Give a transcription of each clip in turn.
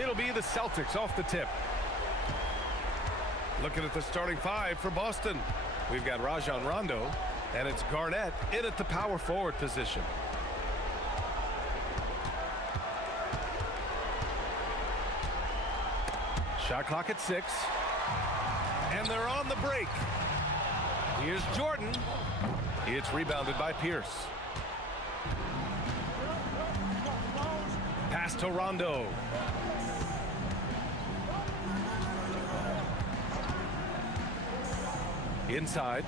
It'll be the Celtics off the tip. Looking at the starting five for Boston. We've got Rajon Rondo, and it's Garnett in at the power forward position. Shot clock at 6. And they're on the break. Here's Jordan. It's rebounded by Pierce. Pass to Rondo. Inside.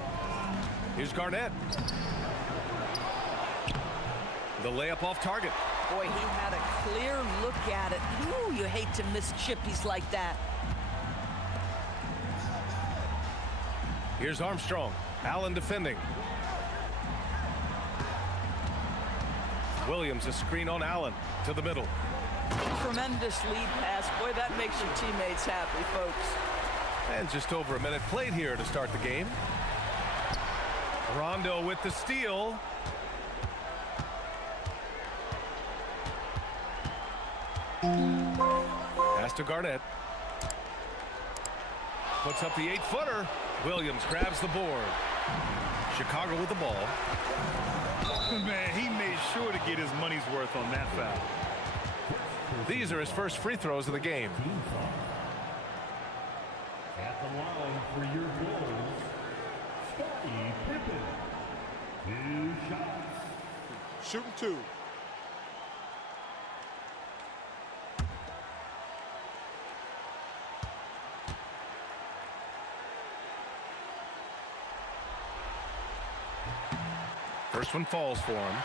Here's Garnett. The layup off target. Boy, he had a clear look at it. Ooh, you hate to miss chippies like that. Here's Armstrong. Allen defending. Williams, a screen on Allen to the middle. Tremendous lead pass. Boy, that makes your teammates happy, folks. And just over a minute played here to start the game. Rondo with the steal. Pass to Garnett. Puts up the 8-footer. Williams grabs the board. Chicago with the ball. Man, he made sure to get his money's worth on that foul. These are his first free throws of the game. At the line for your goals, Scottie Pippen. 2 shots. Shooting 2. First one falls for him.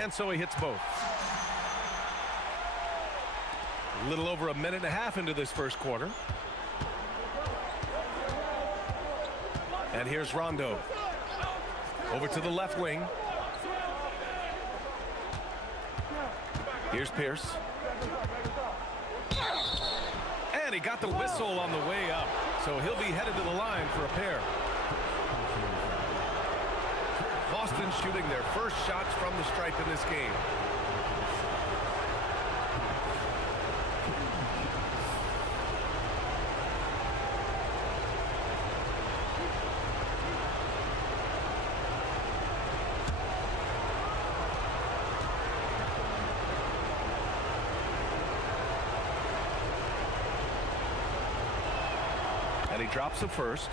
And so he hits both. A little over a minute and a half into this first quarter. And here's Rondo. Over to the left wing. Here's Pierce. And he got the whistle on the way up. So he'll be headed to the line for a pair. Boston shooting their first shots from the stripe in this game. And he drops the first.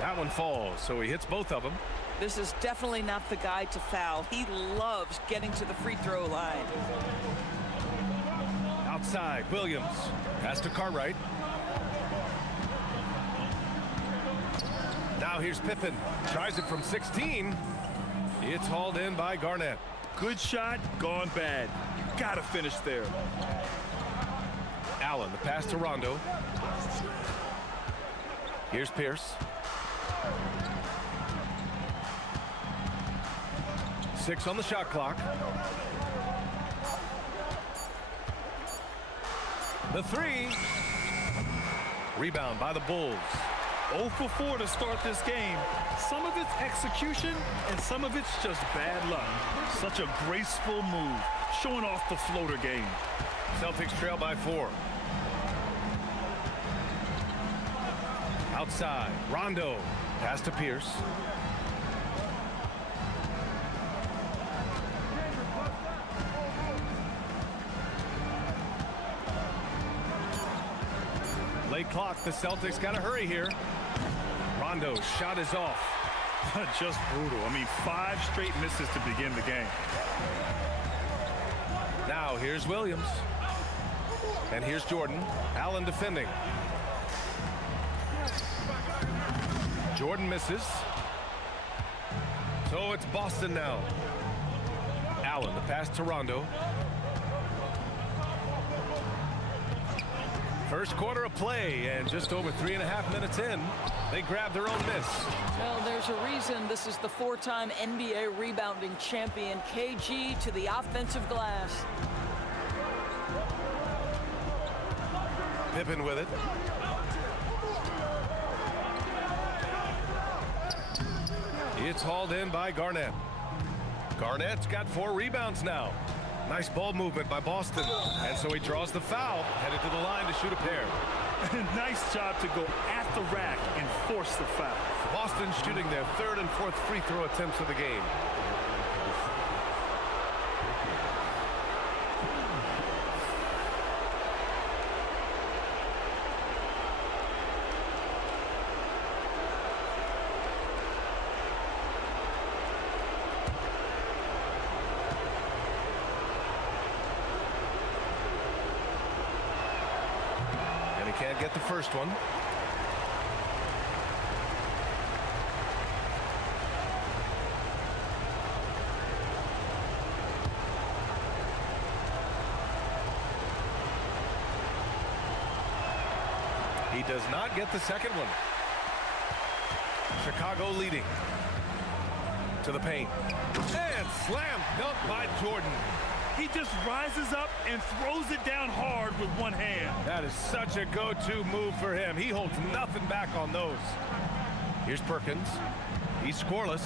That one falls, so he hits both of them. This is definitely not the guy to foul. He loves getting to the free throw line. Outside, Williams. Pass to Cartwright. Now here's Pippen. Tries it from 16. It's hauled in by Garnett. Good shot, gone bad. You gotta finish there. Allen, the pass to Rondo. Here's Pierce. 6 on the shot clock. The 3. Rebound by the Bulls. 0 for 4 to start this game. Some of it's execution and some of it's just bad luck. Such a graceful move, showing off the floater game. Celtics trail by 4. Outside, Rondo. Pass to Pierce. Late clock, the Celtics got to hurry here. Rondo's shot is off. Just brutal. I mean, 5 straight misses to begin the game. Now here's Williams. And here's Jordan. Allen defending. Jordan misses. So it's Boston now. Allen, the pass to Rondo. First quarter of play, and just over 3.5 minutes in, they grab their own miss. Well, there's a reason this is the 4-time NBA rebounding champion. KG to the offensive glass. Pippen with it. It's hauled in by Garnett. Garnett's got 4 rebounds now. Nice ball movement by Boston. And so he draws the foul, headed to the line to shoot a pair. Nice job to go at the rack and force the foul. Boston shooting their 3rd and 4th free throw attempts of the game. Can't get the first one. He does not get the second one. Chicago leading. To the paint. And slam dunk by Jordan. He just rises up and throws it down hard with one hand. That is such a go-to move for him. He holds nothing back on those. Here's Perkins. He's scoreless.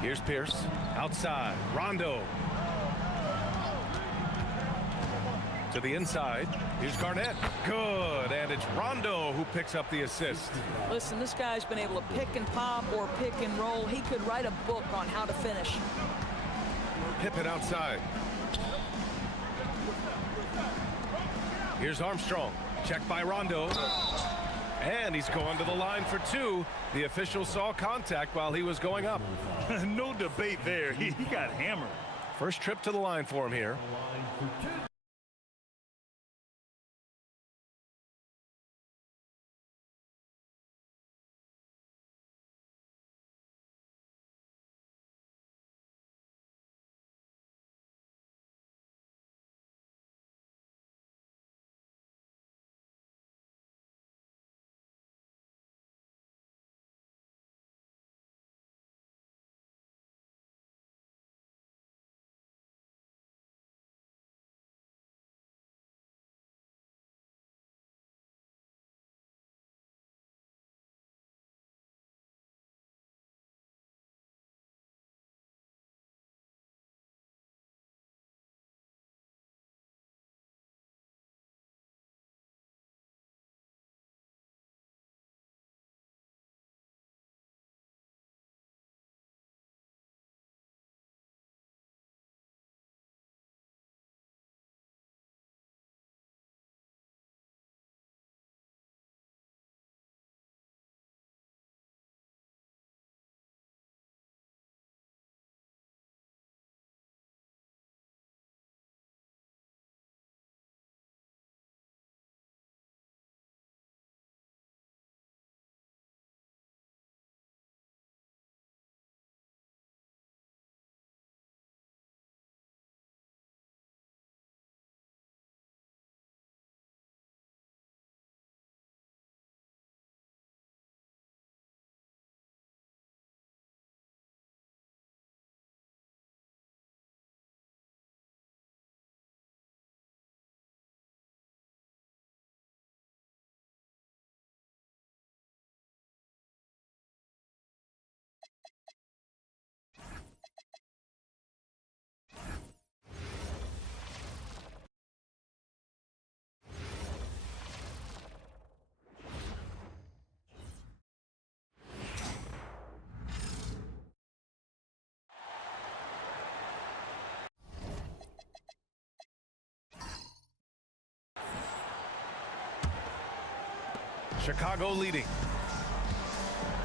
Here's Pierce. Outside. Rondo. To the inside. Here's Garnett. Good. And it's Rondo who picks up the assist. Listen, this guy's been able to pick and pop or pick and roll. He could write a book on how to finish. Pippen outside. Here's Armstrong. Checked by Rondo. And he's going to the line for 2. The official saw contact while he was going up. No debate there. He got hammered. First trip to the line for him here. Chicago leading.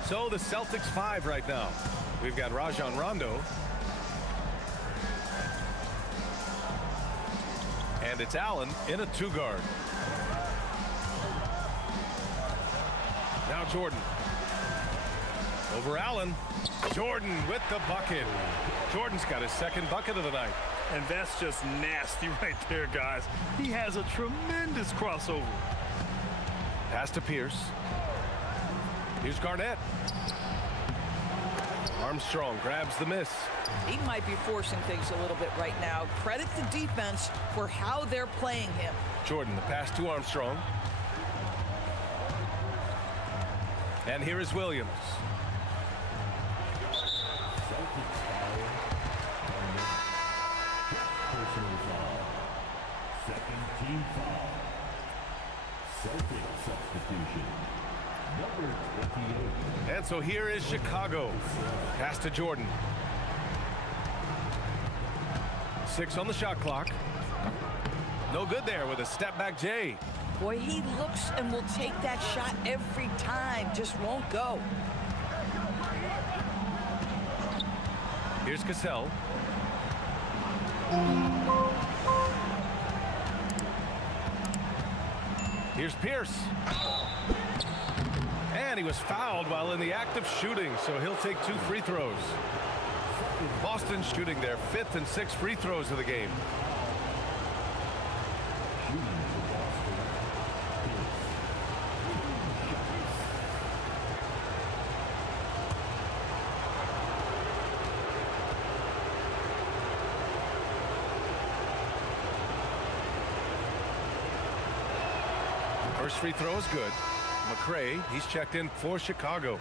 So the Celtics 5 right now. We've got Rajon Rondo. And it's Allen in a 2-guard. Now Jordan. Over Allen. Jordan with the bucket. Jordan's got his second bucket of the night. And that's just nasty right there, guys. He has a tremendous crossover. Pass to Pierce. Here's Garnett. Armstrong grabs the miss. He might be forcing things a little bit right now. Credit the defense for how they're playing him. Jordan, the pass to Armstrong. And here is Williams. Celtics foul. Personal foul. Second team foul. Celtics substitution. Number 28. And so here is Chicago. Pass to Jordan. 6 on the shot clock. No good there with a step back J. Boy, he looks and will take that shot every time. Just won't go. Here's Cassell. Here's Pierce. And he was fouled while in the act of shooting, so he'll take 2 free throws. Boston shooting their 5th and 6th free throws of the game. First free throw is good. McRae, he's checked in for Chicago.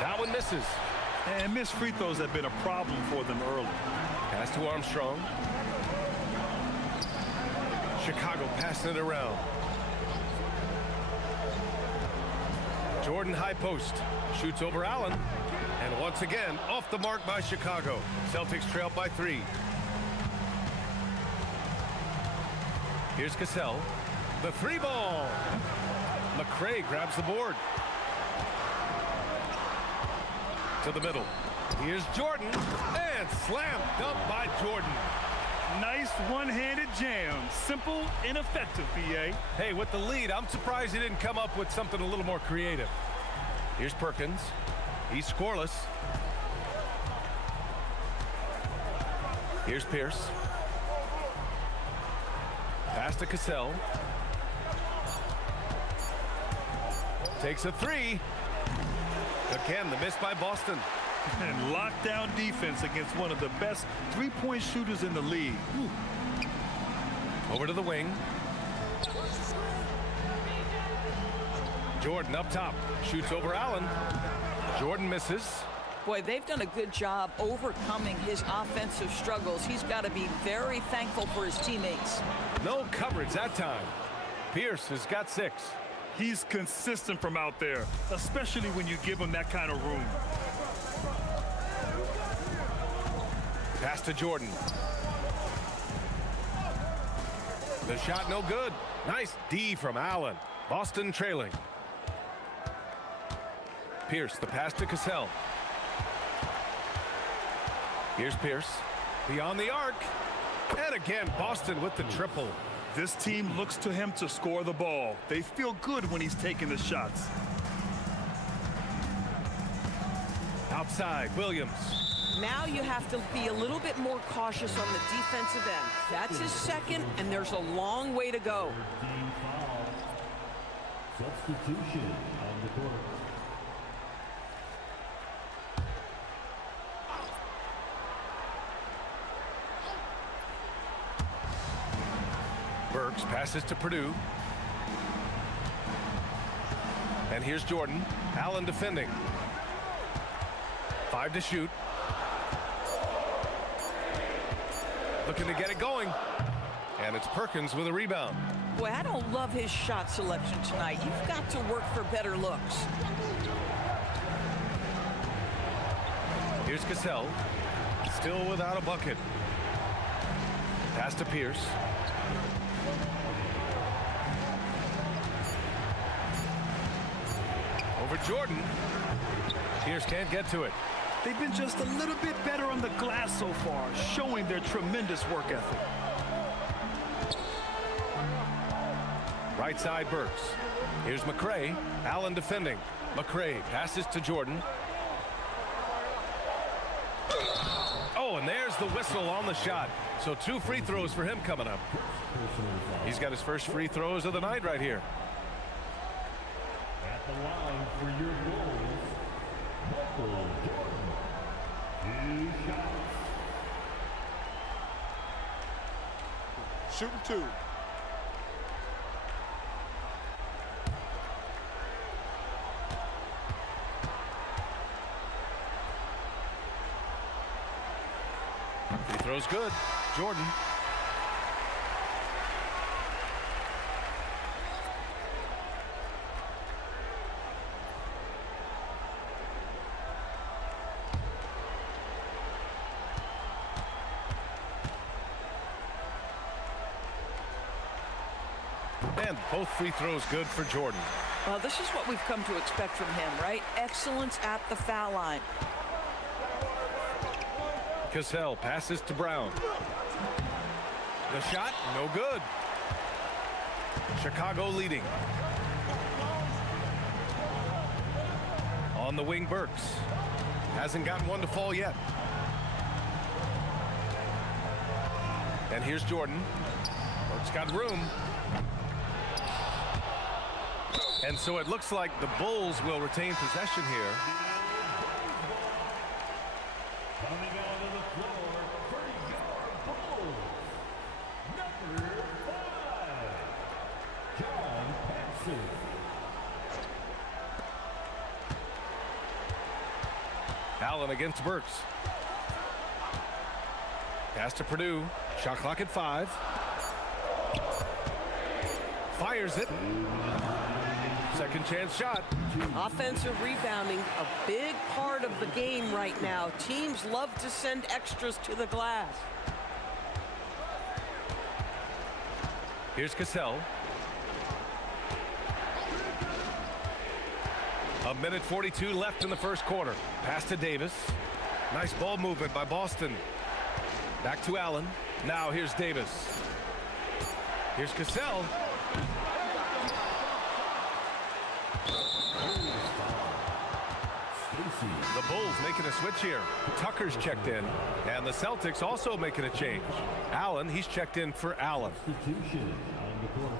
That one misses. And missed free throws have been a problem for them early. Pass to Armstrong. Chicago passing it around. Jordan high post. Shoots over Allen. And once again, off the mark by Chicago. Celtics trail by 3. Here's Cassell. The 3 ball. McRae grabs the board. To the middle. Here's Jordan. And slam dunk by Jordan. Nice one-handed jam. Simple and effective, B.A. Hey, with the lead, I'm surprised he didn't come up with something a little more creative. Here's Perkins. He's scoreless. Here's Pierce. Pass to Cassell. Takes a 3. Again, the miss by Boston. And lockdown defense against one of the best three-point shooters in the league. Whew. Over to the wing. Jordan up top. Shoots over Allen. Jordan misses. Boy, they've done a good job overcoming his offensive struggles. He's got to be very thankful for his teammates. No coverage that time. Pierce has got 6. He's consistent from out there, especially when you give him that kind of room. Pass to Jordan. The shot no good. Nice D from Allen. Boston trailing. Pierce, the pass to Cassell. Here's Pierce. Beyond the arc. And again, Boston with the triple. This team looks to him to score the ball. They feel good when he's taking the shots. Outside, Williams. Now you have to be a little bit more cautious on the defensive end. That's his second, and there's a long way to go. Team foul. Substitution on the court. Burks passes to Purdue. And here's Jordan. Allen defending. 5 to shoot. Looking to get it going. And it's Perkins with a rebound. Boy, I don't love his shot selection tonight. You've got to work for better looks. Here's Cassell. Still without a bucket. Pass to Pierce. Over Jordan. Pierce can't get to it. They've been just a little bit better on the glass so far, showing their tremendous work ethic. Right side Burks. Here's McRae. Allen defending. McRae passes to Jordan. Oh, and there's the whistle on the shot. So 2 free throws for him coming up. He's got his first free throws of the night right here. At the line for your goals, Michael Jordan. 2 shots. Shooting 2. Free throw's good. Jordan. And both free throws good for Jordan. Well, this is what we've come to expect from him, right? Excellence at the foul line. Cassell passes to Brown. The shot, no good. Chicago leading. On the wing, Burks. Hasn't gotten one to fall yet. And here's Jordan. Burks got room. And so it looks like the Bulls will retain possession here. Coming onto the floor for your Bulls, number 5, John Paxson. Allen against Burks. Pass to Purdue. Shot clock at 5. Fires it. Second chance shot. Offensive rebounding, a big part of the game right now. Teams love to send extras to the glass. Here's Cassell. 1:42 left in the first quarter. Pass to Davis. Nice ball movement by Boston. Back to Allen. Now here's Davis. Here's Cassell. The Bulls making a switch here. Tucker's checked in, and the Celtics also making a change. Allen, he's checked in for Allen. Substitution on the court.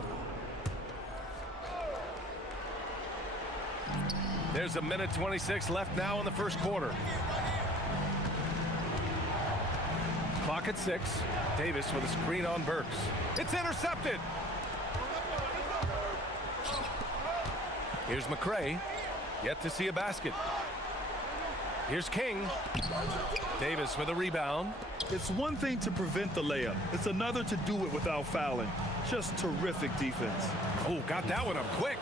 There's 1:26 left now in the first quarter. Clock at 6. Davis with a screen on Burks. It's intercepted. Here's McRae. Yet to see a basket. Here's King. Davis with a rebound. It's one thing to prevent the layup. It's another to do it without fouling. Just terrific defense. Oh, got that one up quick.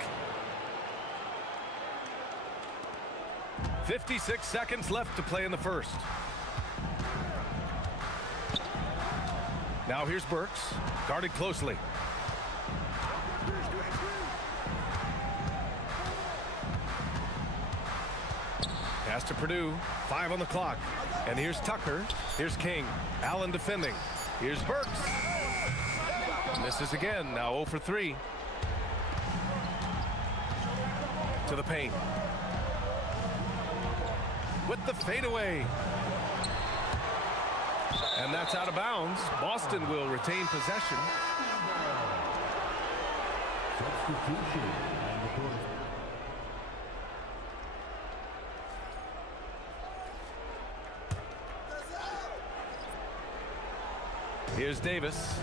56 seconds left to play in the first. Now here's Burks, guarded closely. Pass to Purdue, 5 on the clock. And here's Tucker, here's King. Allen defending. Here's Burks. Misses again, now 0 for 3. To the paint. With the fadeaway. And that's out of bounds. Boston will retain possession. Substitution on the court. Here's Davis.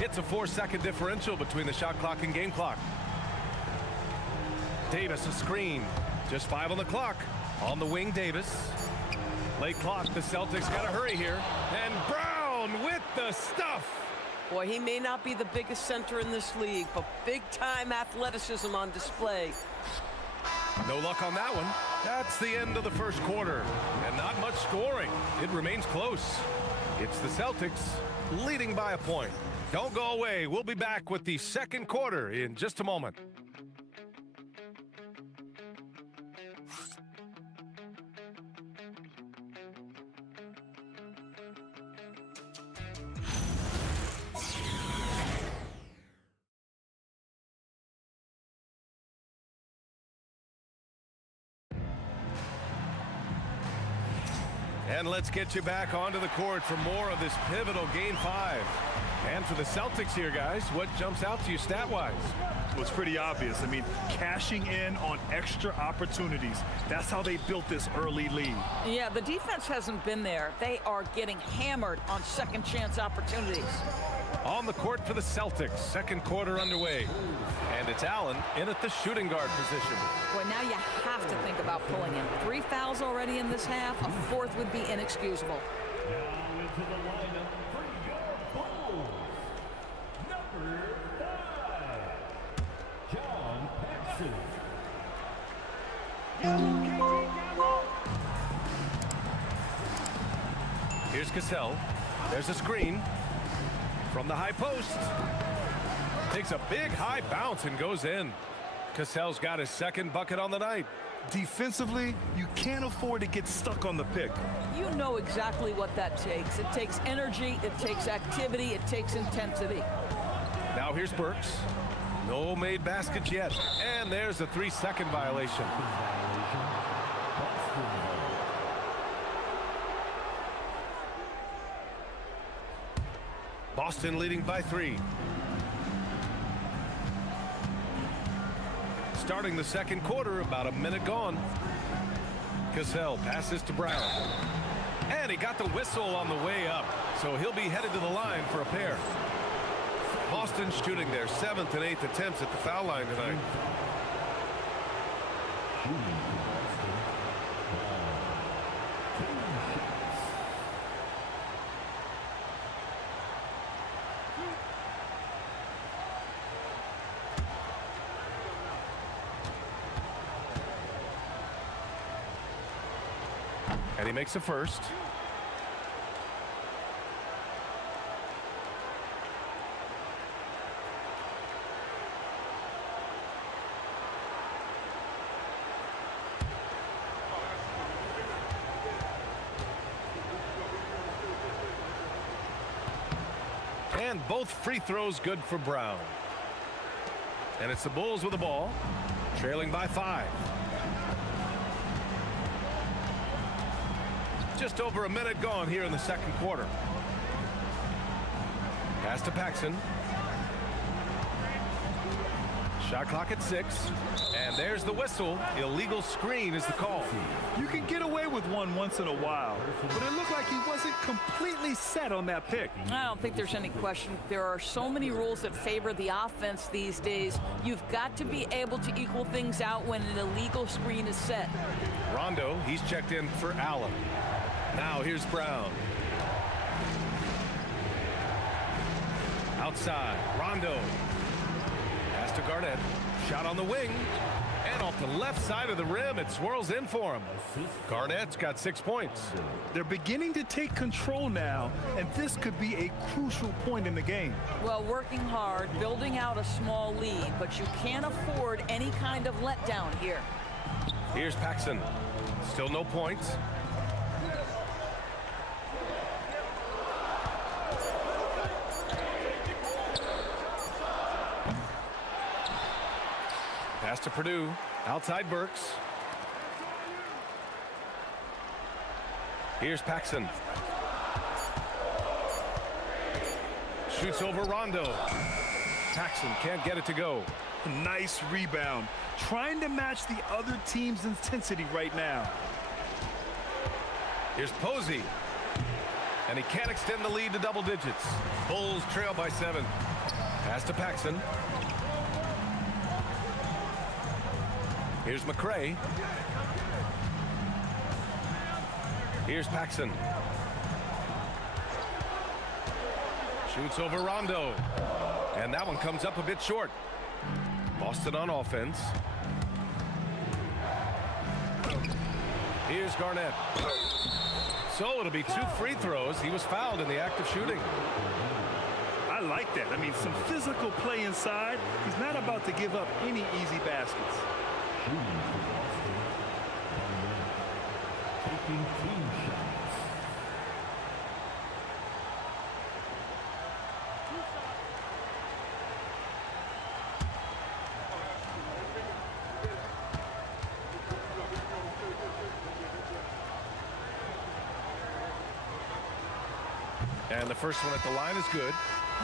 It's a 4-second differential between the shot clock and game clock. Davis a screen. Just 5 on the clock. On the wing, Davis. Late clock, the Celtics got to hurry here. And Brown with the stuff. Boy, he may not be the biggest center in this league, but big-time athleticism on display. No luck on that one. That's the end of the first quarter. And not much scoring. It remains close. It's the Celtics leading by a point. Don't go away. We'll be back with the second quarter in just a moment. And let's get you back onto the court for more of this pivotal Game 5. And for the Celtics here, guys, what jumps out to you stat-wise? Well, it's pretty obvious. I mean, cashing in on extra opportunities. That's how they built this early lead. Yeah, the defense hasn't been there. They are getting hammered on second chance opportunities. On the court for the Celtics, second quarter underway. And it's Allen in at the shooting guard position. Boy, now you have to think about pulling him. 3 fouls already in this half. A fourth would be inexcusable. Now into the lineup for your Bulls. Number 5, John Paxson. Here's Cassell. There's a screen from the high post. Takes a big high bounce and goes in. Cassell's got his second bucket on the night. Defensively, you can't afford to get stuck on the pick. You know exactly what that takes. It takes energy, it takes activity, it takes intensity. Now here's Burks. No made baskets yet. And there's a 3-second violation. Boston leading by 3. Starting the second quarter, about a minute gone. Cassell passes to Brown. And he got the whistle on the way up, so he'll be headed to the line for a pair. Boston shooting their 7th and 8th attempts at the foul line tonight. And he makes a first. And both free throws good for Brown. And it's the Bulls with the ball, trailing by 5. Just over a minute gone here in the second quarter. Pass to Paxson. Shot clock at 6. And there's the whistle. Illegal screen is the call. You can get away with one once in a while, but it looked like he wasn't completely set on that pick. I don't think there's any question. There are so many rules that favor the offense these days. You've got to be able to equal things out when an illegal screen is set. Rondo, he's checked in for Allen. Now here's Brown. Outside, Rondo. Pass to Garnett. Shot on the wing. And off the left side of the rim, it swirls in for him. Garnett's got 6 points. They're beginning to take control now, and this could be a crucial point in the game. Well, working hard, building out a small lead, but you can't afford any kind of letdown here. Here's Paxson. Still no points. Pass to Purdue. Outside Burks. Here's Paxson. Shoots over Rondo. Paxson can't get it to go. Nice rebound. Trying to match the other team's intensity right now. Here's Posey. And he can't extend the lead to double digits. Bulls trail by 7. Pass to Paxson. Here's McRae. Here's Paxson. Shoots over Rondo. And that one comes up a bit short. Boston on offense. Here's Garnett. So it'll be 2 free throws. He was fouled in the act of shooting. I like that. I mean, some physical play inside. He's not about to give up any easy baskets. Shooting for Boston. Taking team shots. And the first one at the line is good.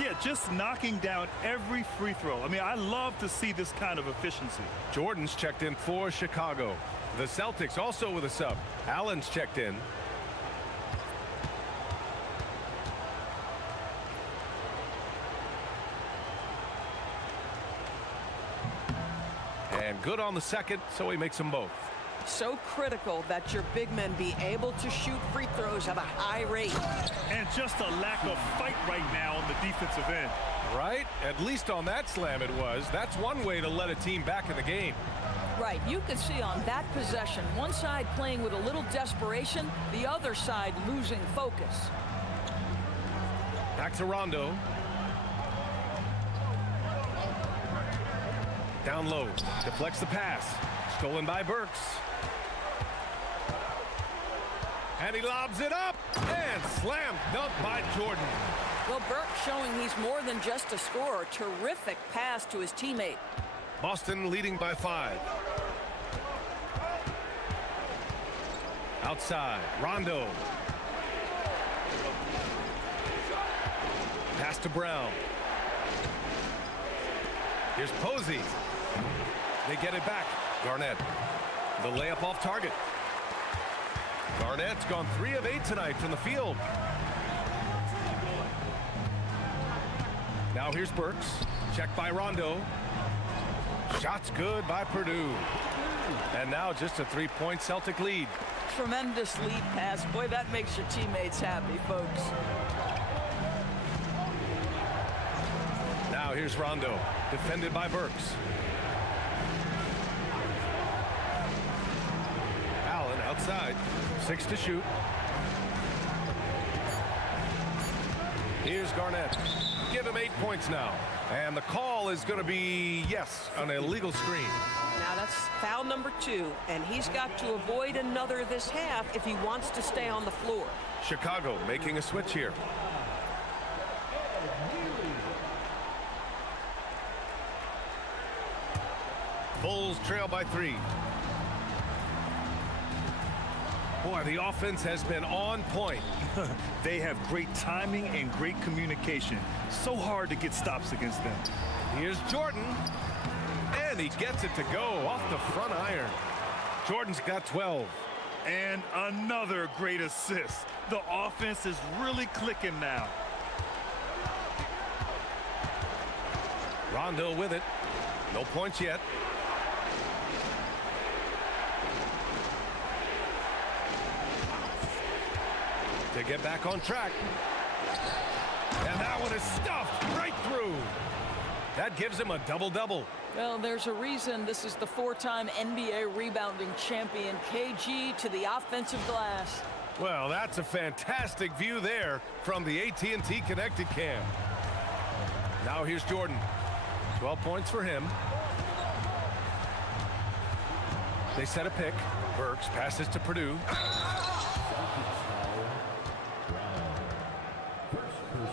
Yeah, just knocking down every free throw. I mean, I love to see this kind of efficiency. Jordan's checked in for Chicago. The Celtics also with a sub. Allen's checked in. And good on the second, so he makes them both. So critical that your big men be able to shoot free throws at a high rate. And just a lack of fight right now on the defensive end. Right? At least on that slam it was. That's one way to let a team back in the game. Right, you could see on that possession, one side playing with a little desperation, the other side losing focus. Back to Rondo. Down low, deflects the pass. Stolen by Burks. And he lobs it up and slam dunk by Jordan. Well, Burke showing he's more than just a scorer. Terrific pass to his teammate. Boston leading by 5. Outside, Rondo. Pass to Brown. Here's Posey. They get it back. Garnett. The layup off target. Garnett's gone 3 of 8 tonight from the field. Now here's Burks. Checked by Rondo. Shots good by Purdue. And now just a 3-point Celtic lead. Tremendous lead pass. Boy, that makes your teammates happy, folks. Now here's Rondo. Defended by Burks. Allen outside. 6 to shoot. Here's Garnett. Give him 8 points now. And the call is going to be, yes, an illegal screen. Now that's foul number 2, and he's got to avoid another this half if he wants to stay on the floor. Chicago making a switch here. Bulls trail by 3. Boy, the offense has been on point. They have great timing and great communication. So hard to get stops against them. Here's Jordan. And he gets it to go off the front iron. Jordan's got 12. And another great assist. The offense is really clicking now. Rondo with it. No points yet. To get back on track. And that one is stuffed right through. That gives him a double-double. Well, there's a reason this is the 4-time NBA rebounding champion. KG to the offensive glass. Well, that's a fantastic view there from the AT&T Connected Cam. Now here's Jordan. 12 points for him. They set a pick. Burks passes to Purdue.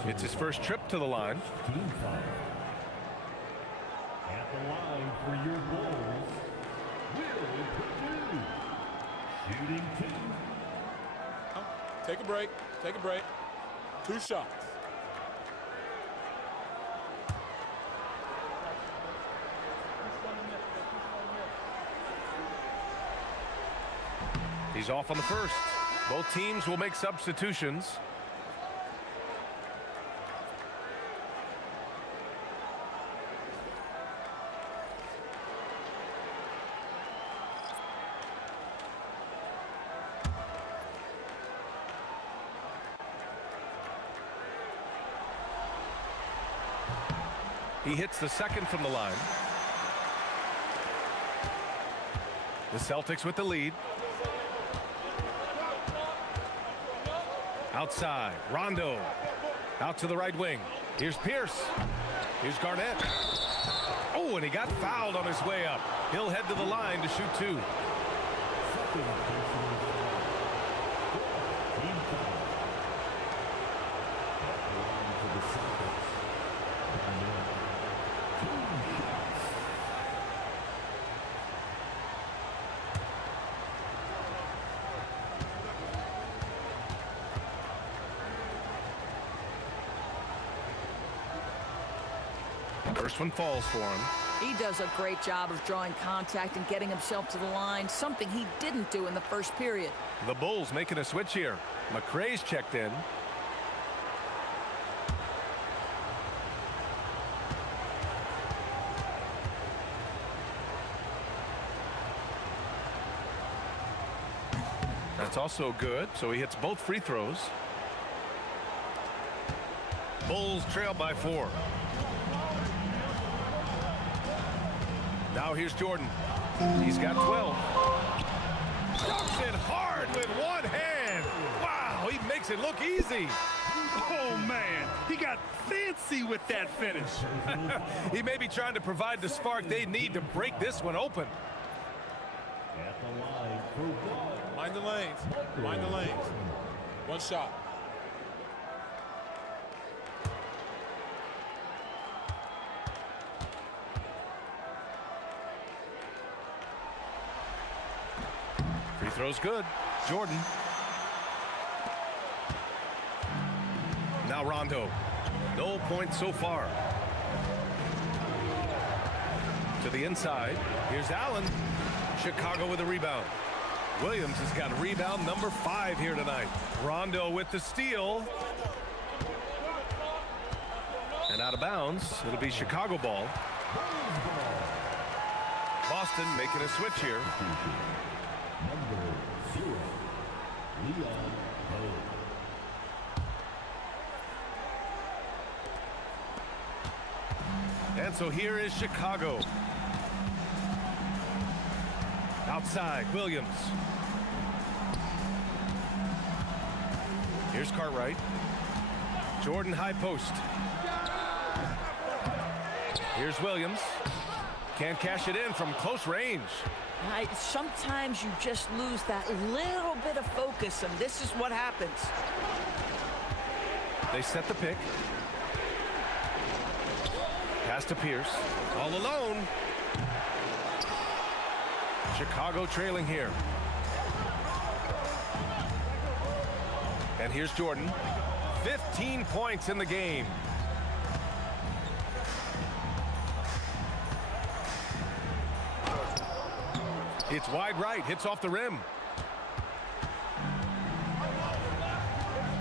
It's his first trip to the line. Team foul. At the line for your Bulls, Will Purdue. Shooting 2. Take a break. Take a break. 2 shots. He's off on the first. Both teams will make substitutions. He hits the second from the line. The Celtics with the lead. Outside, Rondo. Out to the right wing. Here's Pierce. Here's Garnett. Oh, and he got fouled on his way up. He'll head to the line to shoot 2. First one falls for him. He does a great job of drawing contact and getting himself to the line, something he didn't do in the first period. The Bulls making a switch here. McRae's checked in. That's also good, so he hits both free throws. Bulls trail by 4. Now here's Jordan. He's got 12. Dunks it hard with one hand. Wow, he makes it look easy. Oh, man. He got fancy with that finish. He may be trying to provide the spark they need to break this one open. At the line for one. Mind the lanes. Mind the lanes. One shot. Free throw's good. Jordan. Now Rondo. No points so far. To the inside. Here's Allen. Chicago with a rebound. Williams has got rebound number 5 here tonight. Rondo with the steal. And out of bounds. It'll be Chicago ball. Boston making a switch here. Number 0, Leon Poe. And so here is Chicago. Outside, Williams. Here's Cartwright. Jordan high post. Here's Williams. Can't cash it in from close range. Sometimes you just lose that little bit of focus, and this is what happens. They set the pick. Pass to Pierce. All alone. Chicago trailing here. And here's Jordan. 15 points in the game. It's wide right, hits off the rim.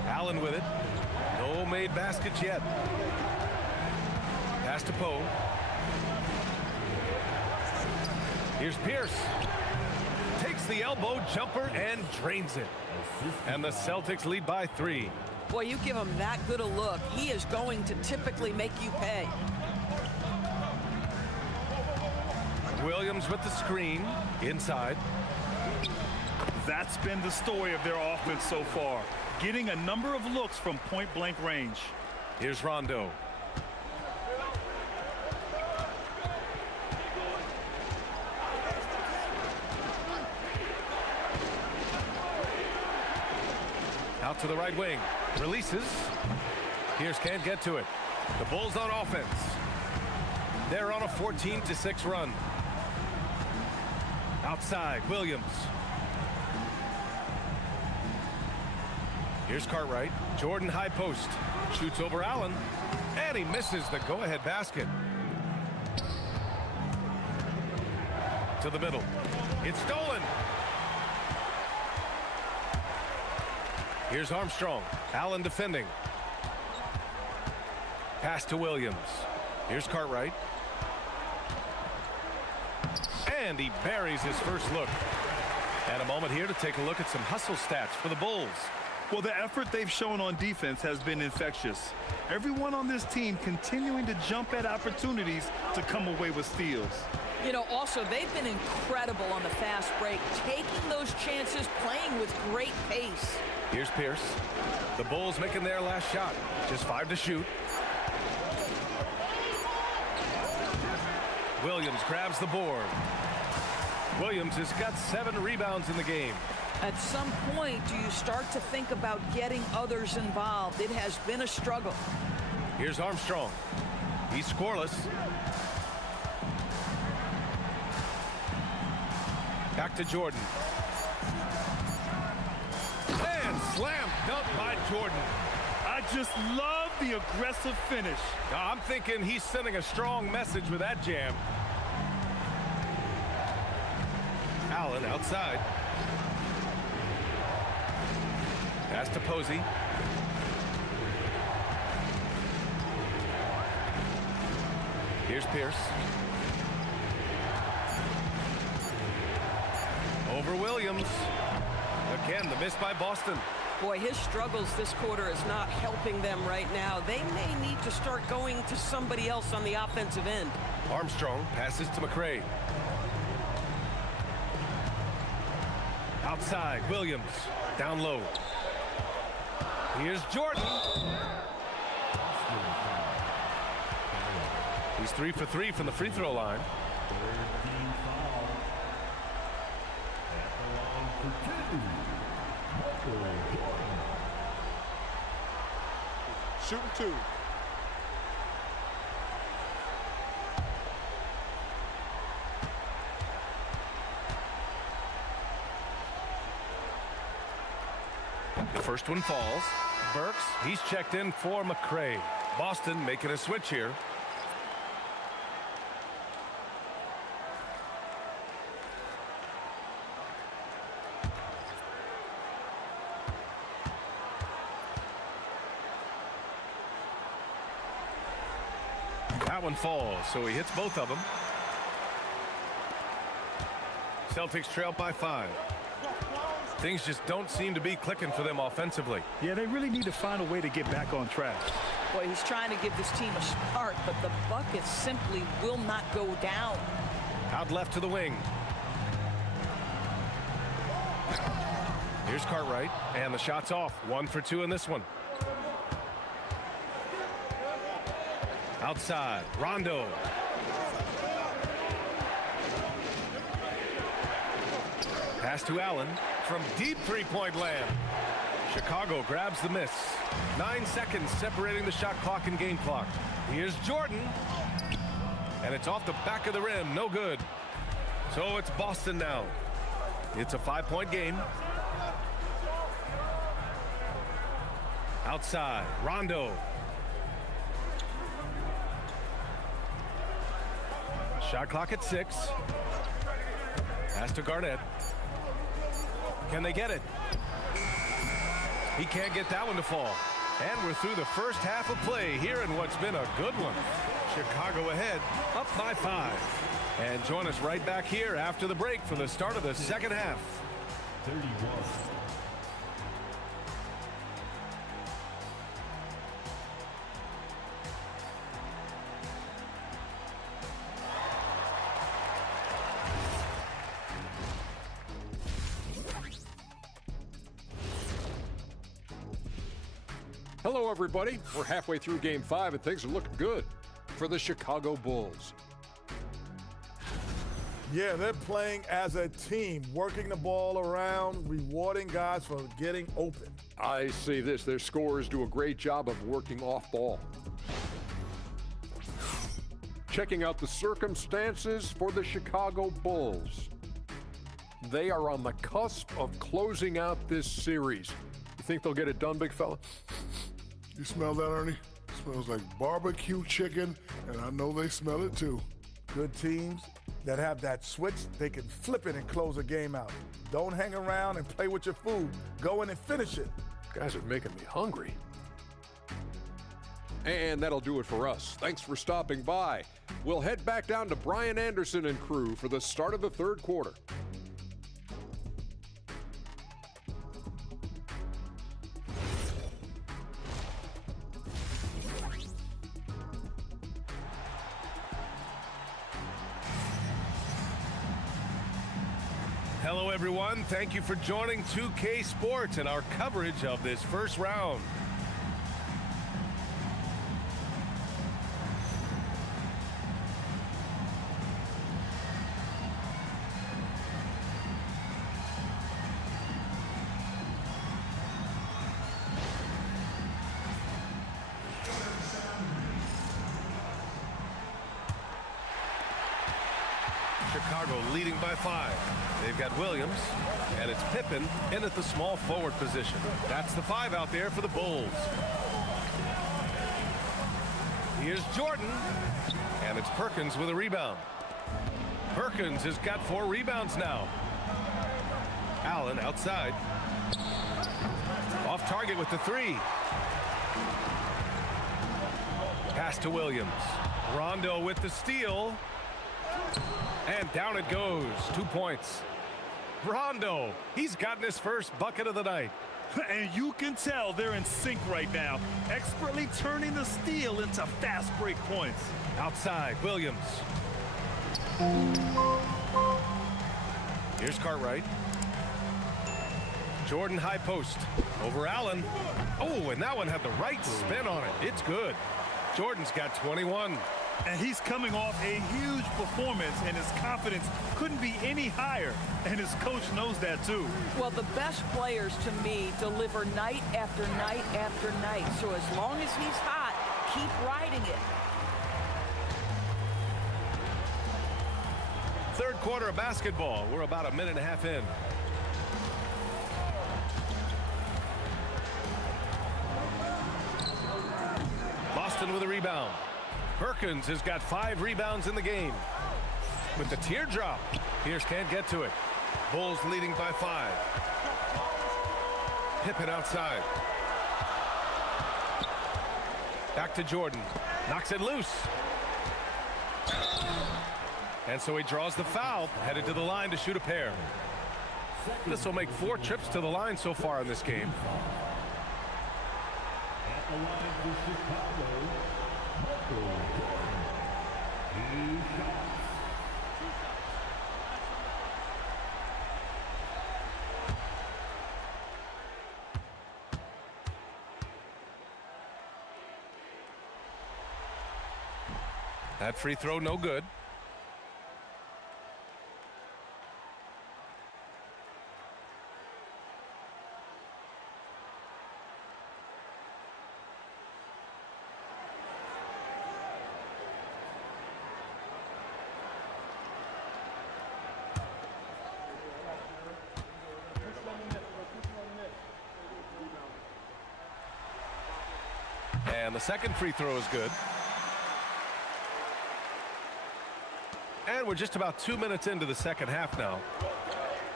Allen with it. No made baskets yet. Pass to Poe. Here's Pierce. Takes the elbow jumper and drains it. And the Celtics lead by 3. Boy, you give him that good a look, he is going to typically make you pay. Williams with the screen. Inside. That's been the story of their offense so far. Getting a number of looks from point-blank range. Here's Rondo. Out to the right wing. Releases. Pierce can't get to it. The Bulls on offense. They're on a 14-6 run. Outside, Williams. Here's Cartwright. Jordan high post. Shoots over Allen. And he misses the go-ahead basket. To the middle. It's stolen. Here's Armstrong. Allen defending. Pass to Williams. Here's Cartwright. And he buries his first look. And a moment here to take a look at some hustle stats for the Bulls. Well, the effort they've shown on defense has been infectious. Everyone on this team continuing to jump at opportunities to come away with steals. You know, also, they've been incredible on the fast break, taking those chances, playing with great pace. Here's Pierce. The Bulls making their last shot. Just 5 to shoot. Williams grabs the board. Williams has got 7 rebounds in the game. At some point, do you start to think about getting others involved? It has been a struggle. Here's Armstrong. He's scoreless. Back to Jordan. And slam dunk by Jordan. I just love the aggressive finish. I'm thinking he's sending a strong message with that jam. Allen outside. Pass to Posey. Here's Pierce. Over Williams. Again, the miss by Boston. Boy, his struggles this quarter is not helping them right now. They may need to start going to somebody else on the offensive end. Armstrong passes to McRae. Outside, Williams. Down low. Here's Jordan. He's 3 for 3 from the free throw line. Shooting 2. The first one falls. Burks, he's checked in for McRae. Boston making a switch here. That one falls, so he hits both of them. Celtics trail by 5. Things just don't seem to be clicking for them offensively. Yeah, they really need to find a way to get back on track. Boy, he's trying to give this team a spark, but the buckets simply will not go down. Out left to the wing. Here's Cartwright, and the shot's off. 1 for 2 in this one. Outside, Rondo. Pass to Allen from deep three-point land. Chicago grabs the miss. 9 seconds separating the shot clock and game clock. Here's Jordan. And it's off the back of the rim. No good. So it's Boston now. It's a 5-point game. Outside, Rondo. Shot clock at 6. Pass to Garnett. Can they get it? He can't get that one to fall. And we're through the first half of play here in what's been a good one. Chicago ahead, up by 5. And join us right back here after the break for the start of the second half. 31. Hello, everybody. We're halfway through Game 5, and things are looking good for the Chicago Bulls. Yeah, they're playing as a team, working the ball around, rewarding guys for getting open. I see this. Their scorers do a great job of working off ball. Checking out the circumstances for the Chicago Bulls. They are on the cusp of closing out this series. You think they'll get it done, big fella? You smell that, Ernie? It smells like barbecue chicken, and I know they smell it too. Good teams that have that switch, they can flip it and close a game out. Don't hang around and play with your food. Go in and finish it. Guys are making me hungry. And that'll do it for us. Thanks for stopping by. We'll head back down to Brian Anderson and crew for the start of the third quarter. Hello, everyone. Thank you for joining 2K Sports and our coverage of this first round. Chicago leading by 5. They've got Williams, and it's Pippen in at the small forward position. That's the 5 out there for the Bulls. Here's Jordan, and it's Perkins with a rebound. Perkins has got 4 rebounds now. Allen outside. Off target with the 3. Pass to Williams. Rondo with the steal. And down it goes. 2 points. Rondo, he's gotten his first bucket of the night. And you can tell they're in sync right now, expertly turning the steal into fast break points. Outside, Williams. Here's Cartwright. Jordan high post. Over Allen. Oh, and that one had the right spin on it. It's good. Jordan's got 21. And he's coming off a huge performance, and his confidence couldn't be any higher. And his coach knows that, too. Well, the best players, to me, deliver night after night after night. So as long as he's hot, keep riding it. Third quarter of basketball. We're about a minute and a half in. Boston with a rebound. Perkins has got 5 rebounds in the game. With the teardrop, Pierce can't get to it. Bulls leading by 5. Pippen outside. Back to Jordan. Knocks it loose. And so he draws the foul, headed to the line to shoot a pair. This will make 4 trips to the line so far in this game. At the line for Chicago, Michael Jordan. 2 shots. That free throw no good. And the second free throw is good. And we're just about 2 minutes into the second half now.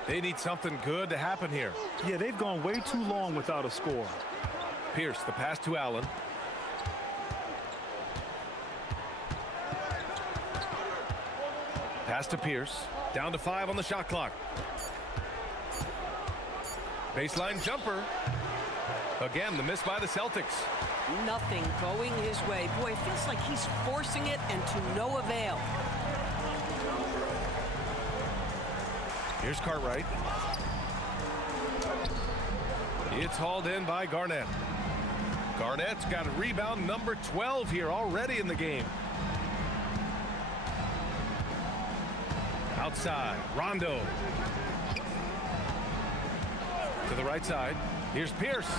They need something good to happen here. Yeah, they've gone way too long without a score. Pierce, the pass to Allen. Pass to Pierce. Down to 5 on the shot clock. Baseline jumper. Again, the miss by the Celtics. Nothing going his way. Boy, it feels like he's forcing it and to no avail. Here's Cartwright. It's hauled in by Garnett. Garnett's got a rebound number 12 here already in the game. Outside, Rondo. To the right side. Here's Pierce.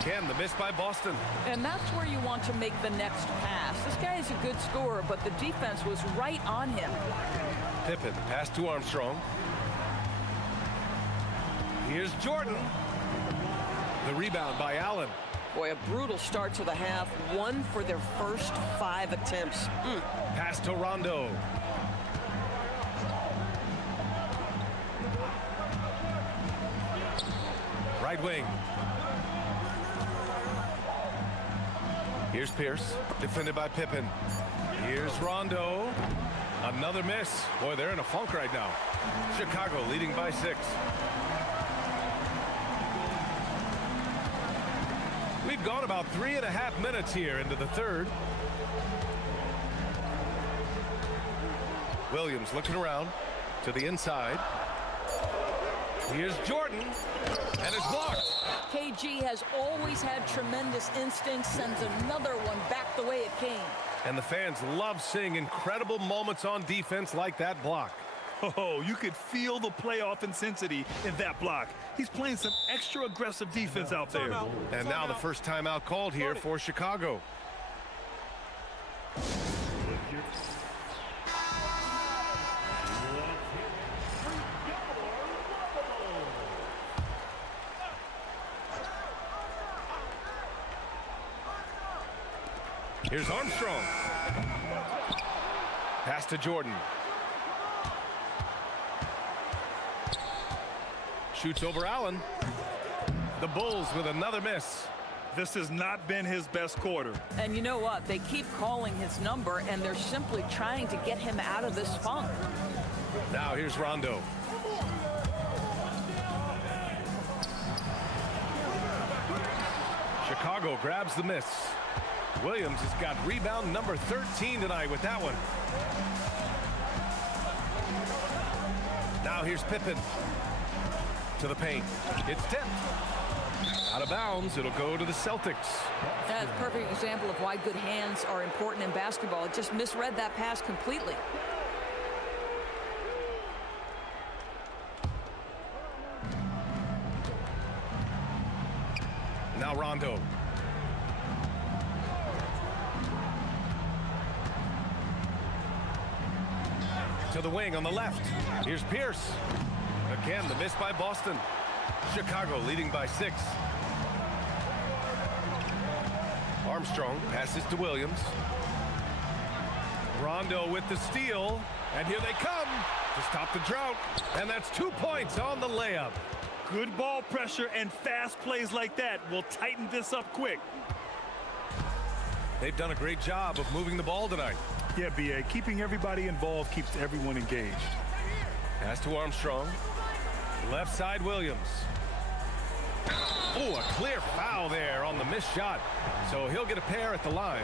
Again, the miss by Boston. And that's where you want to make the next pass. This guy is a good scorer, but the defense was right on him. Pippen, pass to Armstrong. Here's Jordan. The rebound by Allen. Boy, a brutal start to the half. 1 for their first 5 attempts. Pass to Rondo. Right wing. Here's Pierce, defended by Pippen. Here's Rondo. Another miss. Boy, they're in a funk right now. Chicago leading by 6. We've gone about 3.5 minutes here into the third. Williams looking around to the inside. Here's Jordan, and it's blocked. KG has always had tremendous instincts, sends another one back the way it came. And the fans love seeing incredible moments on defense like that block. Oh, you could feel the playoff intensity in that block. He's playing some extra aggressive defense out there. And now the first timeout called here for Chicago. Here's Armstrong. Pass to Jordan. Shoots over Allen. The Bulls with another miss. This has not been his best quarter. And you know what? They keep calling his number, and they're simply trying to get him out of this funk. Now here's Rondo. Chicago grabs the miss. Williams has got rebound number 13 tonight with that one. Now here's Pippen. To the paint. It's tipped. Out of bounds. It'll go to the Celtics. That's a perfect example of why good hands are important in basketball. It just misread that pass completely. Now Rondo. To the wing on the left. Here's Pierce. Again, the miss by Boston. Chicago leading by 6. Armstrong passes to Williams. Rondo with the steal. And here they come to stop the drought. And that's 2 points on the layup. Good ball pressure and fast plays like that will tighten this up quick. They've done a great job of moving the ball tonight. Yeah, B.A. Keeping everybody involved keeps everyone engaged. Pass to Armstrong. Left side, Williams. Oh, a clear foul there on the missed shot. So he'll get a pair at the line.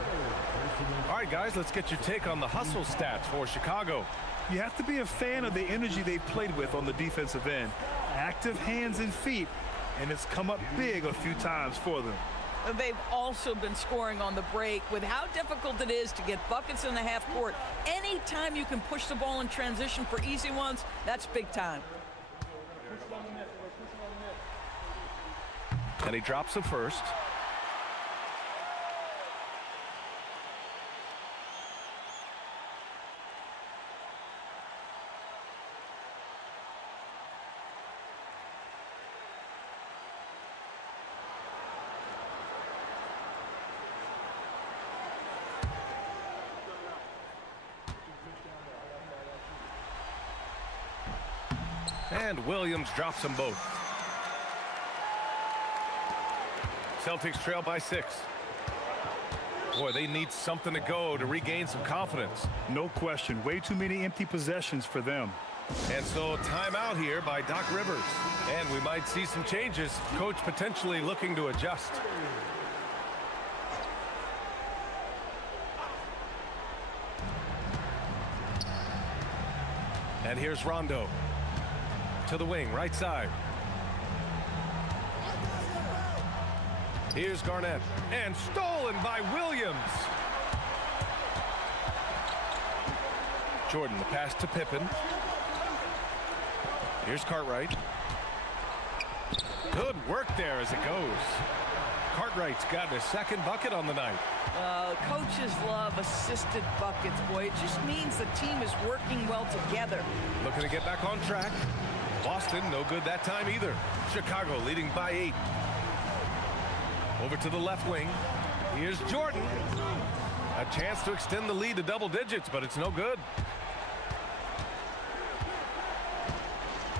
All right, guys, let's get your take on the hustle stats for Chicago. You have to be a fan of the energy they've played with on the defensive end. Active hands and feet, and it's come up big a few times for them. They've also been scoring on the break. With how difficult it is to get buckets in the half court, anytime you can push the ball in transition for easy ones, that's big time. And he drops the first. And Williams drops them both. Celtics trail by 6. Boy, they need something to go to regain some confidence. No question. Way too many empty possessions for them. And so timeout here by Doc Rivers. And we might see some changes. Coach potentially looking to adjust. And here's Rondo. To the wing, right side. Here's Garnett. And stolen by Williams. Jordan, the pass to Pippen. Here's Cartwright. Good work there as it goes. Cartwright's got his second bucket on the night. Coaches love assisted buckets, boy. It just means the team is working well together. Looking to get back on track. Boston, no good that time either. Chicago leading by 8. Over to the left wing. Here's Jordan. A chance to extend the lead to double digits, but it's no good.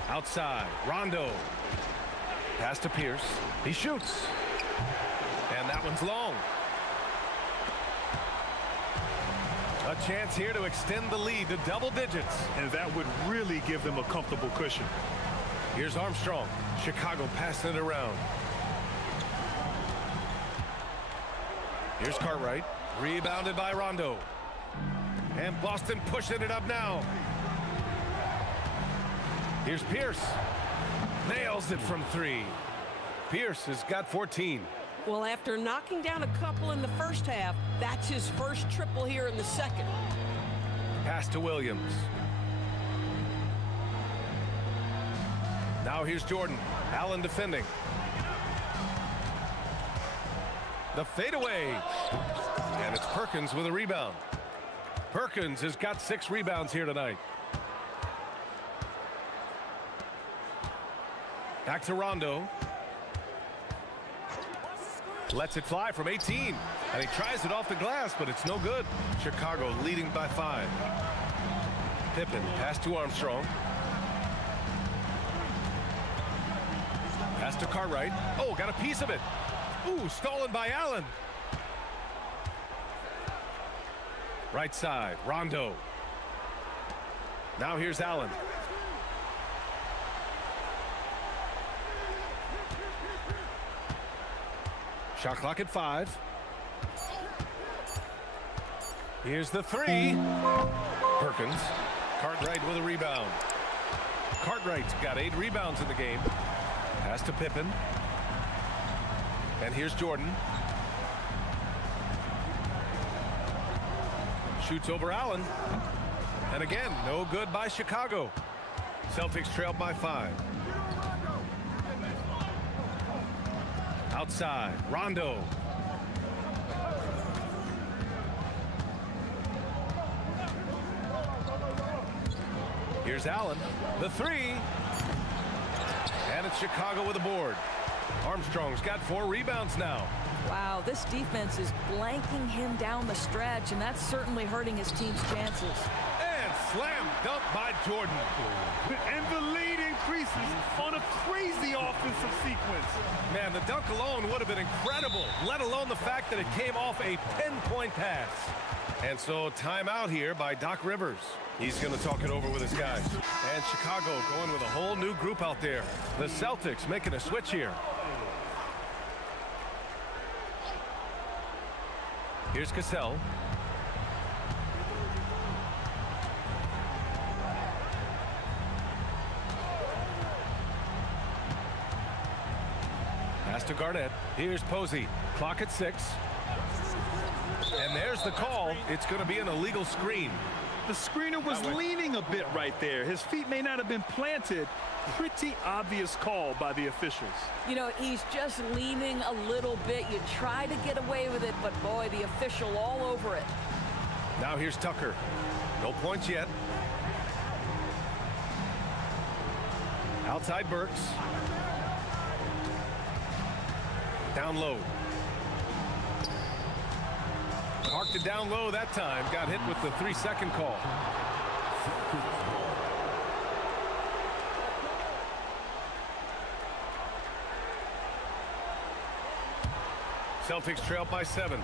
Outside, Rondo. Pass to Pierce. He shoots. And that one's long. A chance here to extend the lead to double digits. And that would really give them a comfortable cushion. Here's Armstrong. Chicago passing it around. Here's Cartwright. Rebounded by Rondo. And Boston pushing it up now. Here's Pierce. Nails it from 3. Pierce has got 14. Well, after knocking down a couple in the first half, that's his first triple here in the second. Pass to Williams. Now here's Jordan. Allen defending. The fadeaway. And it's Perkins with a rebound. Perkins has got 6 rebounds here tonight. Back to Rondo. Lets it fly from 18. And he tries it off the glass, but it's no good. Chicago leading by 5. Pippen, pass to Armstrong. Pass to Cartwright. Oh, got a piece of it. Ooh, stolen by Allen. Right side, Rondo. Now here's Allen. Shot clock at 5. Here's the 3. Perkins. Cartwright with a rebound. Cartwright's got 8 rebounds in the game. Pass to Pippen. And here's Jordan. Shoots over Allen. And again, no good by Chicago. Celtics trailed by 5. Outside, Rondo. Here's Allen, the 3. And it's Chicago with a board. Armstrong's got 4 rebounds now. Wow, this defense is blanking him down the stretch, and that's certainly hurting his team's chances. And slam dunk by Jordan. And the lead increases on a crazy offensive sequence. Man, the dunk alone would have been incredible, let alone the fact that it came off a pinpoint pass. And so timeout here by Doc Rivers. He's going to talk it over with his guys. And Chicago going with a whole new group out there. The Celtics making a switch here. Here's Cassell. Pass to Garnett. Here's Posey. Clock at 6. And there's the call. It's going to be an illegal screen. The screener was leaning a bit right there. His feet may not have been planted. Pretty obvious call by the officials. You know, he's just leaning a little bit. You try to get away with it, but boy, the official all over it. Now here's Tucker. No points yet. Outside Burks. Down low. Parked it down low that time. Got hit with the 3-second call. Celtics trail by 7.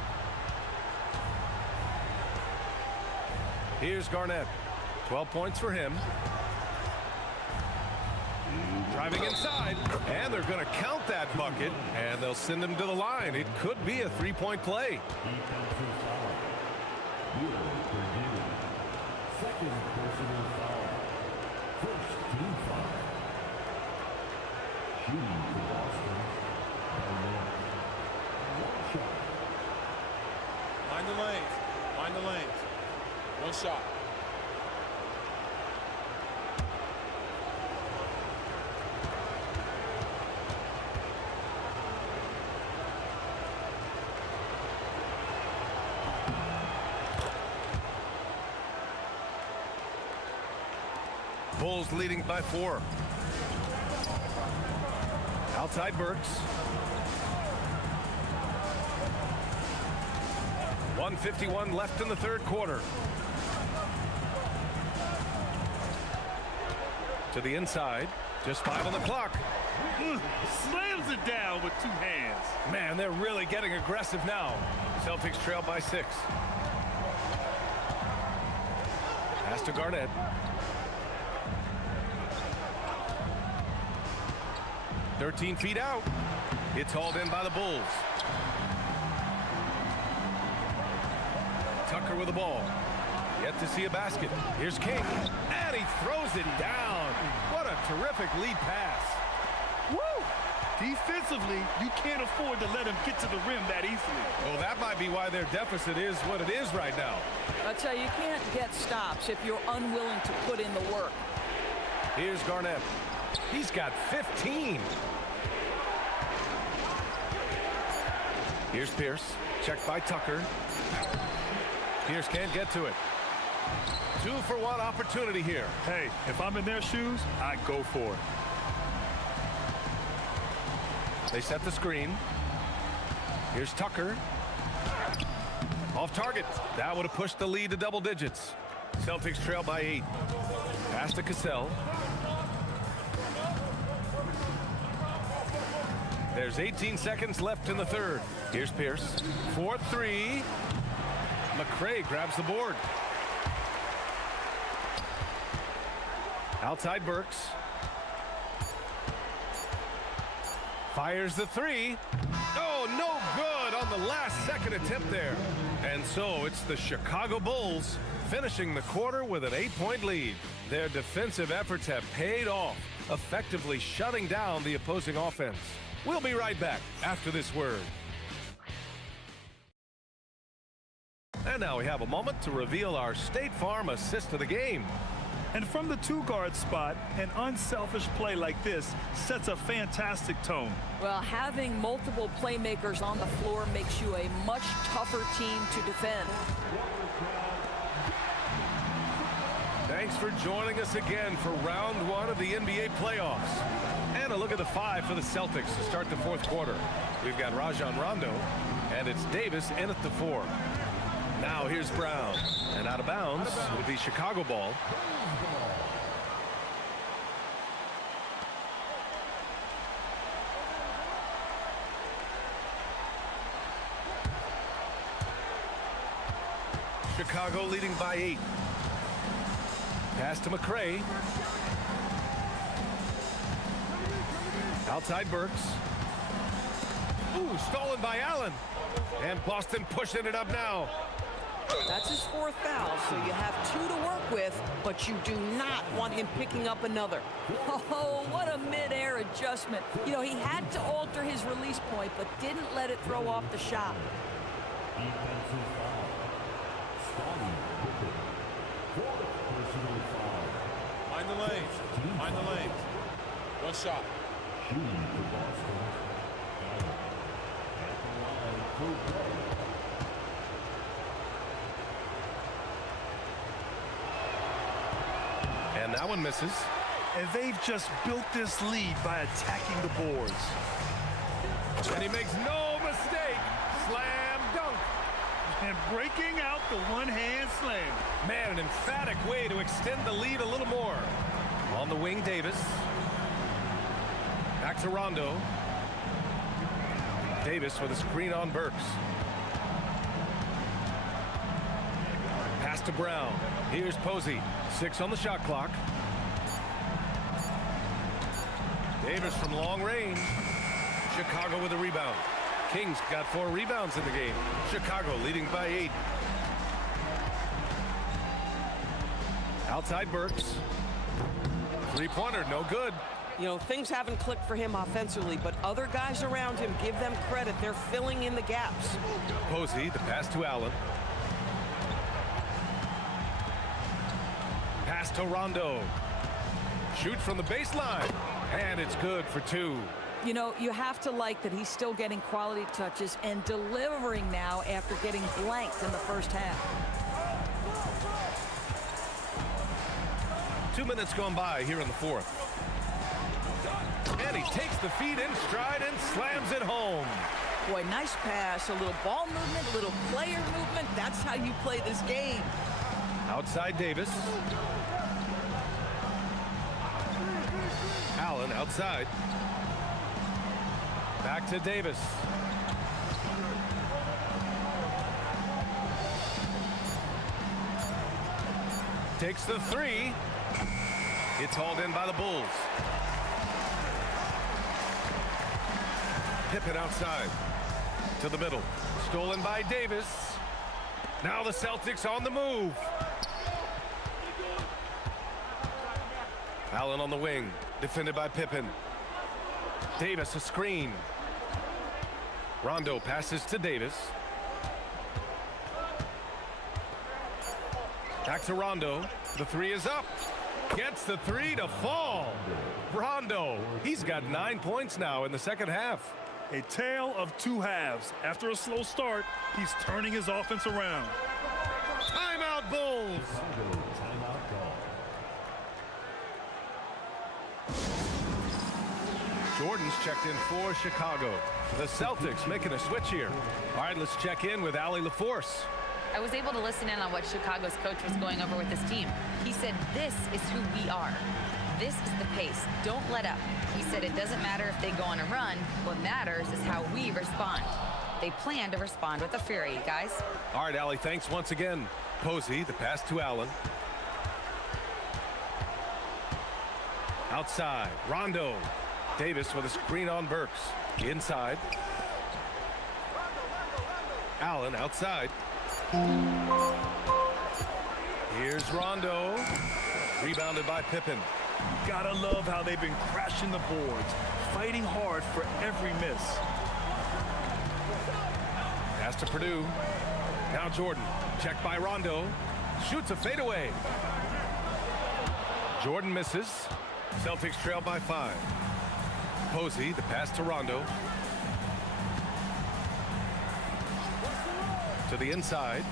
Here's Garnett. 12 points for him. Driving inside, and they're going to count that bucket, and they'll send him to the line. It could be a 3-point play. Second personal foul. First team foul. Shooting for Boston. Garnett. One shot. Mind the lanes. Mind the lanes. One shot. Bulls leading by 4. Outside Burks. 1:51 left in the 3rd quarter. To the inside. Just 5 on the clock. Slams it down with 2 hands. Man, they're really getting aggressive now. Celtics trail by 6. Pass to Garnett. "13 feet out." It's hauled in by the Bulls. Tucker with the ball. Yet to see a basket. Here's King. And he throws it down. What a terrific lead pass. Woo! Defensively, you can't afford to let him get to the rim that easily. Well, that might be why their deficit is what it is right now. I tell you, you can't get stops if you're unwilling to put in the work. Here's Garnett. He's got 15. Here's Pierce. Checked by Tucker. Pierce can't get to it. 2-for-1 opportunity here. Hey, if I'm in their shoes, I'd go for it. They set the screen. Here's Tucker. Off target. That would have pushed the lead to double digits. Celtics trail by 8. Pass to Cassell. There's 18 seconds left in the third. Here's Pierce. 4-3. McRae grabs the board. Outside Burks. Fires the 3. Oh, no good on the last second attempt there. And so it's the Chicago Bulls finishing the quarter with an 8-point lead. Their defensive efforts have paid off, effectively shutting down the opposing offense. We'll be right back after this word. And now we have a moment to reveal our State Farm assist of the game. And from the 2-guard spot, an unselfish play like this sets a fantastic tone. Well, having multiple playmakers on the floor makes you a much tougher team to defend. Thanks for joining us again for round 1 of the NBA playoffs. And a look at the 5 for the Celtics to start the fourth quarter. We've got Rajon Rondo, and it's Davis in at the 4. Now here's Brown, and out of bounds will be Chicago ball. Chicago leading by 8. Pass to McRae. Outside Burks. Ooh, stolen by Allen. And Boston pushing it up now. That's his 4th foul, so you have 2 to work with, but you do not want him picking up another. Oh, what a mid-air adjustment. You know, he had to alter his release point, but didn't let it throw off the shot. Defensive foul. Scotty Pippen. 4th personal foul. Mind the lanes. Mind the lanes. One shot. Shooting for Boston. Allen. At the line for play. And that one misses. And they've just built this lead by attacking the boards. And he makes no mistake. Slam dunk. And breaking out the one-hand slam. Man, an emphatic way to extend the lead a little more. On the wing, Davis. Back to Rondo. Davis with a screen on Burks. Pass to Brown. Here's Posey. 6 on the shot clock. Davis from long range. Chicago with a rebound. Kings got 4 rebounds in the game. Chicago leading by 8. Outside Burks. 3-pointer, no good. You know, things haven't clicked for him offensively, but other guys around him, give them credit. They're filling in the gaps. Posey, the pass to Allen. Pass to Rondo. Shoot from the baseline. And it's good for 2. You know, you have to like that he's still getting quality touches and delivering now after getting blanked in the first half. 2 minutes gone by here in the fourth. And he takes the feet in stride and slams it home. Boy, nice pass, a little ball movement, a little player movement. That's how you play this game. Outside Davis. Allen outside. Back to Davis. Takes the 3. It's hauled in by the Bulls. Pippen outside. To the middle. Stolen by Davis. Now the Celtics on the move. Allen on the wing. Defended by Pippen. Davis a screen. Rondo passes to Davis. Back to Rondo. The 3 is up. Gets the 3 to fall. Rondo, he's got 9 points now in the second half. A tale of 2 halves. After a slow start, he's turning his offense around. Timeout Bulls. Timeout call. Jordan's checked in for Chicago. The Celtics making a switch here. All right, let's check in with Allie LaForce. I was able to listen in on what Chicago's coach was going over with his team. He said, this is who we are. This is the pace. Don't let up. He said it doesn't matter if they go on a run. What matters is how we respond. They plan to respond with a fury, guys. All right, Allie, thanks once again. Posey, the pass to Allen. Outside, Rondo. Davis with a screen on Burks. Inside. Allen outside. Here's Rondo. Rebounded by Pippen. Gotta love how they've been crashing the boards, fighting hard for every miss. Pass to Purdue. Now Jordan. Checked by Rondo. Shoots a fadeaway. Jordan misses. Celtics trail by 5. Posey, the pass to Rondo. To the inside.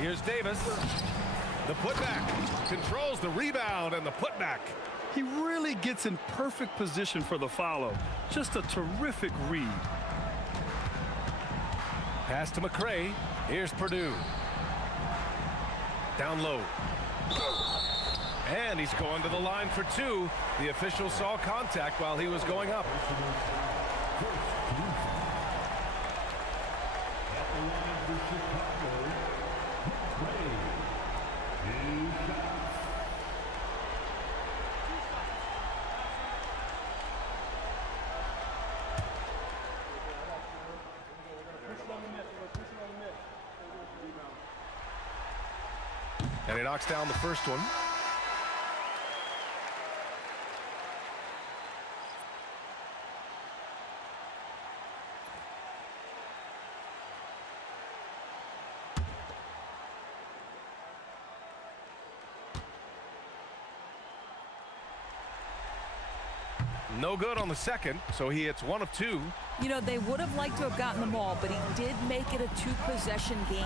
Here's Davis. The putback. Controls the rebound and the putback. He really gets in perfect position for the follow. Just a terrific read. Pass to McRae. Here's Purdue. Down low. And he's going to the line for 2. The official saw contact while he was going up. And he knocks down the first one. No good on the second, so he hits 1 of 2. You know, they would have liked to have gotten the ball, but he did make it a 2-possession game.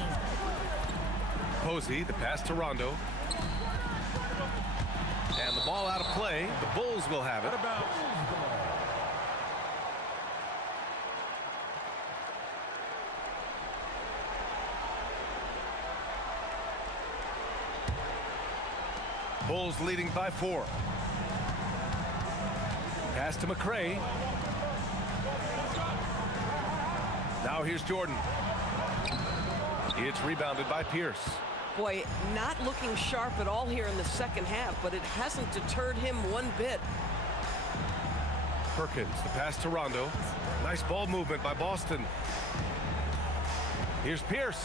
Posey, the pass to Rondo. And the ball out of play. The Bulls will have it. Bulls leading by 4. Pass to McRae. Now here's Jordan. It's rebounded by Pierce. Boy, not looking sharp at all here in the second half, but it hasn't deterred him one bit. Perkins, the pass to Rondo. Nice ball movement by Boston. Here's Pierce.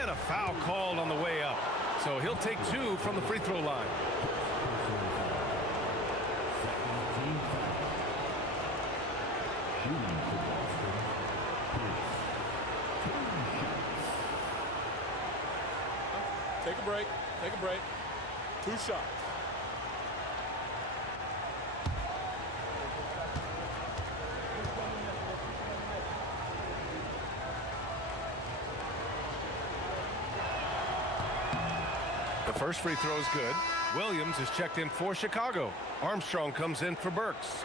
And a foul called on the way up. So he'll take 2 from the free throw line. Take a break. Take a break. 2 shots. The first free throw is good. Williams is checked in for Chicago. Armstrong comes in for Burks.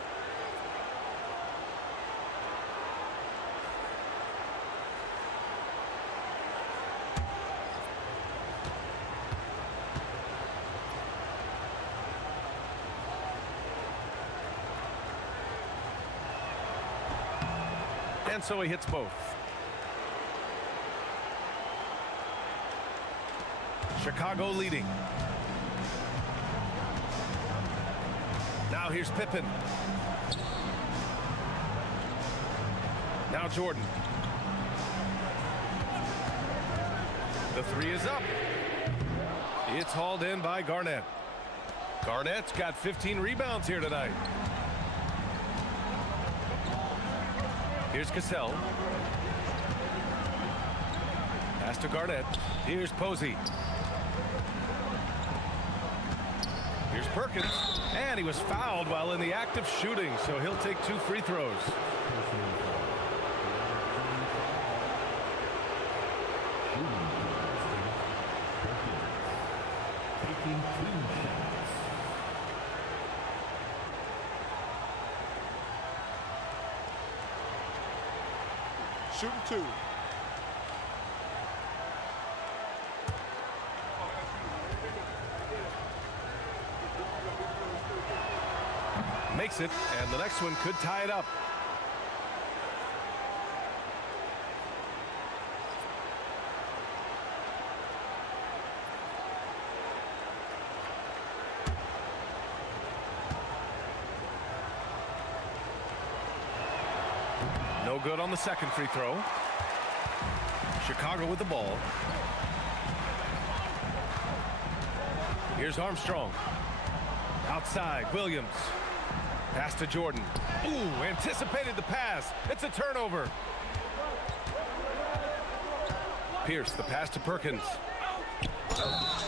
And so he hits both. Chicago leading. Now here's Pippen. Now Jordan. The 3 is up. It's hauled in by Garnett. Garnett's got 15 rebounds here tonight. Here's Cassell. Pass to Garnett. Here's Posey. Here's Perkins. And he was fouled while in the act of shooting, so he'll take 2 free throws. Shooting 2. Makes it, and the next one could tie it up. No good on the second free throw. Chicago with the ball. Here's Armstrong. Outside, Williams. Pass to Jordan. Ooh, anticipated the pass. It's a turnover. Pierce, the pass to Perkins.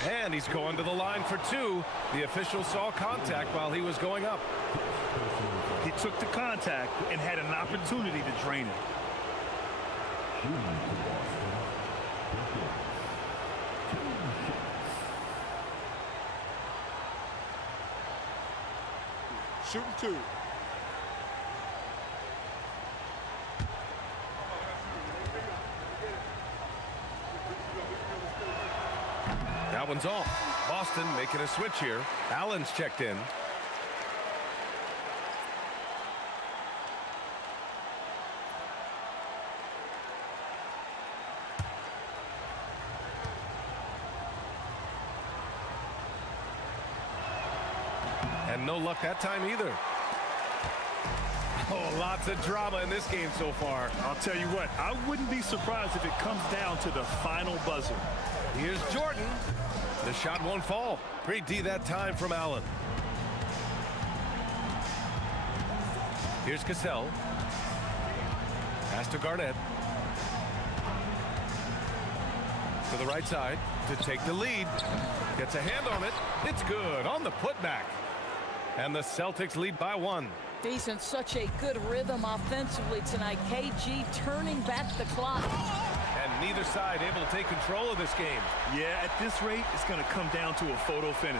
And he's going to the line for 2. The official saw contact while he was going up. He took the contact and had an opportunity to drain it. Shooting 2. That one's off. Boston making a switch here. Allen's checked in. And no luck that time either. Oh, lots of drama in this game so far. I'll tell you what, I wouldn't be surprised if it comes down to the final buzzer. Here's Jordan. The shot won't fall. Great D that time from Allen. Here's Cassell. Pass to Garnett. To the right side to take the lead. Gets a hand on it. It's good on the putback. And the Celtics lead by 1. Decent, such a good rhythm offensively tonight. KG turning back the clock. And neither side able to take control of this game. Yeah, at this rate, it's going to come down to a photo finish.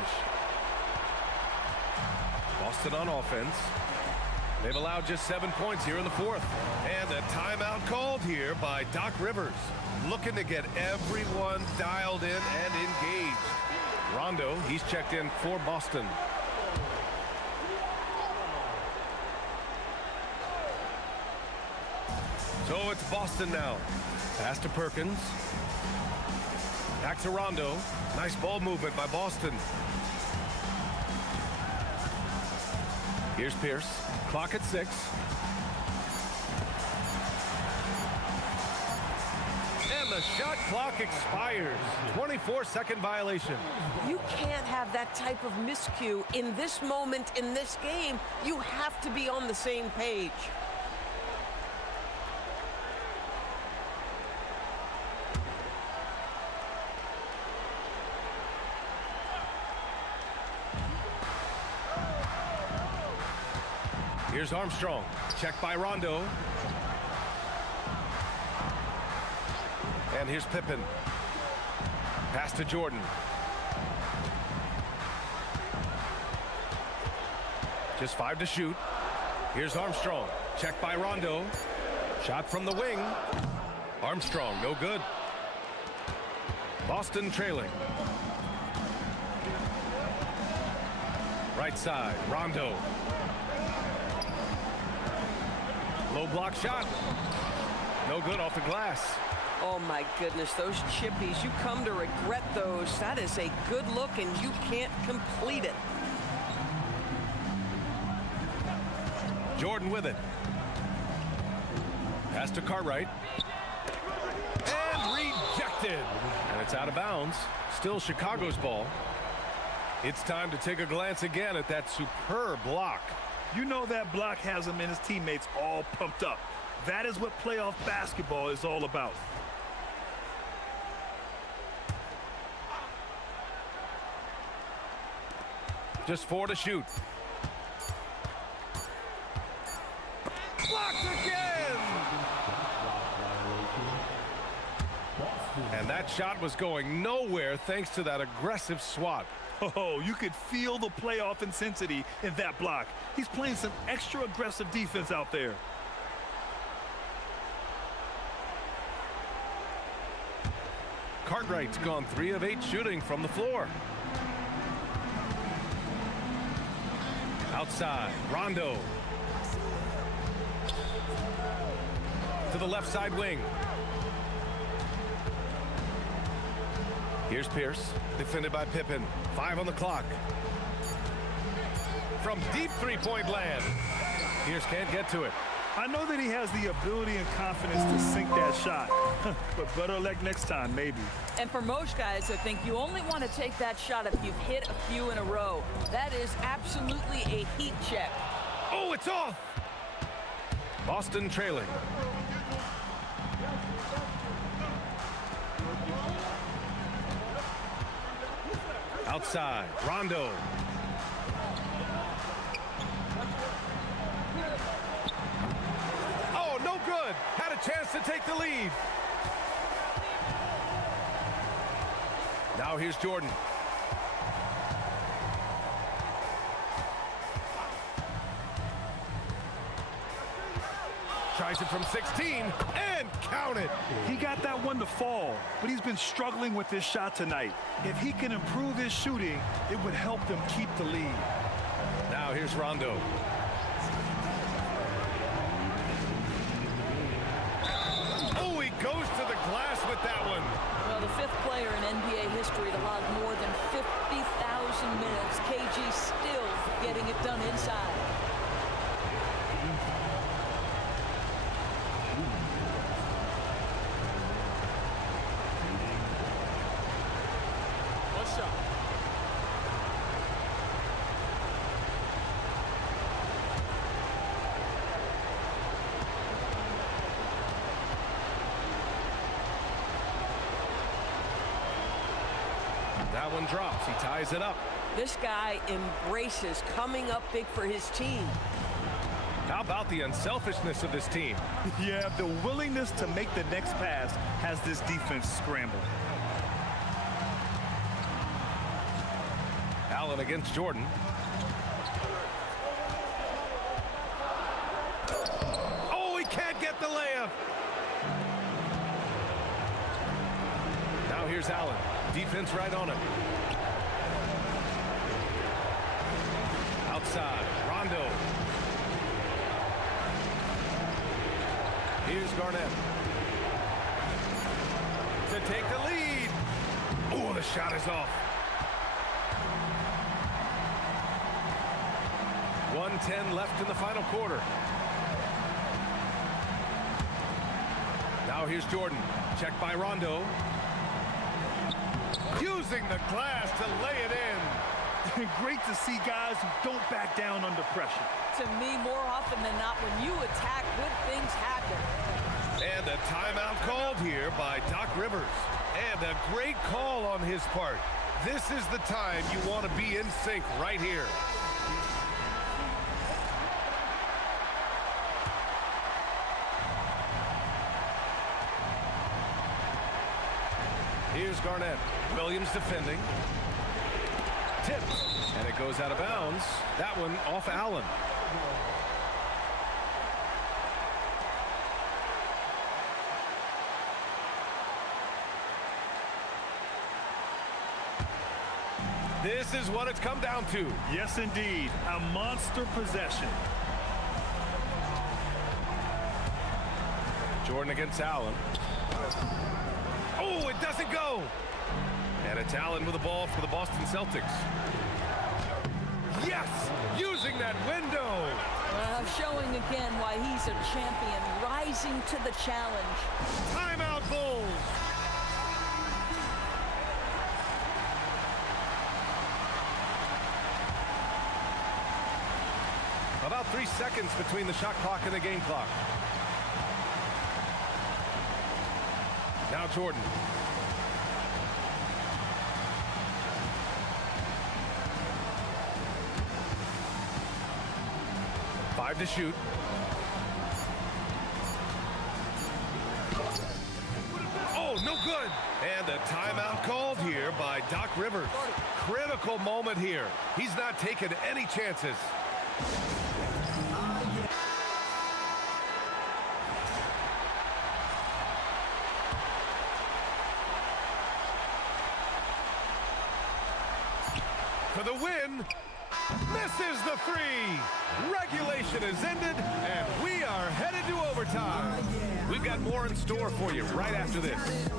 Boston on offense. They've allowed just 7 points here in the 4th. And a timeout called here by Doc Rivers. Looking to get everyone dialed in and engaged. Rondo, he's checked in for Boston. So it's Boston now. Pass to Perkins. Back to Rondo. Nice ball movement by Boston. Here's Pierce. Clock at 6. And the shot clock expires. 24-second violation. You can't have that type of miscue in this moment in this game. You have to be on the same page. Here's Armstrong. Checked by Rondo. And here's Pippen. Pass to Jordan. Just 5 to shoot. Here's Armstrong. Checked by Rondo. Shot from the wing. Armstrong, no good. Boston trailing. Right side, Rondo. Low block shot. No good off the glass. Oh my goodness, those chippies, you come to regret those. That is a good look and you can't complete it. Jordan with it. Pass to Cartwright. And rejected. And it's out of bounds. Still Chicago's ball. It's time to take a glance again at that superb block. You know that block has him and his teammates all pumped up. That is what playoff basketball is all about. Just 4 to shoot. Blocked again! And that shot was going nowhere thanks to that aggressive swat. Oh, you could feel the playoff intensity in that block. He's playing some extra aggressive defense out there. Cartwright's gone 3 of 8 shooting from the floor. Outside, Rondo. To the left side wing. Here's Pierce, defended by Pippen. 5 on the clock. From deep three-point land. Pierce can't get to it. I know that he has the ability and confidence to sink that shot, but better luck next time, maybe. And for most guys, I think you only want to take that shot if you've hit a few in a row. That is absolutely a heat check. Oh, it's off! Boston trailing. Outside, Rondo. Oh, no good. Had a chance to take the lead. Now here's Jordan. Tries it from 16 and count it. He got that one to fall, but he's been struggling with this shot tonight. If he can improve his shooting, it would help them keep the lead. Now here's Rondo. Oh, he goes to the glass with that one. Well, the 5th player in NBA history to log more than 50,000 minutes. KG still getting it done inside. One shot. That one drops. He ties it up. This guy embraces coming up big for his team. How about the unselfishness of this team? Yeah, the willingness to make the next pass has this defense scrambled. Allen against Jordan. Oh, he can't get the layup. Now here's Allen. Defense right on him. Outside, Rondo. Here's Garnett. To take the lead. Oh, the shot is off. 1:10 left in the final quarter. Now here's Jordan. Checked by Rondo. Using the glass to lay it in. Great to see guys who don't back down under pressure. To me, more often than not, when you attack, good things happen. And a timeout called here by Doc Rivers. And a great call on his part. This is the time you want to be in sync right here. Here's Garnett. Williams defending. Tipped. And it goes out of bounds. That one off Allen. This is what it's come down to. Yes, indeed. A monster possession. Jordan against Allen. Oh, it doesn't go. And it's Allen with the ball for the Boston Celtics. Yes, using that window. Showing again why he's a champion, rising to the challenge. Timeout, Bulls. About 3 seconds between the shot clock and the game clock. Now Jordan. Five to shoot. Oh, no good. And a timeout called here by Doc Rivers. Critical moment here. He's not taking any chances. for the win. Misses the three. Regulation is ended, and we are headed to overtime. We've got more in store for you right after this.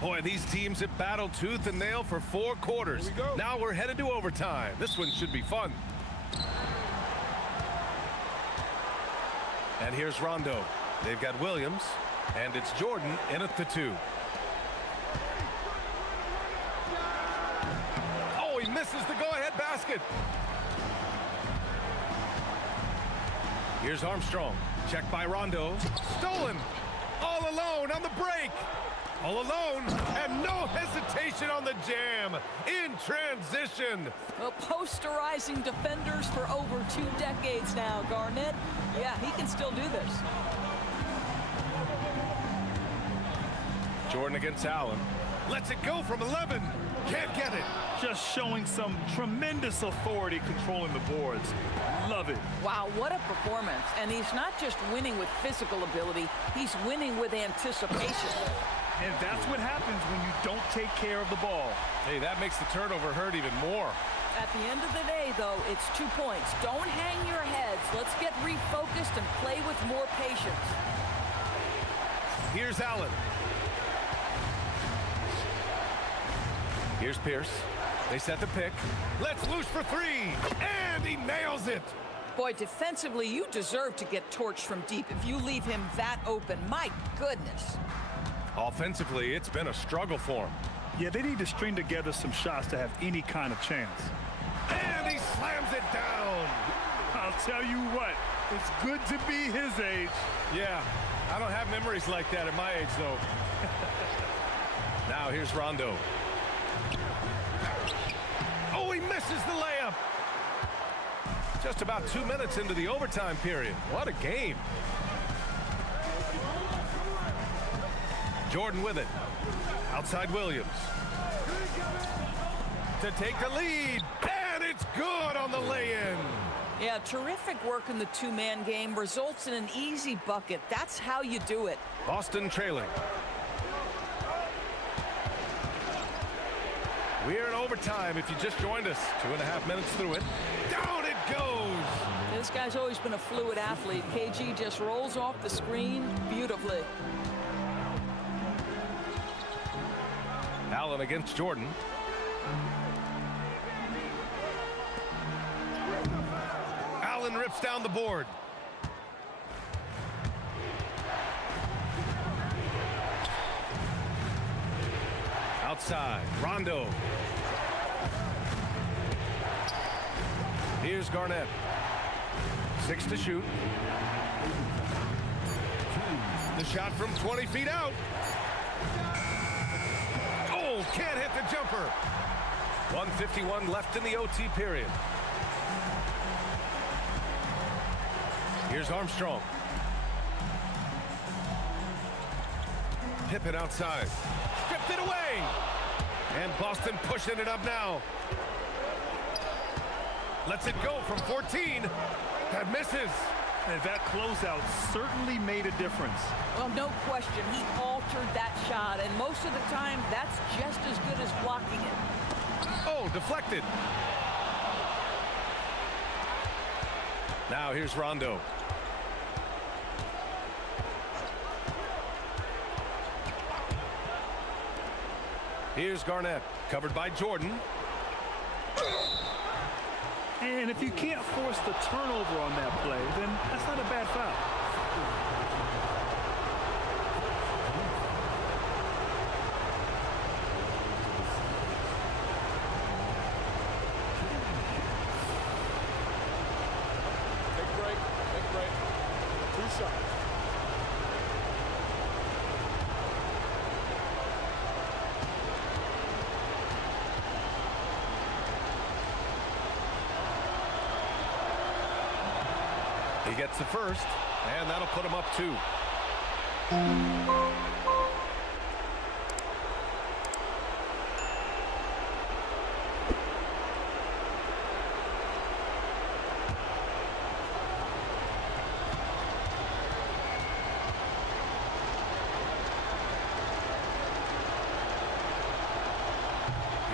Boy, these teams have battled tooth and nail for 4 quarters. Here we go. Now we're headed to overtime. This one should be fun. And here's Rondo. They've got Williams, and it's Jordan in at the 2. Oh, he misses the go-ahead basket. Here's Armstrong. Checked by Rondo. Stolen. All alone on the break. All alone, and no hesitation on the jam. In transition. Well, posterizing defenders for over 2 decades now, Garnett. Yeah, he can still do this. Jordan against Allen. Lets it go from 11. Can't get it. Just showing some tremendous authority controlling the boards. Love it. Wow, what a performance. And he's not just winning with physical ability, he's winning with anticipation. And that's what happens when you don't take care of the ball. Hey, that makes the turnover hurt even more. At the end of the day, though, it's 2 points. Don't hang your heads. Let's get refocused and play with more patience. Here's Allen. Here's Pierce. They set the pick. Let's loose for 3. And he nails it. Boy, defensively, you deserve to get torched from deep if you leave him that open. My goodness. Offensively, it's been a struggle for him. Yeah, they need to string together some shots to have any kind of chance. And he slams it down. I'll tell you what, it's good to be his age. Yeah, I don't have memories like that at my age, though. Now here's Rondo. Oh, he misses the layup. Just about 2 minutes into the overtime period. What a game. Jordan with it. Outside Williams. To take the lead. And it's good on the lay-in. Yeah, terrific work in the 2-man game results in an easy bucket. That's how you do it. Boston trailing. We're in overtime if you just joined us. 2.5 minutes through it. Down it goes. This guy's always been a fluid athlete. KG just rolls off the screen beautifully. Allen against Jordan. Allen rips down the board. Outside, Rondo. Here's Garnett. 6 to shoot. The shot from 20 feet out. Oh, can't hit the jumper. 1:51 left in the OT period. Here's Armstrong. Pippen outside. Stripped it away. And Boston pushing it up now. Lets it go from 14. That misses. And that closeout certainly made a difference. Well, no question. He altered that shot, and most of the time, that's just as good as blocking it. Oh, deflected. Now here's Rondo. Here's Garnett, covered by Jordan. And if you can't force the turnover on that play, then that's not a bad foul. He gets the first, and that'll put him up 2.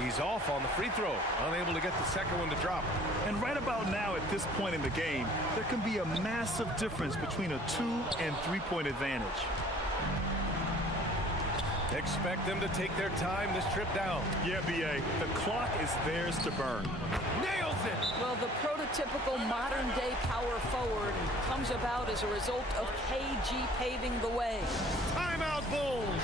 He's off on the free throw, unable to get the second one to drop. And right about now, at this point in the game, there can be a massive difference between a 2- and 3-point advantage. Expect them to take their time this trip down. Yeah, B.A., the clock is theirs to burn. Nails it! Well, the prototypical modern-day power forward comes about as a result of KG paving the way. Timeout, Bulls!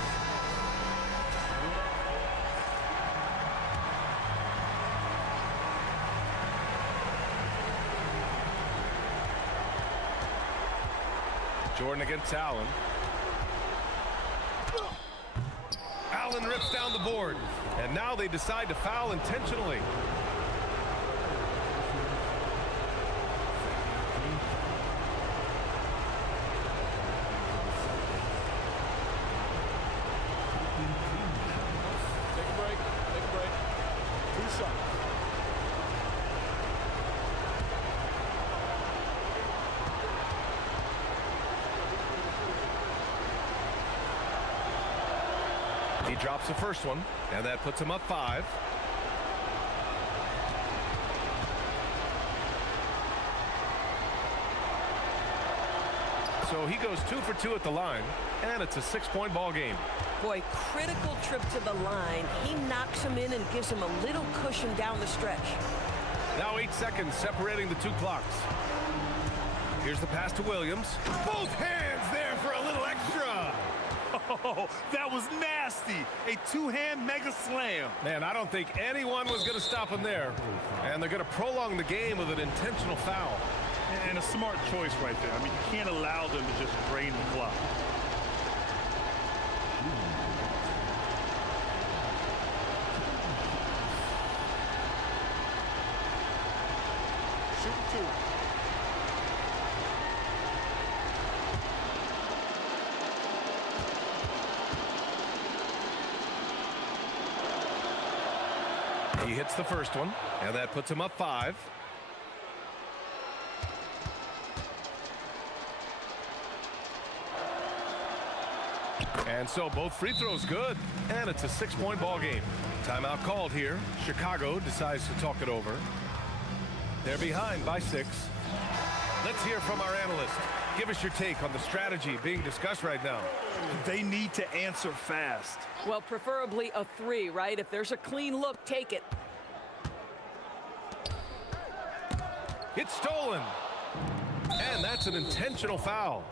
Jordan against Allen. Allen rips down the board. And now they decide to foul intentionally. Take a break. Take a break. 2 shots. He drops the first one, and that puts him up 5. So he goes 2 for 2 at the line, and it's a 6-point ball game. Boy, critical trip to the line. He knocks him in and gives him a little cushion down the stretch. Now 8 seconds separating the 2 clocks. Here's the pass to Williams. Both hands there for a little extra. Oh, that was nasty. A 2-hand mega slam. Man, I don't think anyone was going to stop him there. And they're going to prolong the game with an intentional foul. And a smart choice right there. I mean, you can't allow them to just drain the clock. Shoot 2. He hits the first one, and that puts him up 5. And so both free throws good, and it's a 6-point ball game. Timeout called here. Chicago decides to talk it over. They're behind by 6. Let's hear from our analyst. Give us your take on the strategy being discussed right now. They need to answer fast. Well, preferably a 3, right? If there's a clean look, take it. It's stolen. And that's an intentional foul.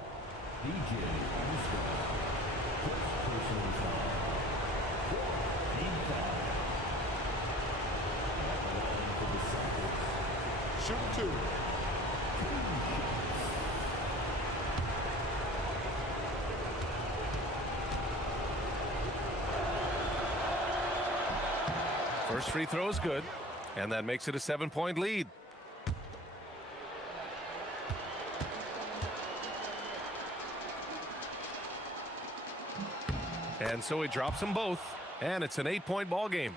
Shoot 2. First free throw is good, and that makes it a 7-point lead. And so he drops them both, and it's an 8-point ball game.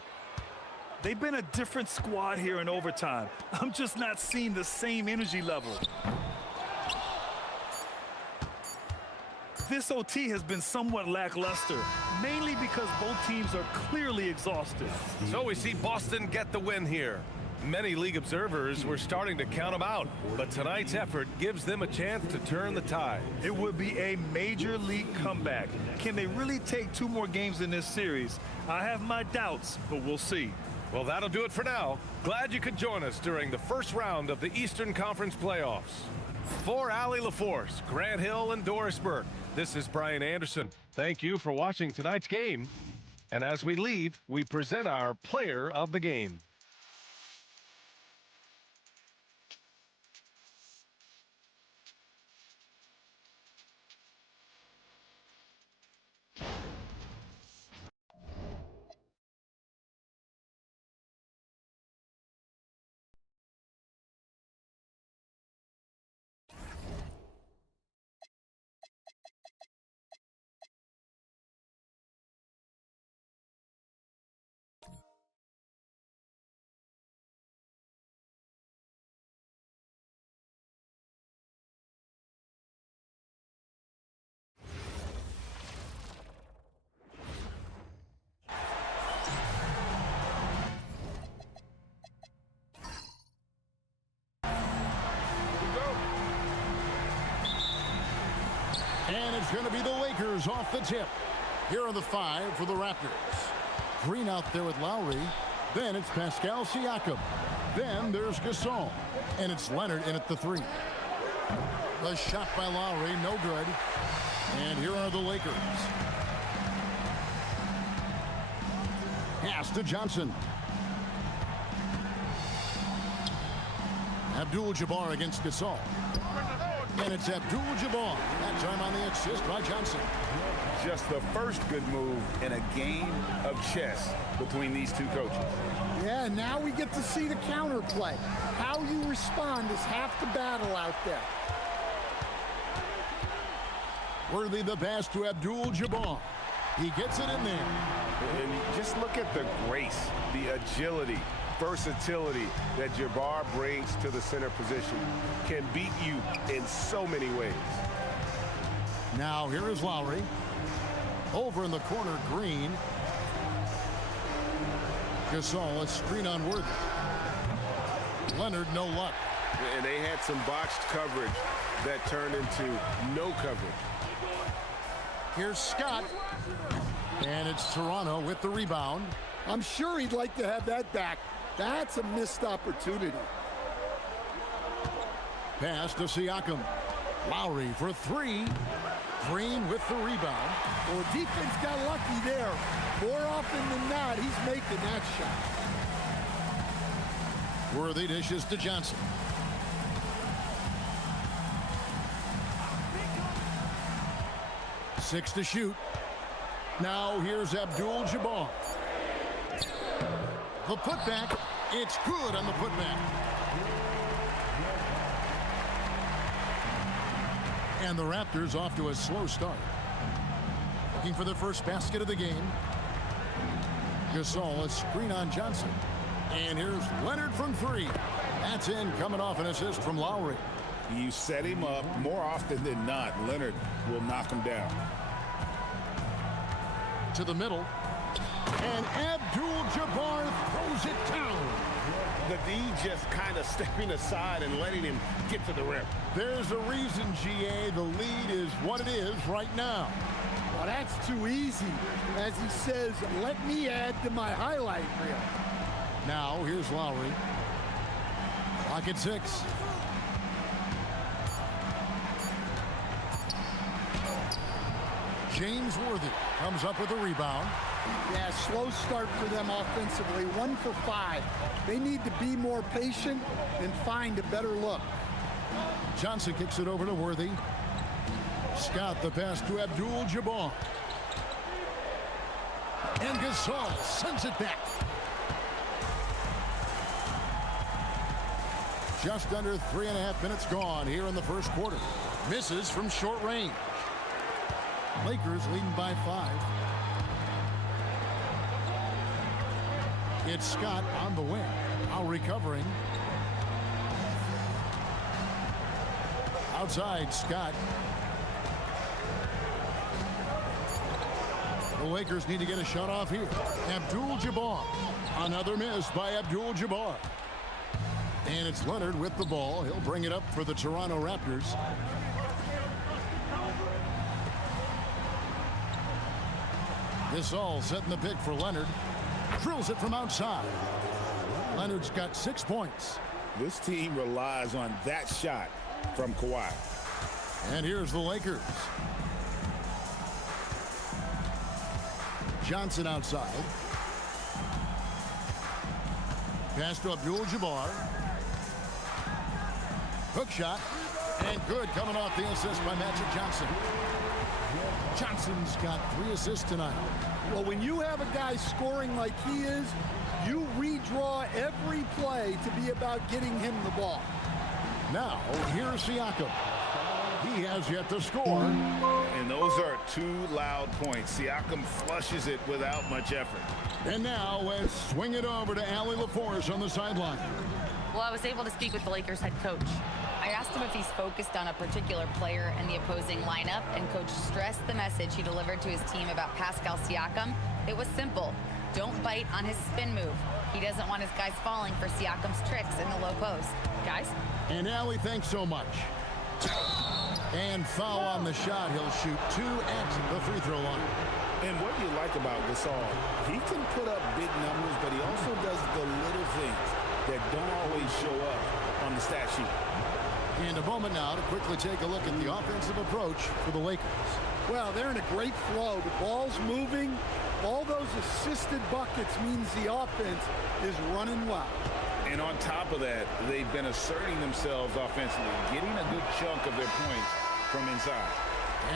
They've been a different squad here in overtime. I'm just not seeing the same energy level. This OT has been somewhat lackluster, mainly because both teams are clearly exhausted. So we see Boston get the win here. Many league observers were starting to count them out, but tonight's effort gives them a chance to turn the tide. It would be a major league comeback. Can they really take 2 more games in this series? I have my doubts, but we'll see. Well, that'll do it for now. Glad you could join us during the first round of the Eastern Conference playoffs. For Allie LaForce, Grant Hill, and Doris Burke, this is Brian Anderson. Thank you for watching tonight's game. And as we leave, we present our player of the game. going to be the Lakers off the tip. Here are the 5 for the Raptors. Green out there with Lowry. Then it's Pascal Siakam. Then there's Gasol. And it's Leonard in at the 3. The shot by Lowry, no good. And here are the Lakers. Pass to Johnson. Abdul-Jabbar against Gasol. And it's Abdul-Jabbar. That time on the assist by Johnson. Just the first good move in a game of chess between these two coaches. Yeah, now we get to see the counterplay. How you respond is half the battle out there. Worthy the pass to Abdul-Jabbar. He gets it in there. And just look at the grace, the agility, versatility that Jabbar brings to the center position. Can beat you in so many ways. Now here is Lowry. Over in the corner, Green. Gasol, a screen on Worthy. Leonard, no luck. And they had some botched coverage that turned into no coverage. Here's Scott. And it's Toronto with the rebound. I'm sure he'd like to have that back. That's a missed opportunity. Pass to Siakam. Lowry for 3. Green with the rebound. Well, defense got lucky there. More often than not, he's making that shot. Worthy dishes to Johnson. Six to shoot. Now here's Abdul-Jabbar. The putback. It's good on the putback. And the Raptors off to a slow start. Looking for their first basket of the game. Gasol, a screen on Johnson. And here's Leonard from 3. That's in, coming off an assist from Lowry. You set him up more often than not. Leonard will knock him down. To the middle. And Abdul-Jabbar throws it down. The D just kind of stepping aside and letting him get to the rim. There's a reason, GA. The lead is what it is right now. Well, that's too easy. As he says, let me add to my highlight reel. Now, here's Lowry. Clock at 6. James Worthy comes up with a rebound. Yeah, slow start for them offensively. 1 for 5. They need to be more patient and find a better look. Johnson kicks it over to Worthy. Scott the pass to Abdul-Jabbar. And Gasol sends it back. Just under 3.5 minutes gone here in the first quarter. Misses from short range. Lakers leading by 5. It's Scott on the wing. Now recovering. Outside, Scott. The Lakers need to get a shot off here. Abdul-Jabbar. Another miss by Abdul-Jabbar. And it's Leonard with the ball. He'll bring it up for the Toronto Raptors. This all setting the pick for Leonard. Drills it from outside. Leonard's got 6 points. This team relies on that shot from Kawhi. And here's the Lakers. Johnson outside. Pass to Abdul-Jabbar. Hook shot. And good, coming off the assist by Magic Johnson. Johnson's got 3 assists tonight. Well, when you have a guy scoring like he is, you redraw every play to be about getting him the ball. Now, here's Siakam. He has yet to score. And those are 2 loud points. Siakam flushes it without much effort. And now let's swing it over to Allie LaForce on the sideline. Well, I was able to speak with the Lakers head coach. I asked him if he's focused on a particular player in the opposing lineup, and coach stressed the message he delivered to his team about Pascal Siakam. It was simple. Don't bite on his spin move. He doesn't want his guys falling for Siakam's tricks in the low post. Guys? And Allie, thanks so much. And foul on the shot. He'll shoot 2 at the free throw line. And what you like about Gasol, he can put up big numbers, but he also does the little things that don't always show up on the stat sheet. In a moment now to quickly take a look at the offensive approach for the Lakers. Well, they're in a great flow. The ball's moving. All those assisted buckets means the offense is running well. And on top of that, they've been asserting themselves offensively, getting a good chunk of their points from inside.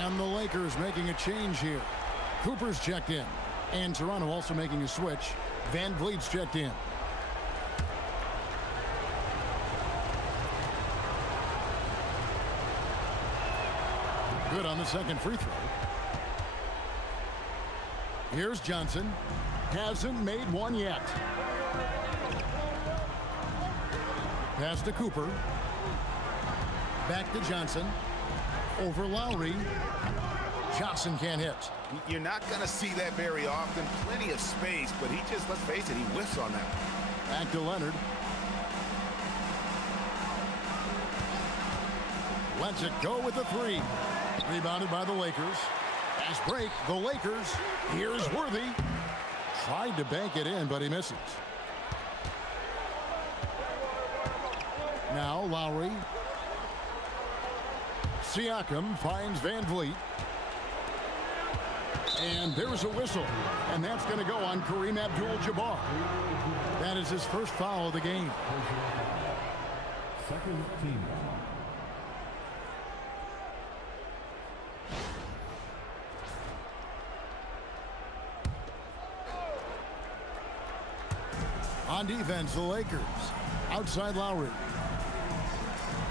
And the Lakers making a change here. Cooper's checked in. And Toronto also making a switch. Van Vliet's checked in. Good on the second free throw. Here's Johnson. Hasn't made one yet. Pass to Cooper. Back to Johnson. Over Lowry. Johnson can't hit. You're not going to see that very often. Plenty of space, but he just, let's face it, he whiffs on that. Back to Leonard. Lets it go with the 3. Rebounded by the Lakers. Fast break, the Lakers. Here's Worthy. Tried to bank it in, but he misses. Now Lowry. Siakam finds Van Vliet. And there's a whistle. And that's going to go on Kareem Abdul-Jabbar. That is his first foul of the game. Second team. On defense, the Lakers. Outside Lowry.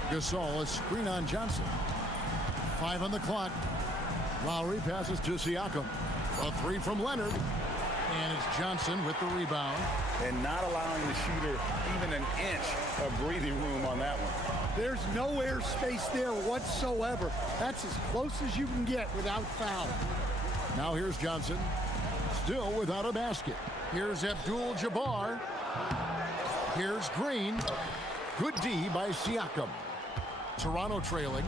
Gasol, a screen on Johnson. 5 on the clock. Lowry passes to Siakam. A 3 from Leonard. And it's Johnson with the rebound. And not allowing the shooter even an inch of breathing room on that one. There's no air space there whatsoever. That's as close as you can get without foul. Now here's Johnson. Still without a basket. Here's Abdul-Jabbar. Here's Green. Good D by Siakam. Toronto trailing.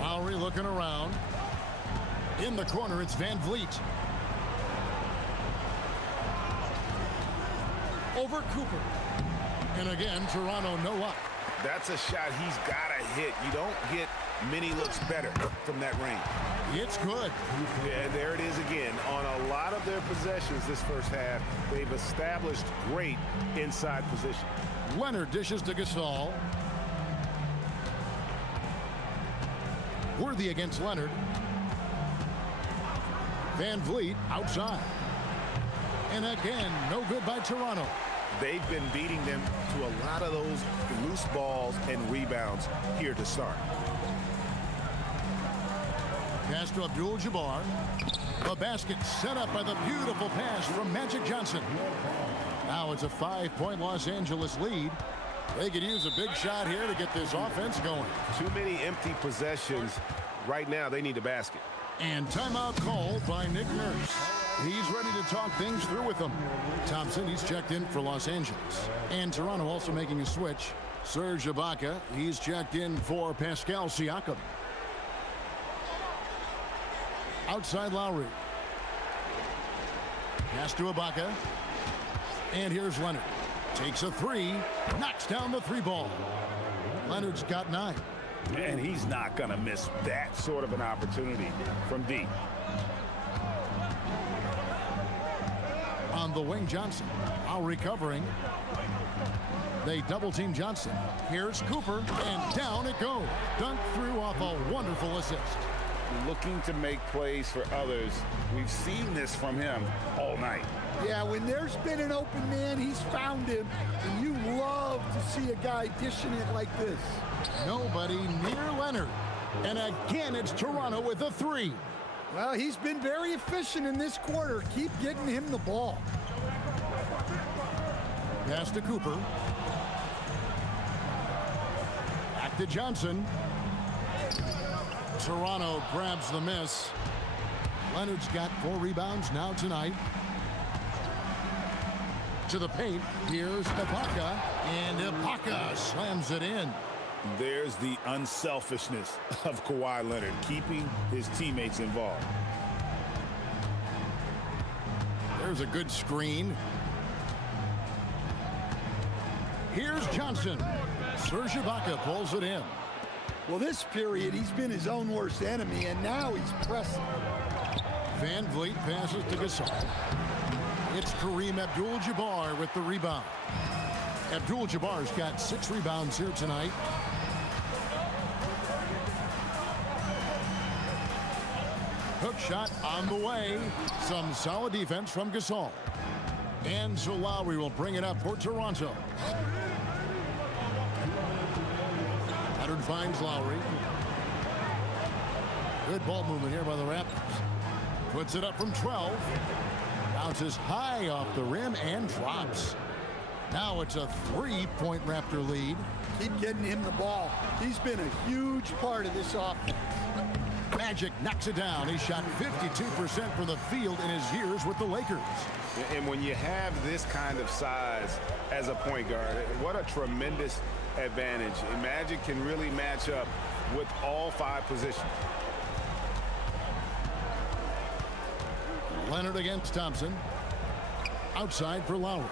Lowry looking around. In the corner, it's Van Vliet. Over Cooper. And again, Toronto no up. That's a shot he's got to hit. You don't get many looks better from that range. It's good. Yeah, there it is again. On a lot of their possessions this first half, they've established great inside position. Leonard dishes to Gasol. Worthy against Leonard. Van Vliet outside. And again, no good by Toronto. They've been beating them to a lot of those loose balls and rebounds here to start. Pass to Abdul-Jabbar. The basket set up by the beautiful pass from Magic Johnson. Now it's a 5-point Los Angeles lead. They could use a big shot here to get this offense going. Too many empty possessions. Right now, they need a basket. And timeout called by Nick Nurse. He's ready to talk things through with them. Thompson, he's checked in for Los Angeles. And Toronto also making a switch. Serge Ibaka, he's checked in for Pascal Siakam. Outside Lowry. Pass to Ibaka. And here's Leonard. Takes a 3. Knocks down the 3 ball. Leonard's got 9. And he's not going to miss that sort of an opportunity from deep. On the wing, Johnson. Lowry covering. They double team Johnson. Here's Cooper. And down it goes. Dunked through off a wonderful assist. Looking to make plays for others. We've seen this from him all night. Yeah, when there's been an open man, he's found him. And you love to see a guy dishing it like this. Nobody near Leonard. And again, it's Toronto with a 3. Well, he's been very efficient in this quarter. Keep getting him the ball. Pass to Cooper. Back to Johnson. Toronto grabs the miss. Leonard's got 4 rebounds now tonight. To the paint. Here's Ibaka. And Ibaka slams it in. There's the unselfishness of Kawhi Leonard, keeping his teammates involved. There's a good screen. Here's Johnson. Serge Ibaka pulls it in. Well, this period, he's been his own worst enemy, and now he's pressing. Van Vliet passes to Gasol. It's Kareem Abdul-Jabbar with the rebound. Abdul-Jabbar's got 6 rebounds here tonight. Hook shot on the way. Some solid defense from Gasol. And so Lowry will bring it up for Toronto. Leonard finds Lowry. Good ball movement here by the Raptors. Puts it up from 12. Bounces high off the rim and drops. Now it's a 3-point Raptor lead. Keep getting him the ball. He's been a huge part of this offense. Magic knocks it down. He shot 52% from the field in his years with the Lakers. And when you have this kind of size as a point guard, what a tremendous advantage. And Magic can really match up with all 5 positions. Leonard against Thompson. Outside for Lowry.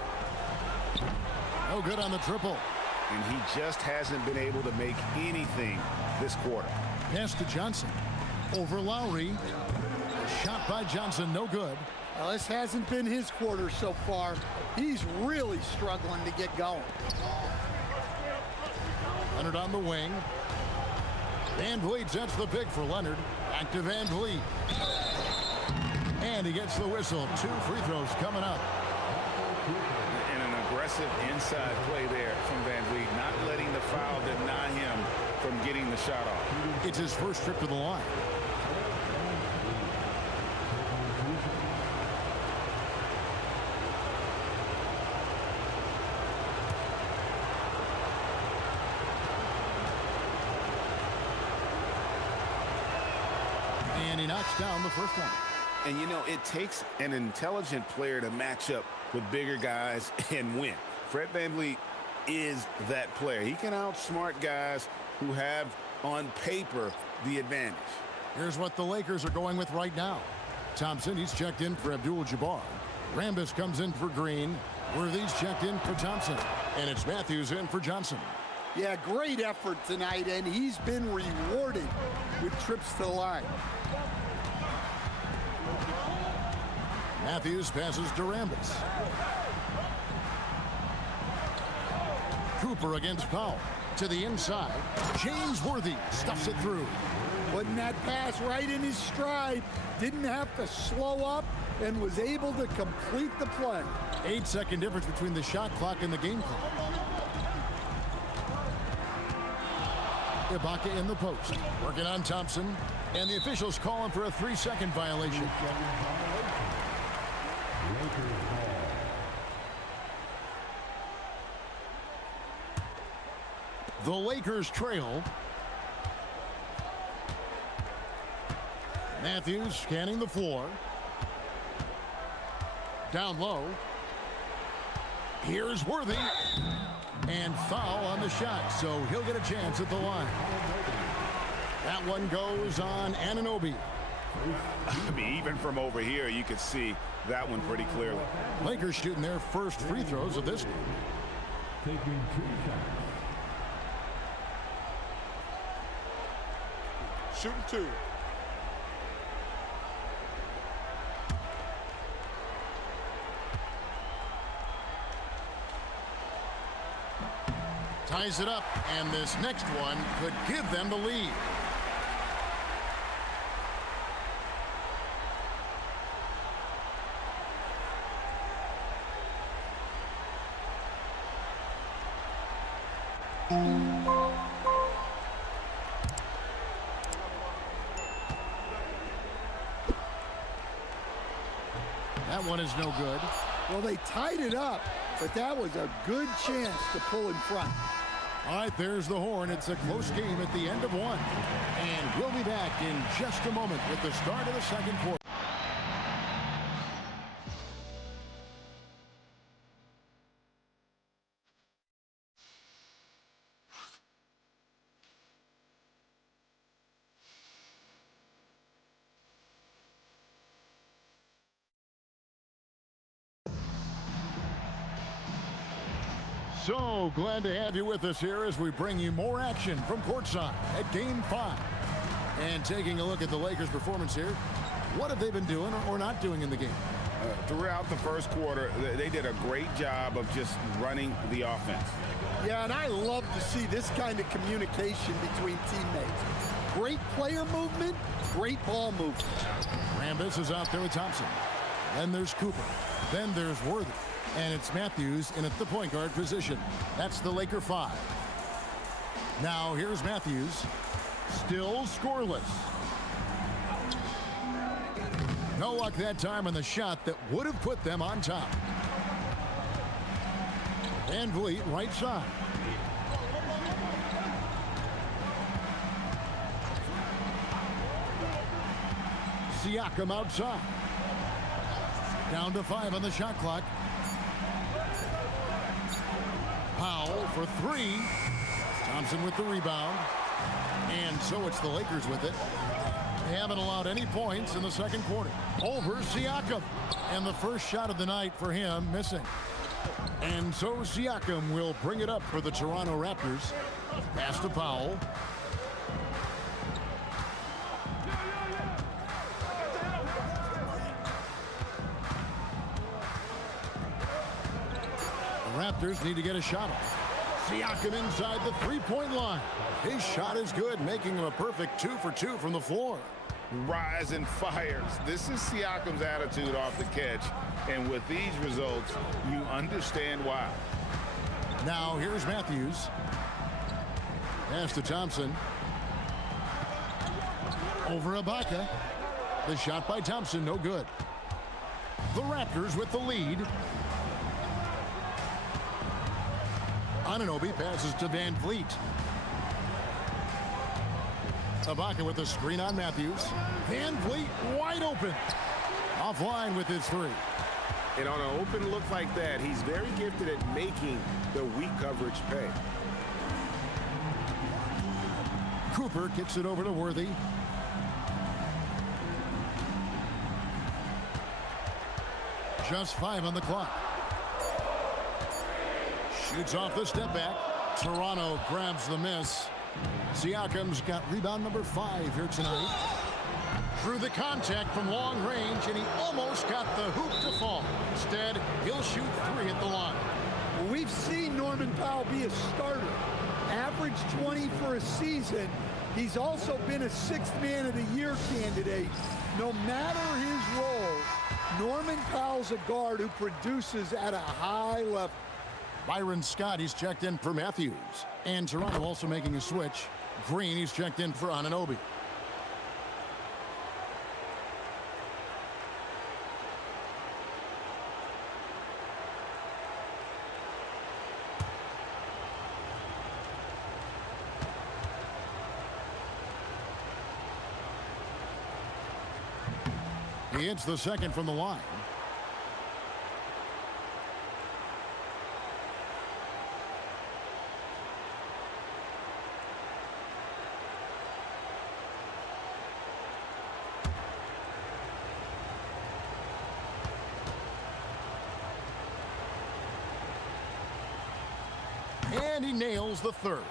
No good on the triple. And he just hasn't been able to make anything this quarter. Pass to Johnson. Over Lowry. Shot by Johnson, no good. Well, this hasn't been his quarter so far. He's really struggling to get going. Leonard on the wing. Van Vliet sets the pick for Leonard. Back to Van Vliet. And he gets the whistle. 2 free throws coming up. And an aggressive inside play there from Van Vliet, not letting the foul deny him from getting the shot off. It's his first trip to the line. And he knocks down the first one. And, you know, it takes an intelligent player to match up with bigger guys and win. Fred VanVleet is that player. He can outsmart guys who have, on paper, the advantage. Here's what the Lakers are going with right now. Thompson, he's checked in for Abdul-Jabbar. Rambis comes in for Green. Worthy's checked in for Thompson. And it's Matthews in for Johnson. Yeah, great effort tonight, and he's been rewarded with trips to the line. Matthews passes to Rambis. Cooper against Powell. To the inside. James Worthy stuffs it through. Putting that pass right in his stride. Didn't have to slow up and was able to complete the play. 8-second difference between the shot clock and the game clock. Ibaka in the post. Working on Thompson. And the officials calling for a 3-second violation. The Lakers trail. Matthews scanning the floor. Down low. Here's Worthy. And foul on the shot, so he'll get a chance at the line. That one goes on Anunoby. I mean, even from over here, you could see that one pretty clearly. Lakers shooting their first free throws of this game. Taking 2 shots. Shooting 2. Ties it up, and this next one could give them the lead. That one is no good. Well, they tied it up, but that was a good chance to pull in front. All right, there's the horn. It's a close game at the end of one. And we'll be back in just a moment with the start of the second quarter. So glad to have you with us here as we bring you more action from courtside at Game 5. And taking a look at the Lakers' performance here, what have they been doing or not doing in the game? Throughout the first quarter, they did a great job of just running the offense. Yeah, and I love to see this kind of communication between teammates. Great player movement, great ball movement. Rambis is out there with Thompson. Then there's Cooper. Then there's Worthy. And it's Matthews in at the point guard position. That's the Laker 5. Now here's Matthews. Still scoreless. No luck that time on the shot that would have put them on top. Van Vliet right side. Siakam outside. Down to 5 on the shot clock. Powell for 3. Thompson with the rebound. And so it's the Lakers with it. They haven't allowed any points in the second quarter. Over Siakam. And the first shot of the night for him missing. And so Siakam will bring it up for the Toronto Raptors. Pass to Powell. The Raptors need to get a shot off. Siakam inside the three-point line. His shot is good, making him a perfect 2 for 2 from the floor. Rise and fires. This is Siakam's attitude off the catch. And with these results, you understand why. Now here's Matthews. Pass to Thompson. Over Ibaka. The shot by Thompson, no good. The Raptors with the lead. Anunoby passes to Van Vliet. Ibaka with the screen on Matthews. Van Vliet wide open. Offline with his 3. And on an open look like that, he's very gifted at making the weak coverage pay. Cooper kicks it over to Worthy. Just 5 on the clock. Shoots off the step back. Toronto grabs the miss. Siakam's got rebound number 5 here tonight. Through the contact from long range, and he almost got the hoop to fall. Instead, he'll shoot 3 at the line. Well, we've seen Norman Powell be a starter. Average 20 for a season. He's also been a 6th Man of the Year candidate. No matter his role, Norman Powell's a guard who produces at a high level. Byron Scott, he's checked in for Matthews. And Toronto also making a switch. Green, he's checked in for Anunoby. He hits the second from the line. And he nails the 3rd.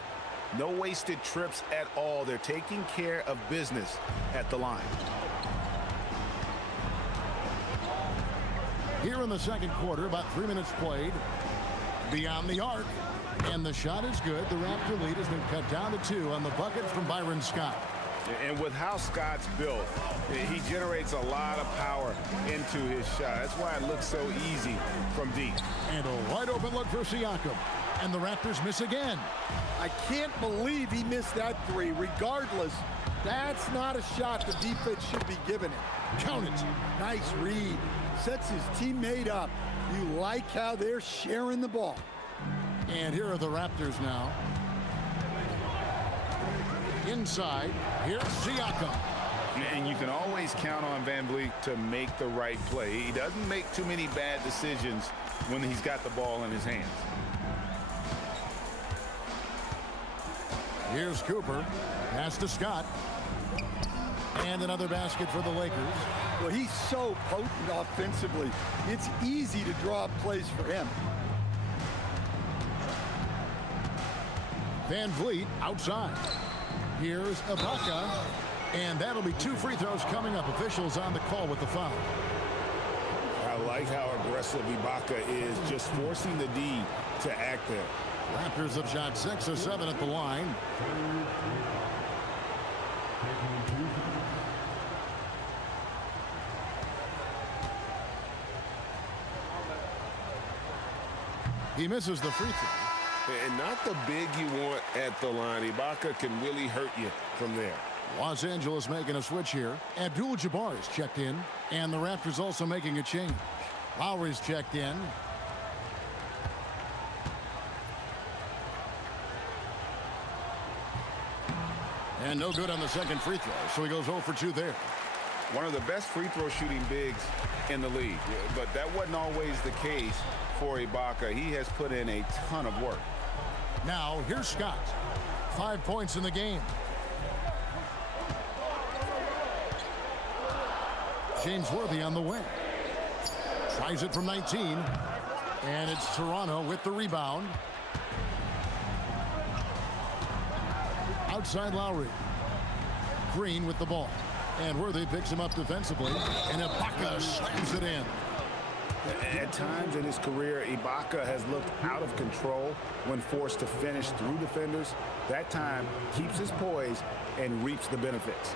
No wasted trips at all. They're taking care of business at the line. Here in the second quarter, about 3 minutes played. Beyond the arc. And the shot is good. The Raptor lead has been cut down to 2 on the bucket from Byron Scott. And with how Scott's built, he generates a lot of power into his shot. That's why it looks so easy from deep. And a wide open look for Siakam. And the Raptors miss again. I can't believe he missed that 3. Regardless, that's not a shot the defense should be giving him. Count it. Nice read. Sets his teammate up. You like how they're sharing the ball. And here are the Raptors now. Inside, here's Siakam. And you can always count on Van Vliet to make the right play. He doesn't make too many bad decisions when he's got the ball in his hands. Here's Cooper. Pass to Scott. And another basket for the Lakers. Well, he's so potent offensively. It's easy to draw up plays for him. Van Vliet outside. Here's Ibaka. And that'll be 2 free throws coming up. Officials on the call with the foul. I like how aggressive Ibaka is, just forcing the D to act there. Raptors have shot 6 of 7 at the line. He misses the free throw. And not the big you want at the line. Ibaka can really hurt you from there. Los Angeles making a switch here. Abdul-Jabbar is checked in. And the Raptors also making a change. Lowry's checked in. And no good on the second free throw, so he goes 0 for 2 there. One of the best free throw shooting bigs in the league. But that wasn't always the case for Ibaka. He has put in a ton of work. Now, here's Scott. 5 points in the game. James Worthy on the wing. Tries it from 19. And it's Toronto with the rebound. Outside Lowry. Green with the ball. And Worthy picks him up defensively. And Ibaka slams it in. At times in his career, Ibaka has looked out of control when forced to finish through defenders. That time keeps his poise and reaps the benefits.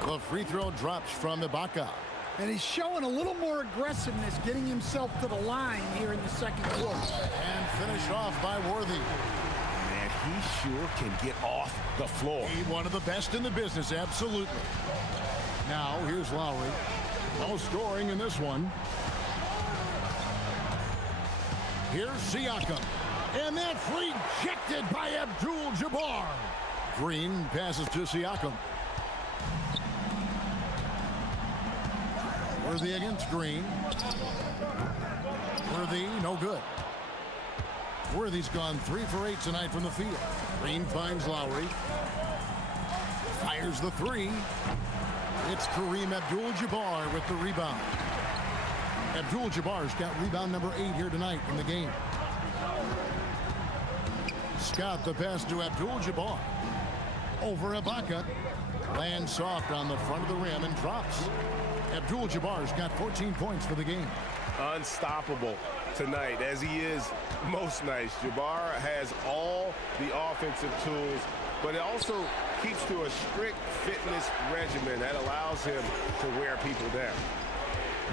The free throw drops from Ibaka. And he's showing a little more aggressiveness, getting himself to the line here in the second quarter. And finished off by Worthy. Man, he sure can get off the floor. He's one of the best in the business, absolutely. Now, here's Lowry. No scoring in this one. Here's Siakam. And that's rejected by Abdul-Jabbar. Green passes to Siakam. Worthy against Green. Worthy, no good. Worthy's gone 3 for 8 tonight from the field. Green finds Lowry. Fires the 3. It's Kareem Abdul-Jabbar with the rebound. Abdul-Jabbar's got rebound number 8 here tonight in the game. Scott the pass to Abdul-Jabbar. Over Ibaka. Lands soft on the front of the rim and drops. Abdul-Jabbar's got 14 points for the game. Unstoppable tonight, as he is most nights. Jabbar has all the offensive tools, but it also keeps to a strict fitness regimen that allows him to wear people down.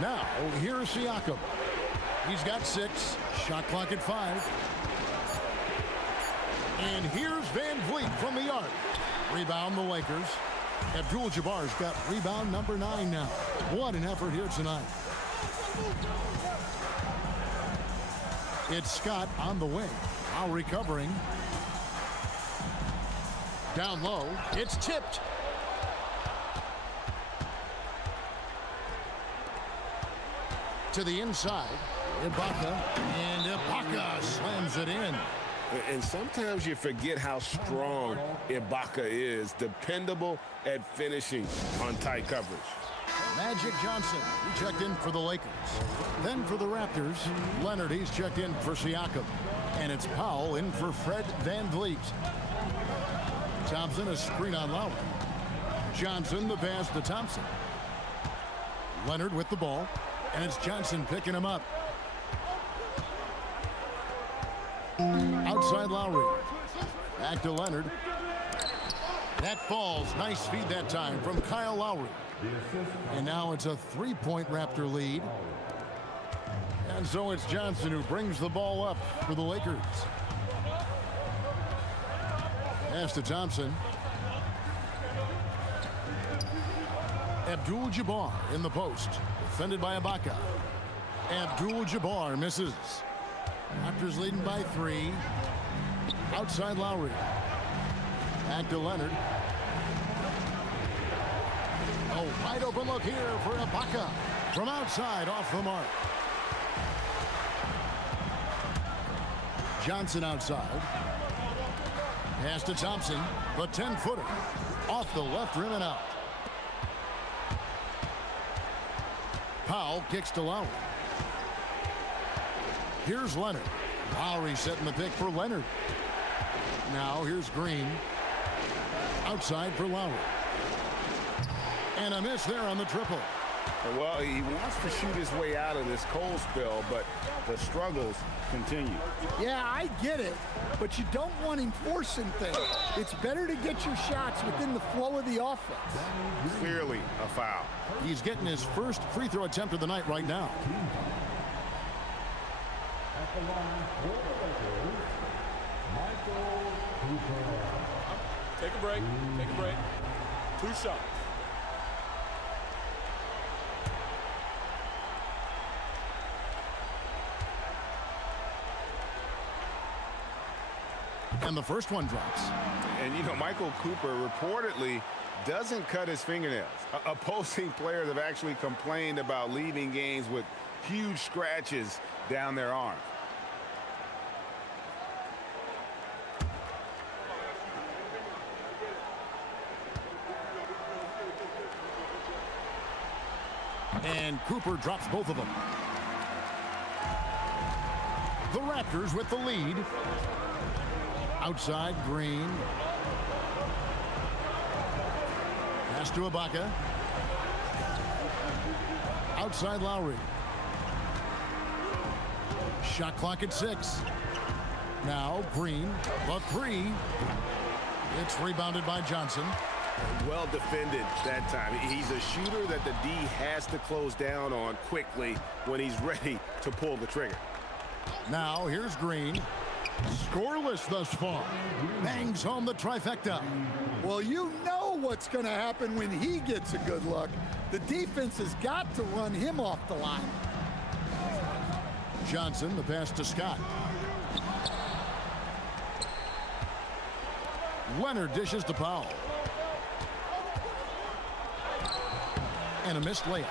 Now, here's Siakam. He's got 6. Shot clock at 5. And here's Van Vliet from the arc. Rebound the Lakers. Abdul-Jabbar's got rebound number 9 now. What an effort here tonight. It's Scott on the wing. Now recovering. Down low. It's tipped. To the inside. Ibaka. And Ibaka slams it in. And sometimes you forget how strong Ibaka is, dependable at finishing on tight coverage. Magic Johnson, he checked in for the Lakers. Then for the Raptors, Leonard, he's checked in for Siakam. And it's Powell in for Fred Van Vliet. Thompson, a screen on Lowry. Johnson, the pass to Thompson. Leonard with the ball. And it's Johnson picking him up. Outside Lowry. Back to Leonard. That falls. Nice feed that time from Kyle Lowry. And now it's a 3-point Raptor lead. And so it's Johnson who brings the ball up for the Lakers. Pass to Thompson. Abdul-Jabbar in the post. Defended by Ibaka. Abdul-Jabbar misses. Raptors leading by 3. Outside Lowry. Back to Leonard. A wide open look here for Ibaka. From outside, off the mark. Johnson outside. Pass to Thompson. The 10-footer. Off the left rim and out. Powell kicks to Lowry. Here's Leonard. Lowry setting the pick for Leonard. Now here's Green. Outside for Lowry. And a miss there on the triple. Well, he wants to shoot his way out of this cold spell, but the struggles continue. Yeah, I get it, but you don't want him forcing things. It's better to get your shots within the flow of the offense. Clearly a foul. He's getting his first free throw attempt of the night right now. At the line for the Lakers, Michael Cooper. Take a break. Take a break. 2 shots. And the first one drops. And, you know, Michael Cooper reportedly doesn't cut his fingernails. Opposing players have actually complained about leaving games with huge scratches down their arms. And Cooper drops both of them. The Raptors with the lead. Outside, Green. Pass to Ibaka. Outside, Lowry. Shot clock at 6. Now, Green. The 3. It's rebounded by Johnson. Well defended that time. He's a shooter that the D has to close down on quickly when he's ready to pull the trigger. Now, here's Green. Scoreless thus far. Bangs home the trifecta. Well, you know what's going to happen when he gets a good look. The defense has got to run him off the line. Johnson, the pass to Scott. Leonard dishes to Powell. And a missed layup.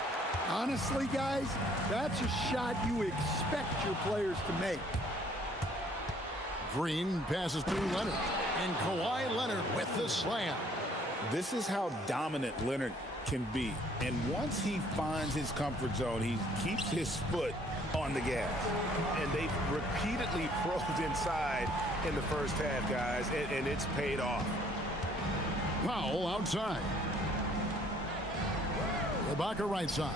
Honestly, guys, that's a shot you expect your players to make. Green passes to Leonard. And Kawhi Leonard with the slam. This is how dominant Leonard can be. And once he finds his comfort zone, he keeps his foot on the gas. And they've repeatedly probed inside in the first half, guys, and it's paid off. Powell outside. Ibaka right side.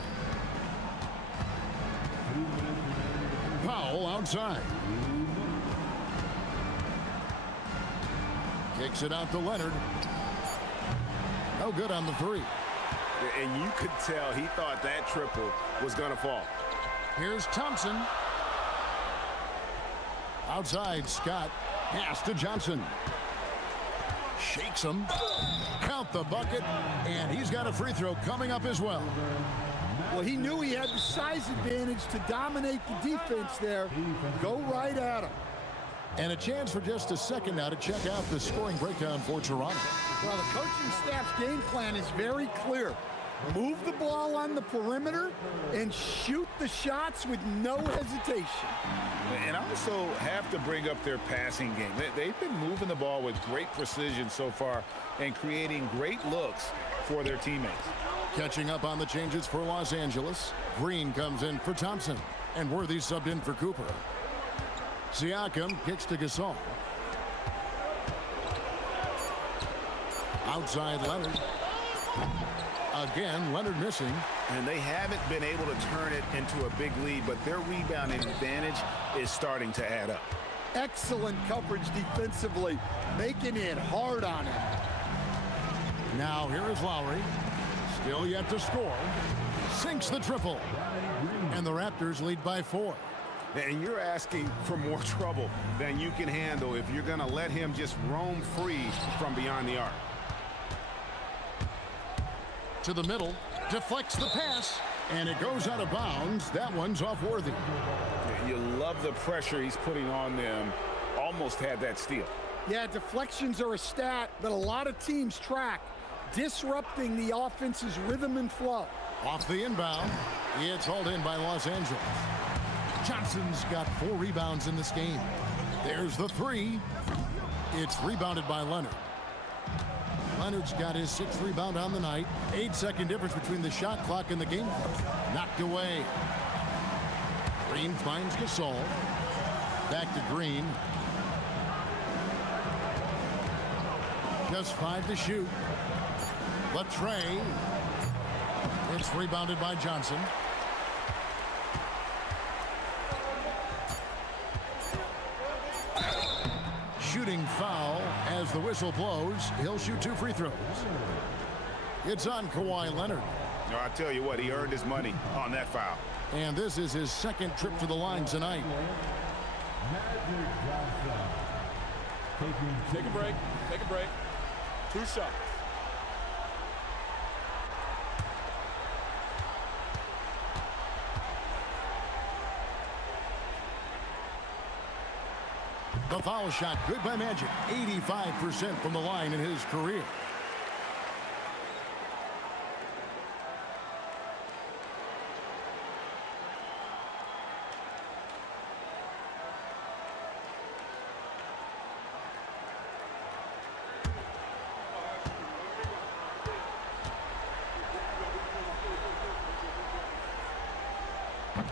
Powell outside. Kicks it out to Leonard. No good on the 3. And you could tell he thought that triple was going to fall. Here's Thompson. Outside, Scott. Pass to Johnson. Shakes him. Count the bucket. And he's got a free throw coming up as well. Well, he knew he had the size advantage to dominate the defense there. Go right at him. And a chance for just a second now to check out the scoring breakdown for Toronto. Well, the coaching staff's game plan is very clear. Move the ball on the perimeter and shoot the shots with no hesitation. And I also have to bring up their passing game. They've been moving the ball with great precision so far and creating great looks for their teammates. Catching up on the changes for Los Angeles. Green comes in for Thompson. And Worthy subbed in for Cooper. Siakam kicks to Gasol. Outside Leonard. Again, Leonard missing. And they haven't been able to turn it into a big lead, but their rebounding advantage is starting to add up. Excellent coverage defensively, making it hard on him. Now here is Lowry. Still yet to score. Sinks the triple. And the Raptors lead by 4. And you're asking for more trouble than you can handle if you're going to let him just roam free from beyond the arc. To the middle, deflects the pass, and it goes out of bounds. That one's off Worthy. You love the pressure he's putting on them. Almost had that steal. Yeah, deflections are a stat that a lot of teams track, disrupting the offense's rhythm and flow. Off the inbound, it's hauled in by Los Angeles. Johnson's got 4 rebounds in this game. There's the 3. It's rebounded by Leonard. Leonard's got his 6th rebound on the night. 8-second difference between the shot clock and the game clock. Knocked away. Green finds Gasol. Back to Green. Just 5 to shoot. Latrey. It's rebounded by Johnson. Shooting foul as the whistle blows. He'll shoot 2 free throws. It's on Kawhi Leonard. No, I tell you what, he earned his money on that foul. And this is his 2nd trip to the line tonight. Take a break. Take a break. 2 shots. The foul shot good by Magic. 85% from the line in his career.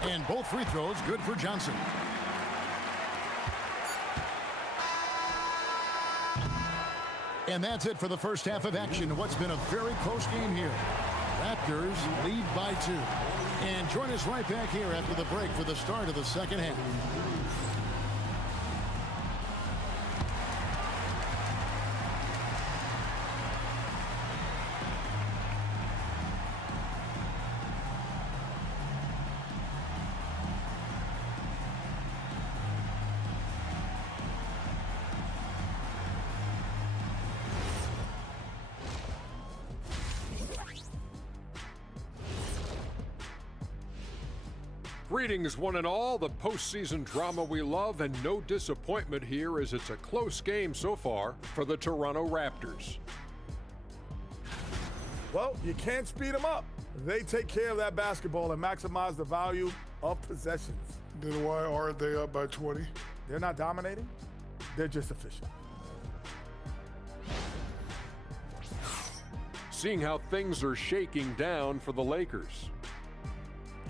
And both free throws good for Johnson. And that's it for the first half of action. What's been a very close game here. Raptors lead by 2. And join us right back here after the break for the start of the second half. Greetings, one and all. The postseason drama we love, and no disappointment here as it's a close game so far for the Toronto Raptors. Well, you can't speed them up. They take care of that basketball and maximize the value of possessions. Then why aren't they up by 20? They're not dominating. They're just efficient. Seeing how things are shaking down for the Lakers.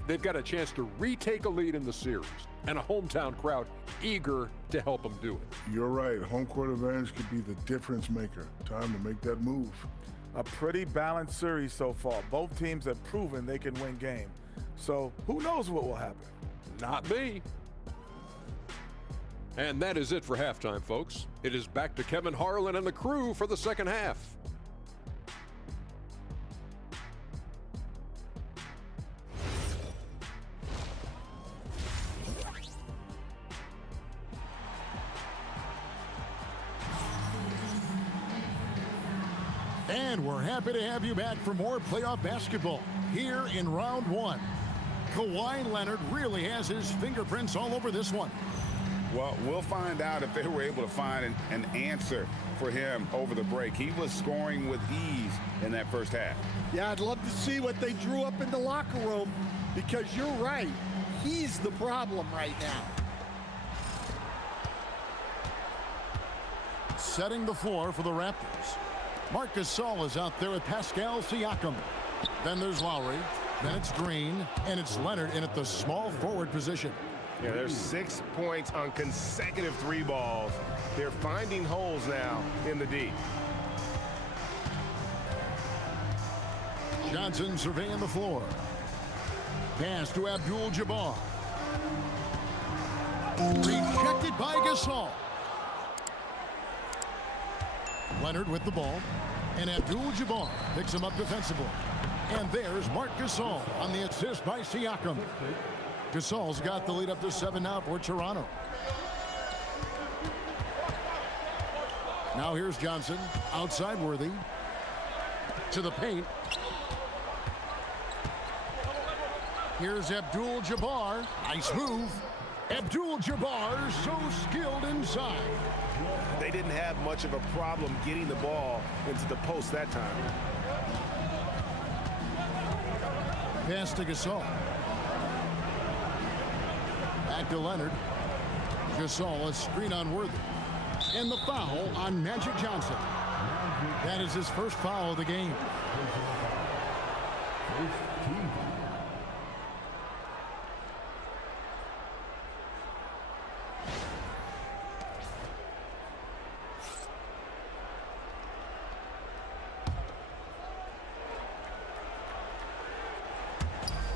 They've got a chance to retake a lead in the series, and a hometown crowd eager to help them do it. You're right. Home court advantage could be the difference maker. Time to make that move. A pretty balanced series so far. Both teams have proven they can win games. So who knows what will happen? Not me. And that is it for halftime, folks. It is back to Kevin Harlan and the crew for the second half. And we're happy to have you back for more playoff basketball here in round 1. Kawhi Leonard really has his fingerprints all over this one. Well, we'll find out if they were able to find an answer for him over the break. He was scoring with ease in that first half. Yeah, I'd love to see what they drew up in the locker room, because you're right. He's the problem right now. Setting the floor for the Raptors. Marc Gasol is out there with Pascal Siakam. Then there's Lowry. Then it's Green. And it's Leonard in at the small forward position. Yeah, there's 6 points on consecutive 3 balls. They're finding holes now in the D. Johnson surveying the floor. Pass to Abdul-Jabbar. Rejected by Gasol. Leonard with the ball, and Abdul-Jabbar picks him up defensively. And there's Marc Gasol on the assist by Siakam. Gasol's got the lead up to 7 now for Toronto. Now here's Johnson, outside Worthy, to the paint. Here's Abdul-Jabbar, nice move. Abdul-Jabbar so skilled inside. They didn't have much of a problem getting the ball into the post that time. Pass to Gasol. Back to Leonard. Gasol, a screen on Worthy. And the foul on Magic Johnson. That is his first foul of the game.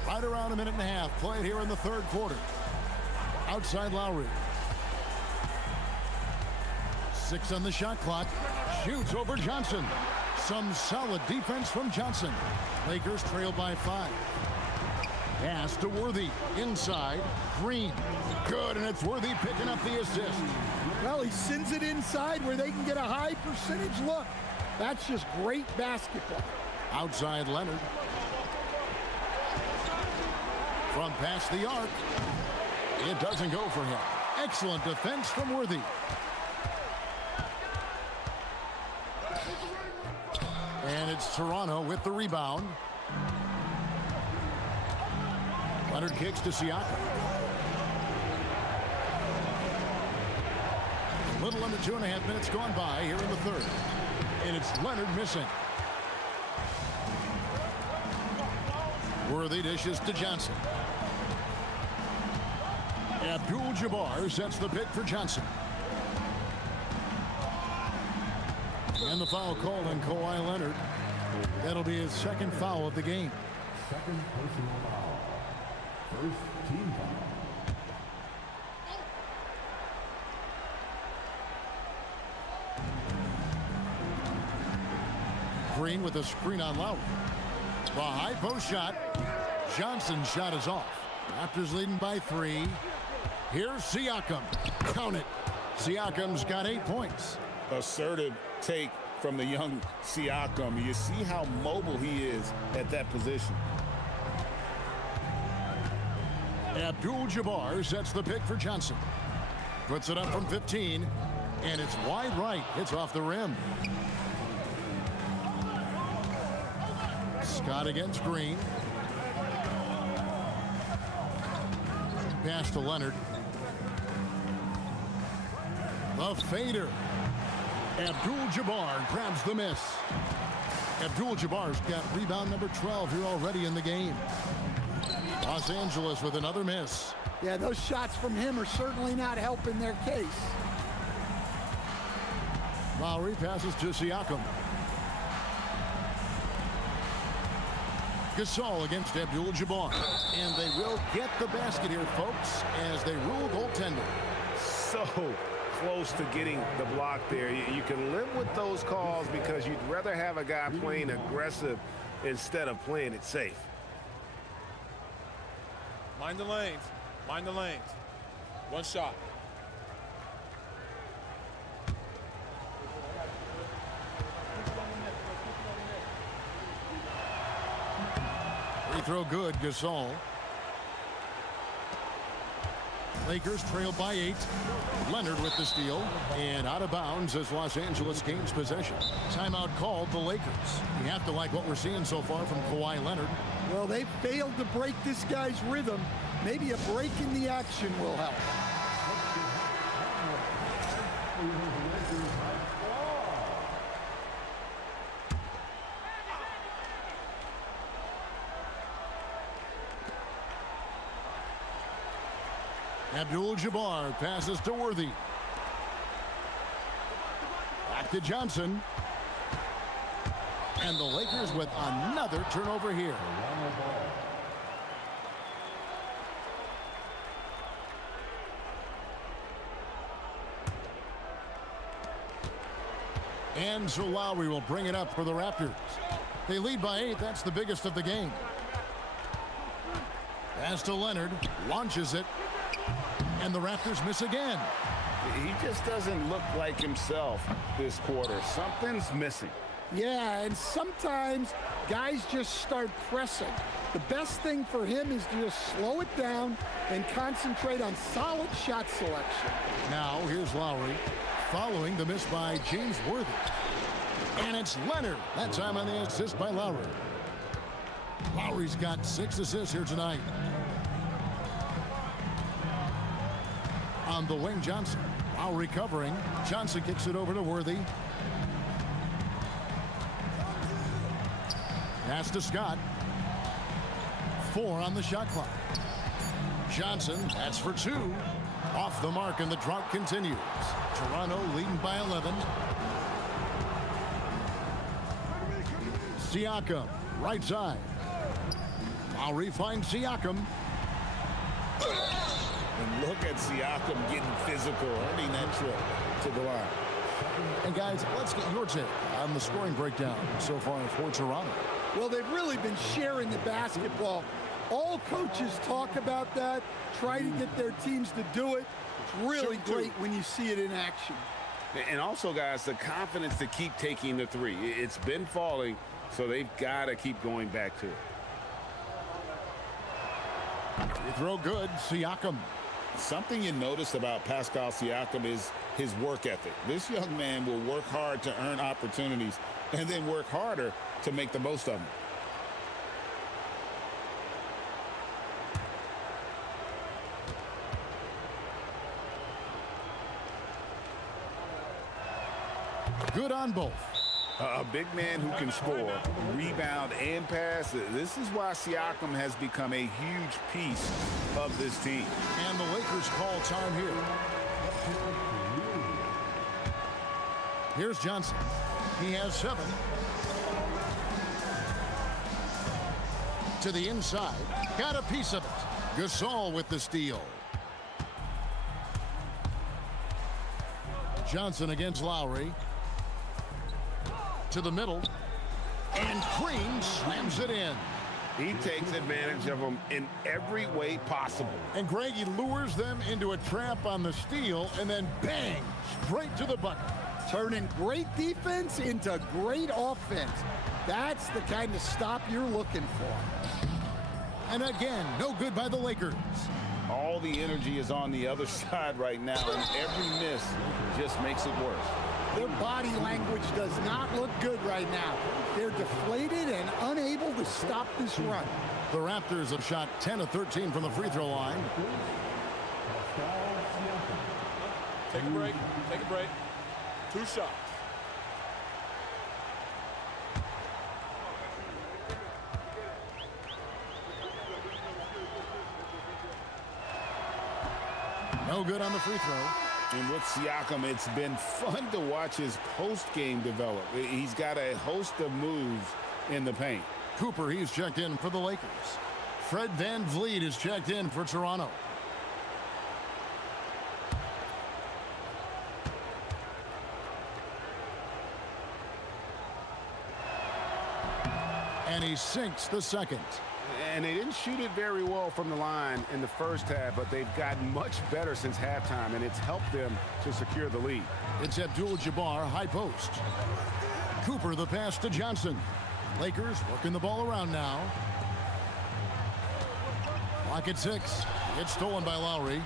Right around a minute and a half played here in the third quarter. Outside Lowry. 6 on the shot clock. Shoots over Johnson. Some solid defense from Johnson. Lakers trail by 5. Pass to Worthy. Inside. Green. Good, and it's Worthy picking up the assist. Well, he sends it inside where they can get a high percentage look. That's just great basketball. Outside Leonard. From past the arc. It doesn't go for him. Excellent defense from Worthy. And it's Toronto with the rebound. Leonard kicks to Siakam. A little under 2.5 minutes gone by here in the third. And it's Leonard missing. Worthy dishes to Johnson. Abdul-Jabbar sets the pick for Johnson. And the foul called on Kawhi Leonard. That'll be his second foul of the game. Second personal foul. First team foul. Green with a screen on Lowry. The high post shot. Johnson's shot is off. Raptors leading by 3. Here's Siakam. Count it. Siakam's got 8 points. Assertive take from the young Siakam. You see how mobile he is at that position. Abdul-Jabbar sets the pick for Johnson. Puts it up from 15, and it's wide right. It's off the rim. Scott against Green. Pass to Leonard. The fader. Abdul-Jabbar grabs the miss. Abdul-Jabbar's got rebound number 12 here already in the game. Los Angeles with another miss. Yeah, those shots from him are certainly not helping their case. Lowry passes to Siakam. Gasol against Abdul-Jabbar. And they will get the basket here, folks, as they rule goaltender. So close to getting the block there. You can live with those calls because you'd rather have a guy playing aggressive instead of playing it safe. Mind the lanes. Mind the lanes. One shot. Free throw good, Gasol. Lakers trail by 8. Leonard with the steal. And out of bounds as Los Angeles gains possession. Timeout called the Lakers. You have to like what we're seeing so far from Kawhi Leonard. Well, they failed to break this guy's rhythm. Maybe a break in the action will help. Abdul-Jabbar passes to Worthy. Back to Johnson. And the Lakers with another turnover here. And so Lowry will bring it up for the Raptors. They lead by 8. That's the biggest of the game. Pass to Leonard. Launches it. And the Raptors miss again. He just doesn't look like himself this quarter. Something's missing. Yeah, and sometimes guys just start pressing. The best thing for him is to just slow it down and concentrate on solid shot selection. Now here's Lowry following the miss by James Worthy. And it's Leonard. That time on the assist by Lowry. Lowry's got 6 assists here tonight. On the wing, Johnson. Lowry covering. Johnson kicks it over to Worthy. Pass to Scott. 4 on the shot clock. Johnson, that's for 2. Off the mark, and the drought continues. Toronto leading by 11. Siakam, right side. Lowry finds Siakam. And look at Siakam getting physical, earning that trip to the line. And guys, let's get your take on the scoring breakdown so far for Toronto. Well, they've really been sharing the basketball. All coaches talk about that, try to get their teams to do it. It's really great when you see it in action. And also, guys, the confidence to keep taking the 3. It's been falling, so they've got to keep going back to it. Free throw good, Siakam. Something you notice about Pascal Siakam is his work ethic. This young man will work hard to earn opportunities and then work harder to make the most of them. Good on both. A big man who can score, rebound, and pass. This is why Siakam has become a huge piece of this team. And the Lakers call time here. Here's Johnson. He has 7. To the inside. Got a piece of it. Gasol with the steal. Johnson against Lowry. To the middle. And Green slams it in. He takes advantage of them in every way possible. And Greg, he lures them into a trap on the steal, and then bang, straight to the bucket. Turning great defense into great offense. That's the kind of stop you're looking for. And again, no good by the Lakers. All the energy is on the other side right now, and every miss just makes it worse. Their body language does not look good right now. They're deflated and unable to stop this run. The Raptors have shot 10 of 13 from the free throw line. Take a break. Take a break. 2 shots. No good on the free throw. And with Siakam, it's been fun to watch his post-game develop. He's got a host of moves in the paint. Cooper, he's checked in for the Lakers. Fred VanVleet is checked in for Toronto. And he sinks the second. And they didn't shoot it very well from the line in the first half, but they've gotten much better since halftime, and it's helped them to secure the lead. It's Abdul-Jabbar, high post. Cooper, the pass to Johnson. Lakers working the ball around now. Clock at 6. It's stolen by Lowry.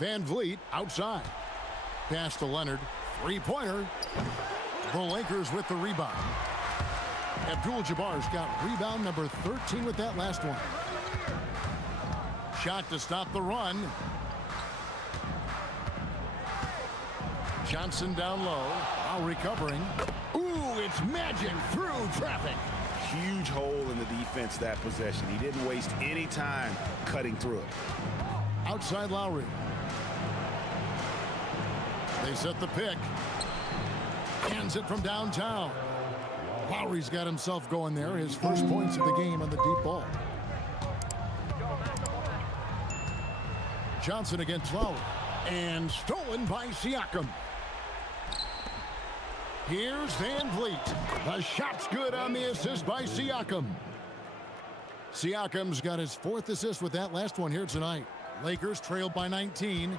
VanVleet outside. Pass to Leonard. Three-pointer. The Lakers with the rebound. Abdul-Jabbar's got rebound number 13 with that last one. Shot to stop the run. Johnson down low. Now recovering. Ooh, it's magic through traffic. Huge hole in the defense that possession. He didn't waste any time cutting through it. Outside Lowry. They set the pick. Hands it from downtown. Lowry's got himself going there. His first points of the game on the deep ball. Johnson against Lowry. And stolen by Siakam. Here's VanVleet. The shot's good on the assist by Siakam. Siakam's got his 4th assist with that last one here tonight. Lakers trailed by 19.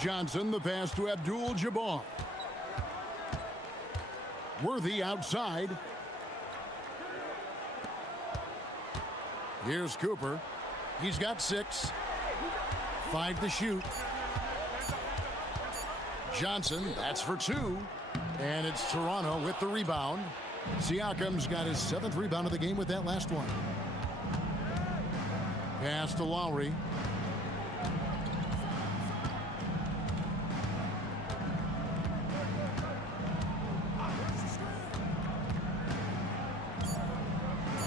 Johnson, the pass to Abdul-Jabbar. Worthy outside. Here's Cooper. He's got 6. 5 to shoot. Johnson, that's for 2. And it's Toronto with the rebound. Siakam's got his 7th rebound of the game with that last one. Pass to Lowry.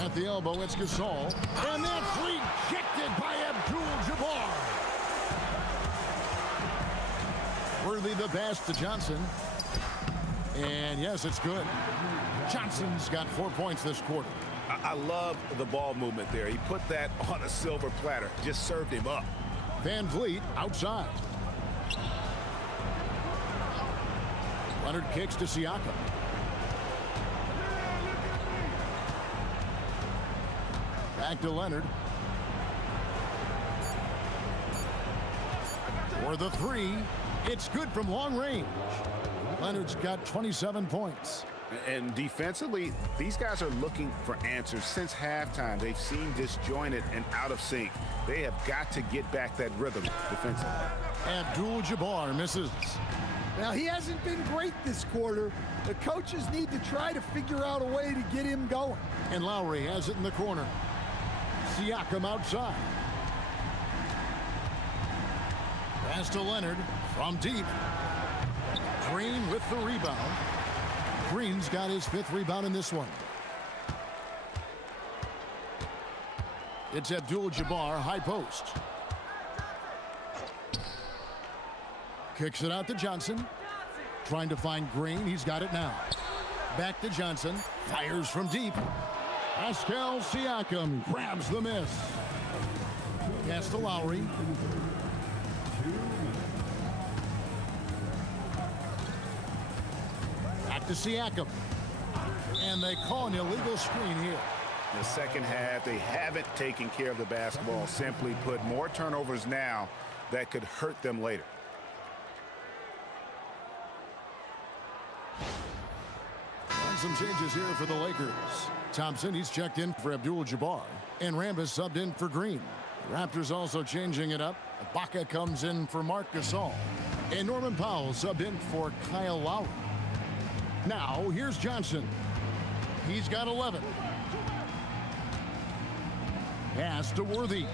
At the elbow, it's Gasol. And that's rejected by Abdul-Jabbar. Worthy the pass to Johnson. And yes, it's good. Johnson's got 4 points this quarter. I love the ball movement there. He put that on a silver platter. Just served him up. Van Vliet outside. Leonard kicks to Siakam. Back to Leonard. For the three. It's good from long range. Leonard's got 27 points. And defensively, these guys are looking for answers since halftime. They've seen disjointed and out of sync. They have got to get back that rhythm defensively. Abdul-Jabbar misses. Now, he hasn't been great this quarter. The coaches need to try to figure out a way to get him going. And Lowry has it in the corner. Siakam outside. Pass to Leonard from deep. Green with the rebound. Green's got his 5th rebound in this one. It's Abdul-Jabbar, high post. Kicks it out to Johnson. Trying to find Green. He's got it now. Back to Johnson. Fires from deep. Pascal Siakam grabs the miss. Pass to Lowry. Back to Siakam. And they call an illegal screen here. In the second half, they haven't taken care of the basketball. Simply put, more turnovers now that could hurt them later. And some changes here for the Lakers. Thompson, he's checked in for Abdul-Jabbar. And Rambis subbed in for Green. Raptors also changing it up. Ibaka comes in for Marc Gasol. And Norman Powell subbed in for Kyle Lowry. Now, here's Johnson. He's got 11. Pass to Worthy.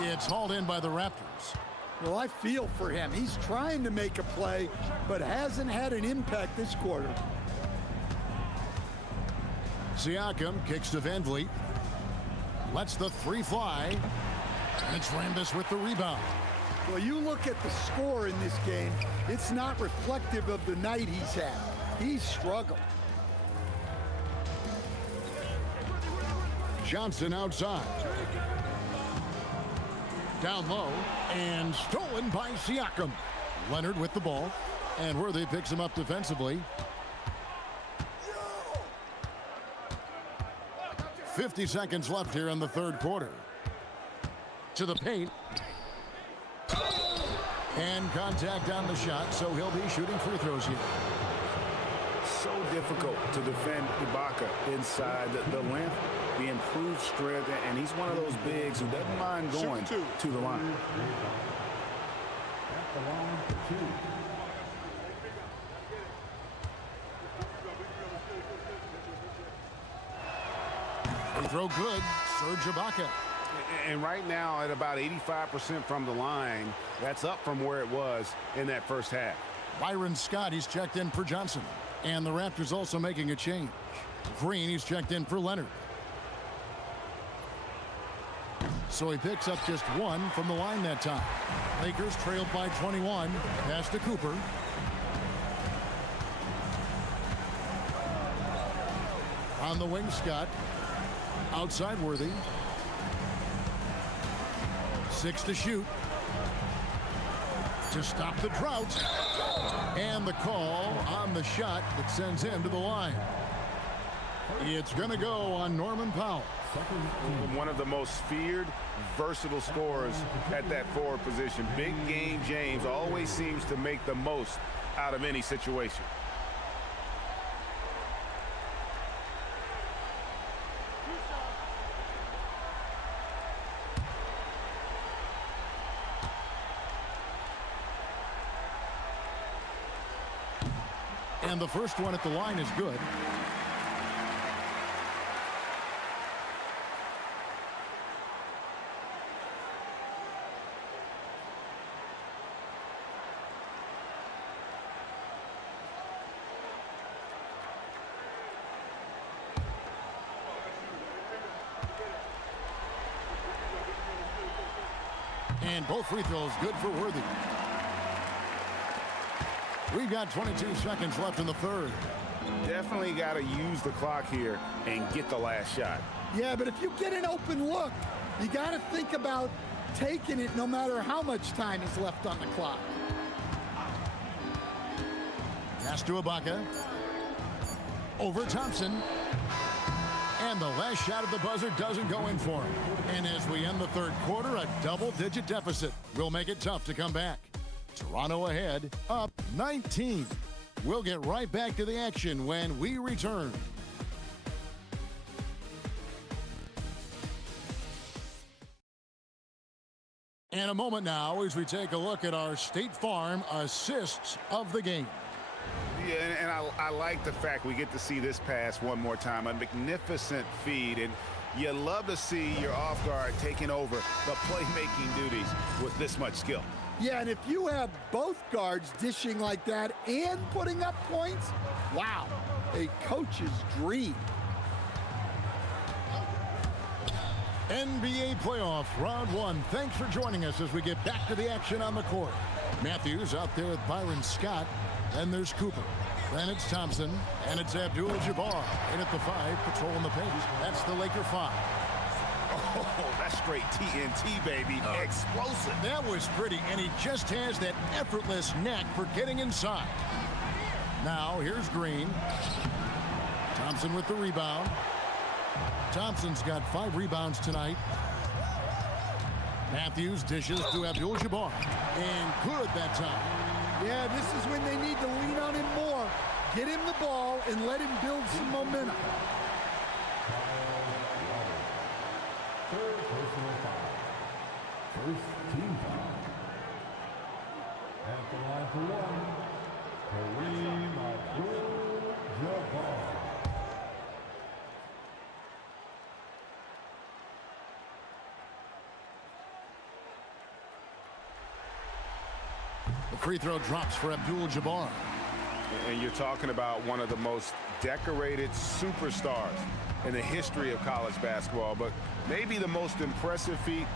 It's hauled in by the Raptors. Well, I feel for him. He's trying to make a play, but hasn't had an impact this quarter. Siakam kicks to Van Vliet. Lets the three fly. And it's Rambis with the rebound. Well, you look at the score in this game, it's not reflective of the night he's had. He's struggled. Johnson outside. Down low and stolen by Siakam. Leonard with the ball. And Worthy picks him up defensively. 50 seconds left here in the third quarter. To the paint. And contact on the shot, so he'll be shooting free throws here. So difficult to defend Ibaka inside the length, the improved strength, and he's one of those bigs who doesn't mind going to the line. At the line for 2. Free throw good, Serge Ibaka. And right now at about 85% from the line, that's up from where it was in that first half. Byron Scott, he's checked in for Johnson. And the Raptors also making a change. Green, he's checked in for Leonard. So he picks up just 1 from the line that time. Lakers trailed by 21. Pass to Cooper. On the wing, Scott. Outside Worthy. 6 to shoot. To stop the drought. And the call on the shot that sends him to the line. It's going to go on Norman Powell. One of the most feared, versatile scorers at that forward position. Big game James always seems to make the most out of any situation. And the first one at the line is good. And both free throws good for Worthy. We've got 22 seconds left in the third. Definitely got to use the clock here and get the last shot. Yeah, but if you get an open look, you got to think about taking it no matter how much time is left on the clock. Pass to Ibaka. Over Thompson. And the last shot of the buzzer doesn't go in for him. And as we end the third quarter, a double-digit deficit will make it tough to come back. Toronto ahead, up 19. We'll get right back to the action when we return. And a moment now as we take a look at our State Farm assists of the game. Yeah, and I like the fact we get to see this pass one more time. A magnificent feed, and you love to see your off guard taking over the playmaking duties with this much skill. Yeah, and if you have both guards dishing like that and putting up points, wow, a coach's dream. NBA playoff round one. Thanks for joining us as we get back to the action on the court. Matthews out there with Byron Scott. Then there's Cooper. Then it's Thompson. And it's Abdul-Jabbar in at the 5, patrolling the paint. That's the Laker 5. Oh, that's straight TNT, baby. Explosive. That was pretty, and he just has that effortless knack for getting inside. Now, here's Green. Thompson with the rebound. Thompson's got 5 rebounds tonight. Matthews dishes to Abdul-Jabbar. And good that time. Yeah, this is when they need to lean on him more. Get him the ball and let him build some momentum. Third personal foul. First team foul. At the line for one, Kareem Abdul-Jabbar. The free throw drops for Abdul-Jabbar. And you're talking about one of the most decorated superstars in the history of college basketball, but maybe the most impressive feat.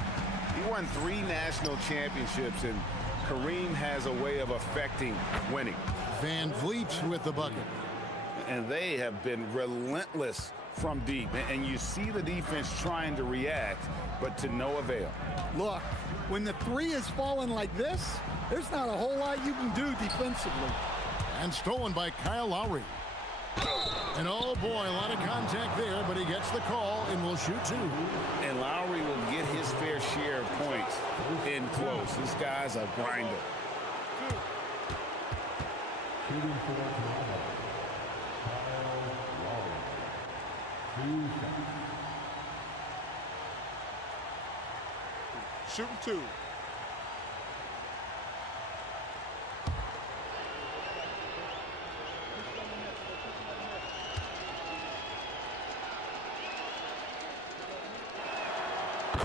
He won 3 national championships, and Kareem has a way of affecting winning. Van Vliet with the bucket. And they have been relentless from deep, and you see the defense trying to react, but to no avail. Look, when the 3 is falling like this, there's not a whole lot you can do defensively. And stolen by Kyle Lowry. And oh boy, a lot of contact there, but he gets the call and will shoot 2. And Lowry will get his fair share of points in close. This guy's a grinder. Shooting for Toronto, Kyle Lowry. 2 shots. Shooting 2.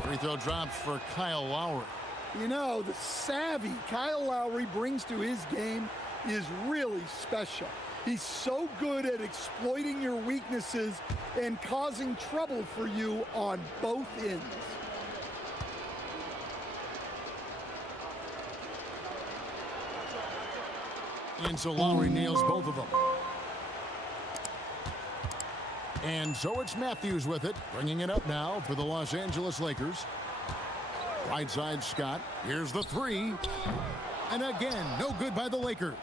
Free throw drops for Kyle Lowry. You know, the savvy Kyle Lowry brings to his game is really special. He's so good at exploiting your weaknesses and causing trouble for you on both ends. And so Lowry nails both of them. And so it's Matthews with it, bringing it up now for the Los Angeles Lakers. Right side Scott. Here's the 3. And again, no good by the Lakers.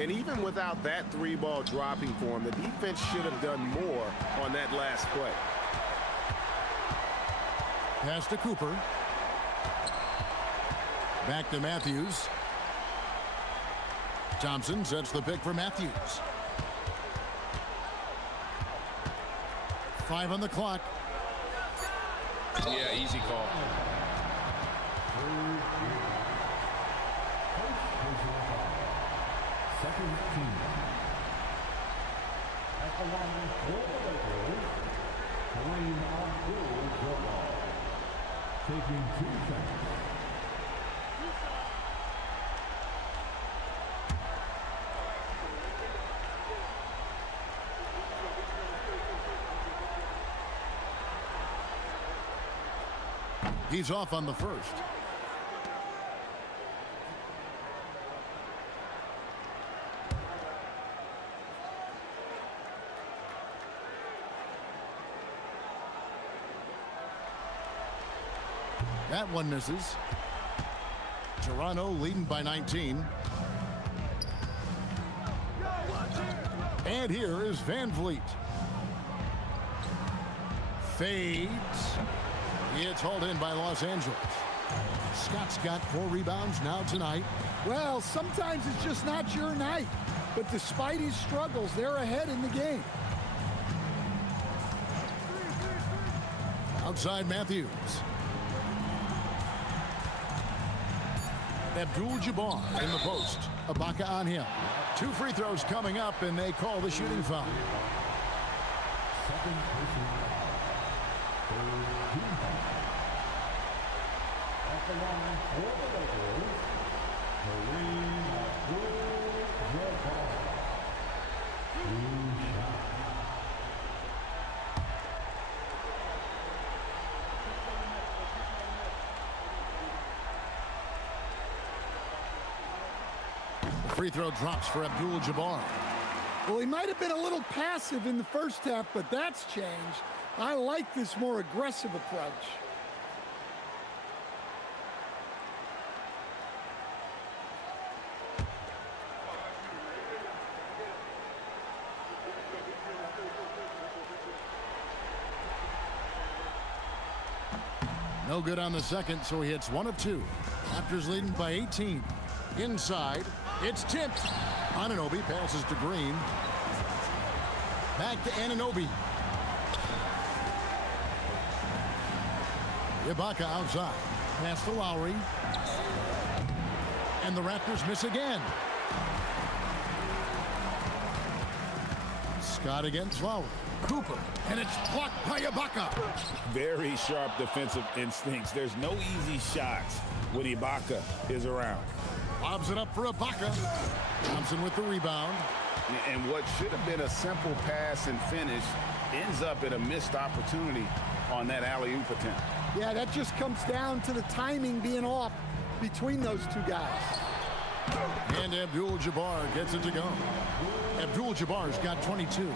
And even without that 3-ball dropping for him, the defense should have done more on that last play. Pass to Cooper. Back to Matthews. Thompson sets the pick for Matthews. 5 on the clock. Yeah, easy call. Second team. At the line for the Lakers, Kareem Abdul-Jabbar. Taking 2 shots. He's off on the first. That one misses. Toronto leading by 19. And here is Van Vliet. Fades. It's hauled in by Los Angeles. Scott's got 4 rebounds now tonight. Well, sometimes it's just not your night. But despite his struggles, they're ahead in the game. Outside Matthews. Abdul-Jabbar in the post. Ibaka on him. 2 free throws coming up, and they call the shooting foul. Second person. At the line for the Lakers, Kareem Abdul-Jabbar. 2 shots. Free throw drops for Abdul-Jabbar. Well, he might have been a little passive in the first half, but that's changed. I like this more aggressive approach. No good on the second, so he hits 1 of 2. Raptors leading by 18. Inside, it's tipped. Anunoby passes to Green. Back to Anunoby. Ibaka outside. Pass to Lowry. And the Raptors miss again. Scott against Lowry. Cooper. And it's blocked by Ibaka. Very sharp defensive instincts. There's no easy shots when Ibaka is around. Lobs it up for Ibaka. Thompson with the rebound. And what should have been a simple pass and finish ends up in a missed opportunity on that alley-oop attempt. Yeah, that just comes down to the timing being off between those 2 guys. And Abdul-Jabbar gets it to go. Abdul-Jabbar's got 22.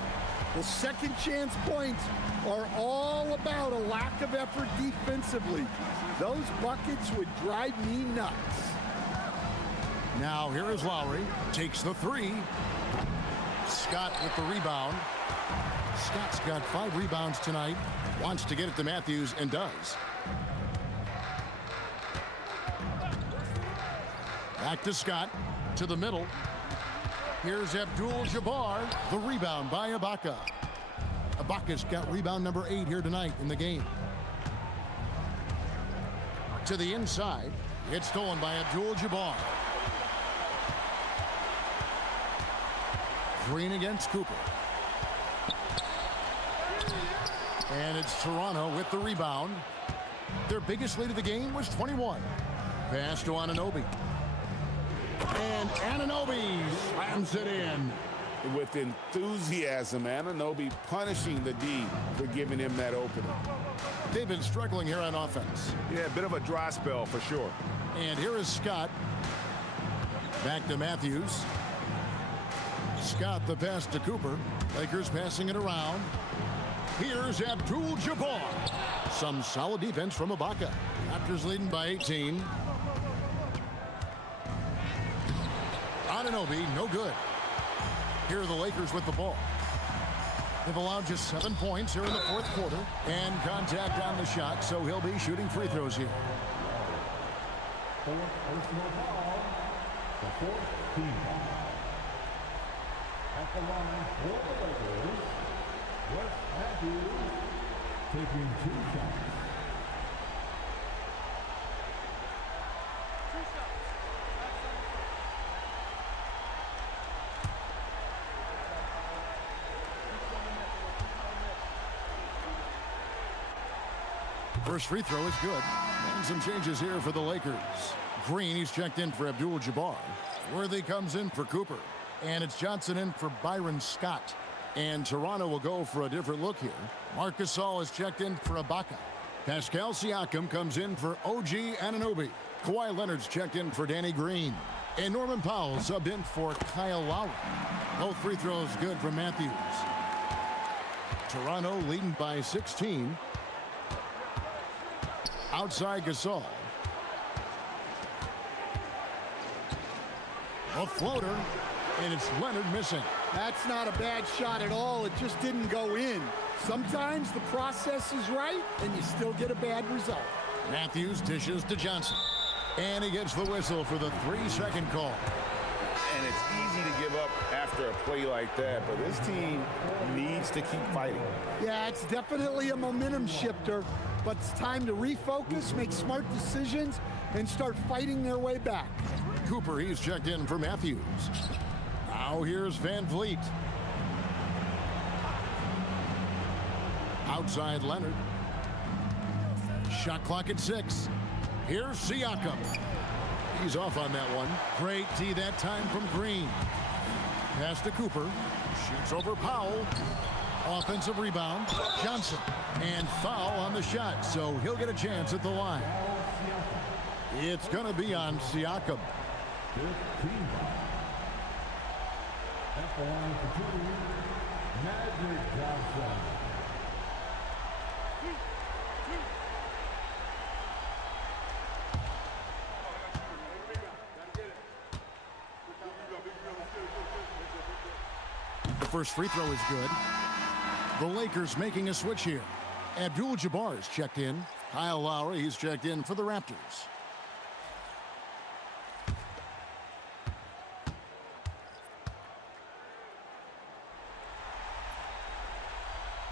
The second chance points are all about a lack of effort defensively. Those buckets would drive me nuts. Now here is Lowry. Takes the 3. Scott with the rebound. Scott's got 5 rebounds tonight. Wants to get it to Matthews and does. Back to Scott. To the middle. Here's Abdul-Jabbar. The rebound by Ibaka. Ibaka's got rebound number 8 here tonight in the game. To the inside. It's stolen by Abdul-Jabbar. Green against Cooper. And it's Toronto with the rebound. Their biggest lead of the game was 21. Pass to Anunoby. And Anunoby slams it in. With enthusiasm, Anunoby punishing the D for giving him that opening. They've been struggling here on offense. Yeah, a bit of a dry spell for sure. And here is Scott. Back to Matthews. Scott the pass to Cooper. Lakers passing it around. Here's Abdul-Jabbar. Some solid defense from Ibaka. Raptors leading by 18. Anunoby, no good. Here are the Lakers with the ball. They've allowed just 7 points here in the 4th quarter. And contact on the shot, so he'll be shooting free throws here. 4th personal foul. The 4th team foul. At the line for the Lakers, Wes Matthews taking 2 shots. First free throw is good. And some changes here for the Lakers. Green, he's checked in for Abdul-Jabbar. Worthy comes in for Cooper. And it's Johnson in for Byron Scott. And Toronto will go for a different look here. Marc Gasol is checked in for Ibaka. Pascal Siakam comes in for OG Anunoby. Kawhi Leonard's checked in for Danny Green. And Norman Powell subbed in for Kyle Lowry. Both free throws good from Matthews. Toronto leading by 16. Outside Gasol. A floater, and it's Leonard missing. That's not a bad shot at all. It just didn't go in. Sometimes the process is right, and you still get a bad result. Matthews dishes to Johnson. And he gets the whistle for the 3-second call. And it's easy to give up after a play like that, but this team needs to keep fighting. Yeah, it's definitely a momentum shifter, but it's time to refocus, make smart decisions, and start fighting their way back. Cooper, he's checked in for Matthews. Now here's Van Vliet. Outside Leonard. Shot clock at 6. Here's Siakam. He's off on that one. Great D that time from Green. Pass to Cooper. Shoots over Powell. Offensive rebound. Johnson. And foul on the shot, so he'll get a chance at the line. It's going to be on Siakam. 15. At the line for 2, Magic Johnson. The first free throw is good. The Lakers making a switch here. Abdul-Jabbar is checked in. Kyle Lowry, he's checked in for the Raptors.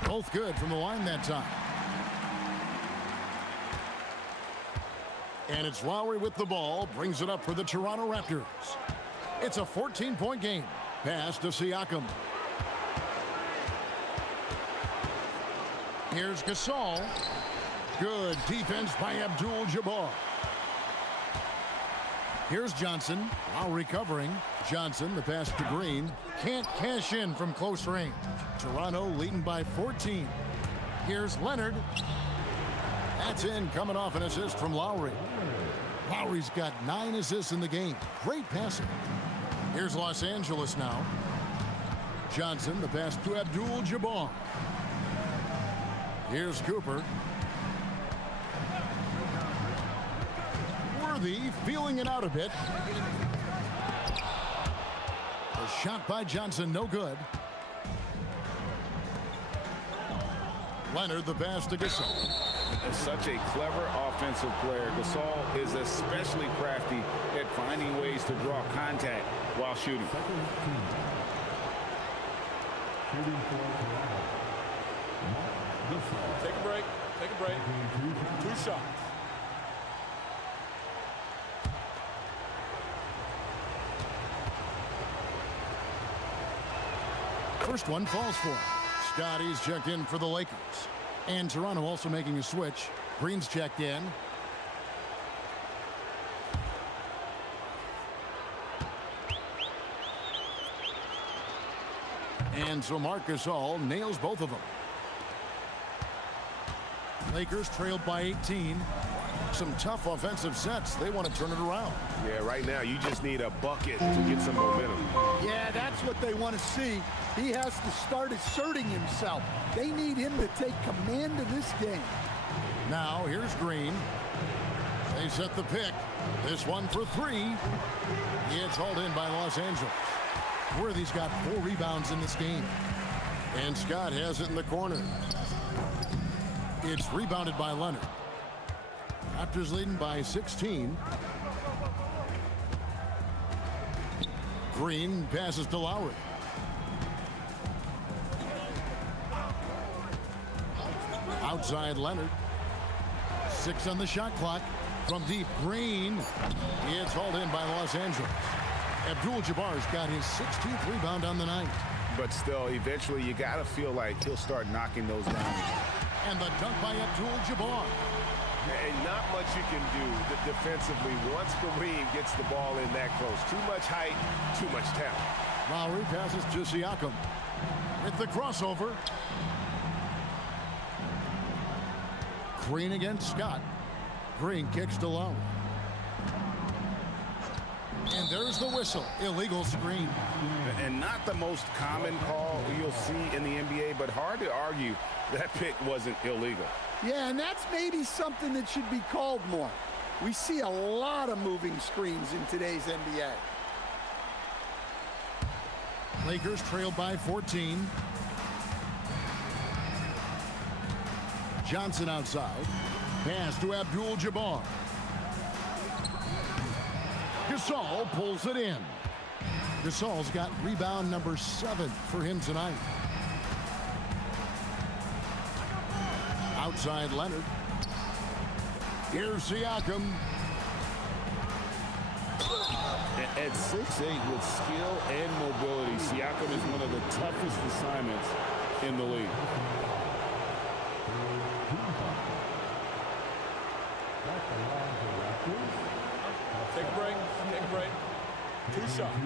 Both good from the line that time. And it's Lowry with the ball, brings it up for the Toronto Raptors. It's a 14-point game. Pass to Siakam. Here's Gasol. Good defense by Abdul-Jabbar. Here's Johnson. Lowry covering. Johnson, the pass to Green. Can't cash in from close range. Toronto leading by 14. Here's Leonard. That's in, coming off an assist from Lowry. Lowry's got 9 assists in the game. Great passing. Here's Los Angeles now. Johnson, the pass to Abdul-Jabbar. Here's Cooper. Worthy feeling it out a bit. The shot by Johnson, no good. Leonard, the pass to Gasol. Such a clever offensive player. Gasol is especially crafty at finding ways to draw contact while shooting. Take a break. Take a break. 2 shots. First one falls for him. Scotty's checked in for the Lakers. And Toronto also making a switch. Green's checked in. And so Marc Gasol nails both of them. Lakers trailed by 18. Some tough offensive sets. They want to turn it around. Yeah, right now you just need a bucket to get some momentum. Yeah, that's what they want to see. He has to start asserting himself. They need him to take command of this game. Now here's Green. They set the pick. This one for 3. It's hauled in by Los Angeles. Worthy's got 4 rebounds in this game. And Scott has it in the corner. It's rebounded by Leonard. Raptors leading by 16. Green passes to Lowry. Outside Leonard. 6 on the shot clock. From deep, Green. It's hauled in by Los Angeles. Abdul-Jabbar's got his 16th rebound on the night. But still, eventually you got to feel like he'll start knocking those down. And the dunk by Abdul-Jabbar. And not much you can do defensively once Kareem gets the ball in that close. Too much height, too much talent. Lowry passes to Siakam. With the crossover. Green against Scott. Green kicks to Lowry. And there's the whistle. Illegal screen. And not the most common call you'll see in the NBA, but hard to argue that pick wasn't illegal. Yeah, and that's maybe something that should be called more. We see a lot of moving screens in today's NBA. Lakers trailed by 14. Johnson outside. Pass to Abdul-Jabbar. Gasol pulls it in. Gasol's got rebound number 7 for him tonight. Outside Leonard. Here's Siakam. At 6'8" with skill and mobility, Siakam is one of the toughest assignments in the league. Take a break. Take a break. 2 shots.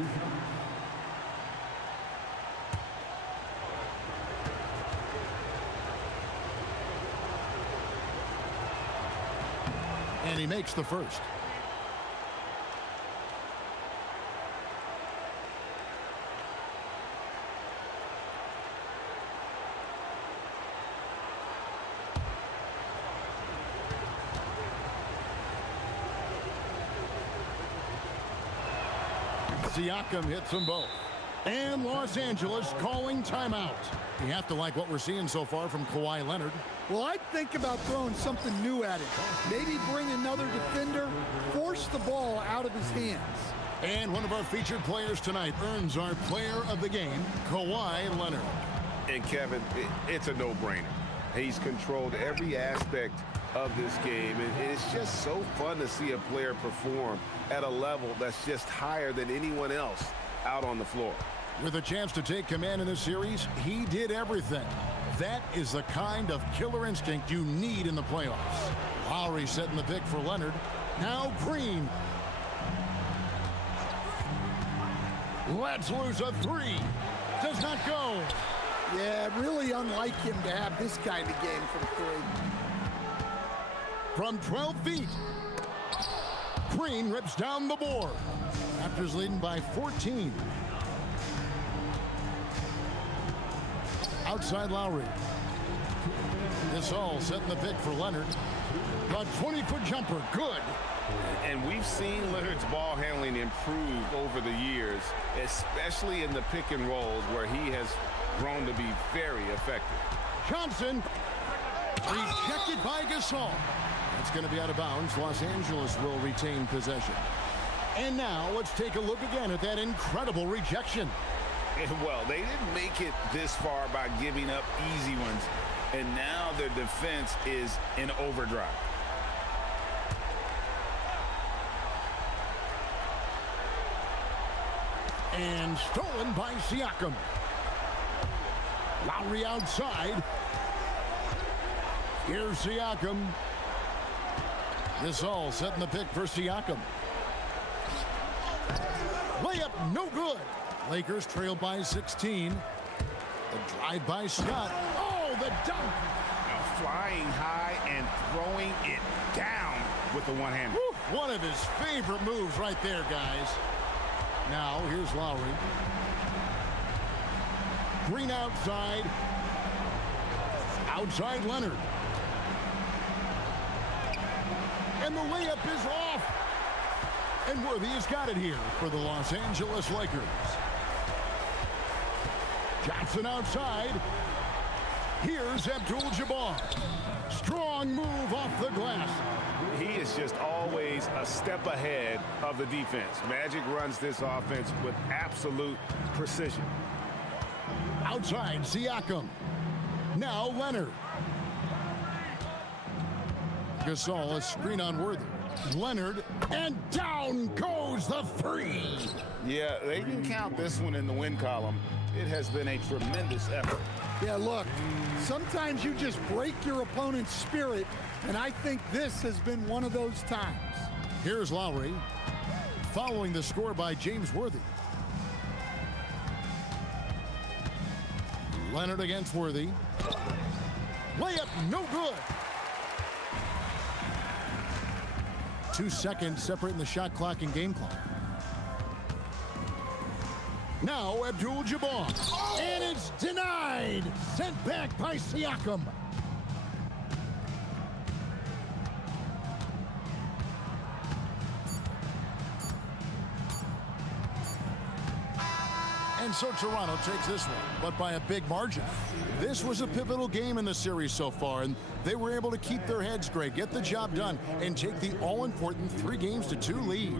And he makes the first. Siakam hits them both. And Los Angeles calling timeout. You have to like what we're seeing so far from Kawhi Leonard. Well, I'd think about throwing something new at him. Maybe bring another defender, force the ball out of his hands. And one of our featured players tonight earns our player of the game, Kawhi Leonard. And Kevin, it's a no-brainer. He's controlled every aspect of this game, and it's just so fun to see a player perform at a level that's just higher than anyone else out on the floor. With a chance to take command in this series, he did everything. That is the kind of killer instinct you need in the playoffs. Lowry setting the pick for Leonard. Now Green. Let's lose a 3. Does not go. Yeah, really unlike him to have this kind of game from 3. From 12 feet. Green rips down the board. Raptors leading by 14. Outside Lowry. Gasol setting the pick for Leonard. A 20-foot jumper, good. And we've seen Leonard's ball handling improve over the years, especially in the pick and rolls where he has grown to be very effective. Johnson rejected by Gasol. It's going to be out of bounds. Los Angeles will retain possession. And now let's take a look again at that incredible rejection. Well, they didn't make it this far by giving up easy ones, and now their defense is in overdrive. And stolen by Siakam. Lowry outside. Here's Siakam. Gasol setting the pick for Siakam. Layup no good. Lakers trail by 16. The drive by Scott. Oh, the dunk. Flying high and throwing it down with the one-hander. One of his favorite moves right there, guys. Now, here's Lowry. Green outside. Outside Leonard. And the layup is off. And Worthy has got it here for the Los Angeles Lakers. Johnson outside. Here's Abdul-Jabbar. Strong move off the glass. He is just always a step ahead of the defense. Magic runs this offense with absolute precision. Outside, Siakam. Now Leonard. Gasol, a screen on Worthy. Leonard, and down goes the 3. Yeah, they can count this one in the win column. It has been a tremendous effort. Yeah, look, sometimes you just break your opponent's spirit, and I think this has been one of those times. Here's Lowry, following the score by James Worthy. Leonard against Worthy. Layup no good. 2 seconds separating the shot clock and game clock. Now Abdul-Jabbar. And it's denied. Sent back by Siakam. And so Toronto takes this one, but by a big margin. This was a pivotal game in the series so far, and they were able to keep their heads straight, get the job done, and take the all-important 3-2 lead.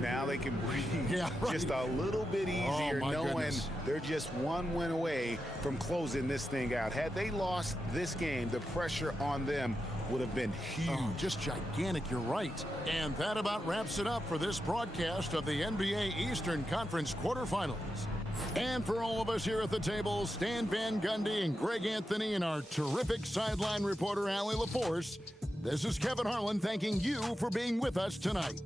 Now they can breathe just a little bit easier, knowing they're just one win away from closing this thing out. Had they lost this game, the pressure on them would have been huge. Oh, just gigantic, you're right. And that about wraps it up for this broadcast of the NBA Eastern Conference quarterfinals. And for all of us here at the table, Stan Van Gundy and Greg Anthony and our terrific sideline reporter, Allie LaForce, this is Kevin Harlan thanking you for being with us tonight.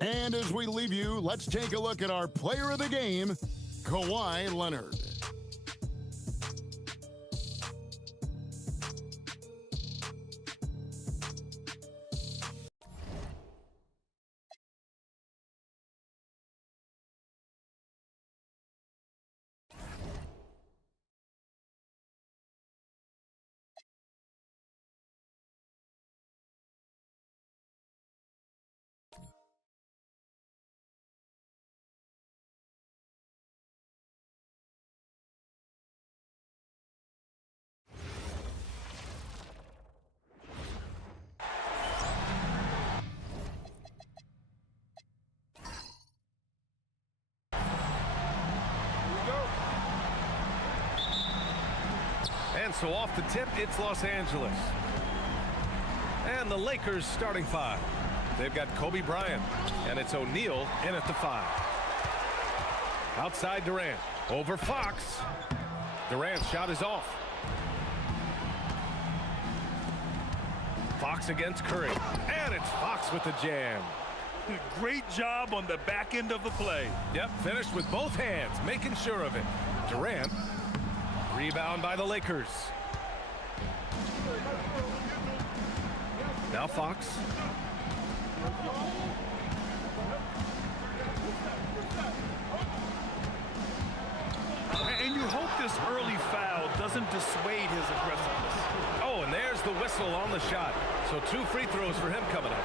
And as we leave you, let's take a look at our player of the game, Kawhi Leonard. And so off the tip, it's Los Angeles. And the Lakers starting 5. They've got Kobe Bryant, and it's O'Neal in at the 5. Outside Durant, over Fox. Durant's shot is off. Fox against Curry, and it's Fox with the jam. Great job on the back end of the play. Yep, finished with both hands, making sure of it. Durant, rebound by the Lakers. Now Fox. And you hope this early foul doesn't dissuade his aggressiveness. Oh, and there's the whistle on the shot. So 2 free throws for him coming up.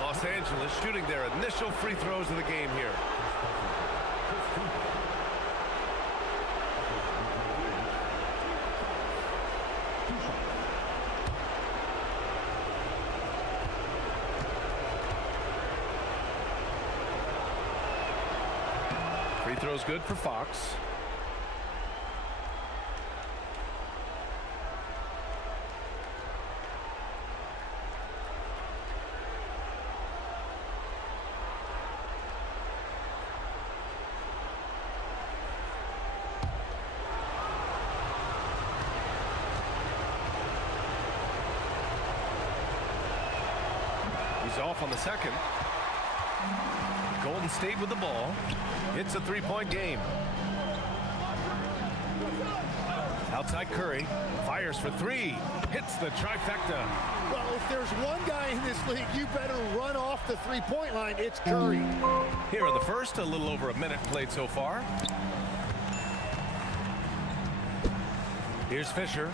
Los Angeles shooting their initial free throws of the game here. Free throw's good for Fox. He's off on the second. Golden State with the ball. It's a 3-point game. Outside Curry. Fires for 3. Hits the trifecta. Well, if there's one guy in this league, you better run off the 3-point line. It's Curry. Here in the first, a little over a minute played so far. Here's Fisher.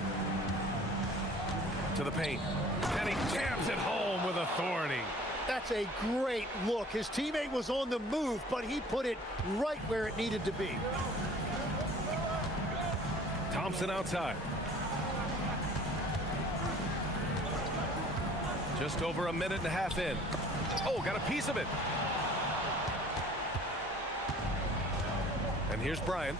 To the paint. And he jams it home with authority. That's a great look. His teammate was on the move, but he put it right where it needed to be. Thompson outside. Just over a minute and a half in. Oh, got a piece of it. And here's Bryant.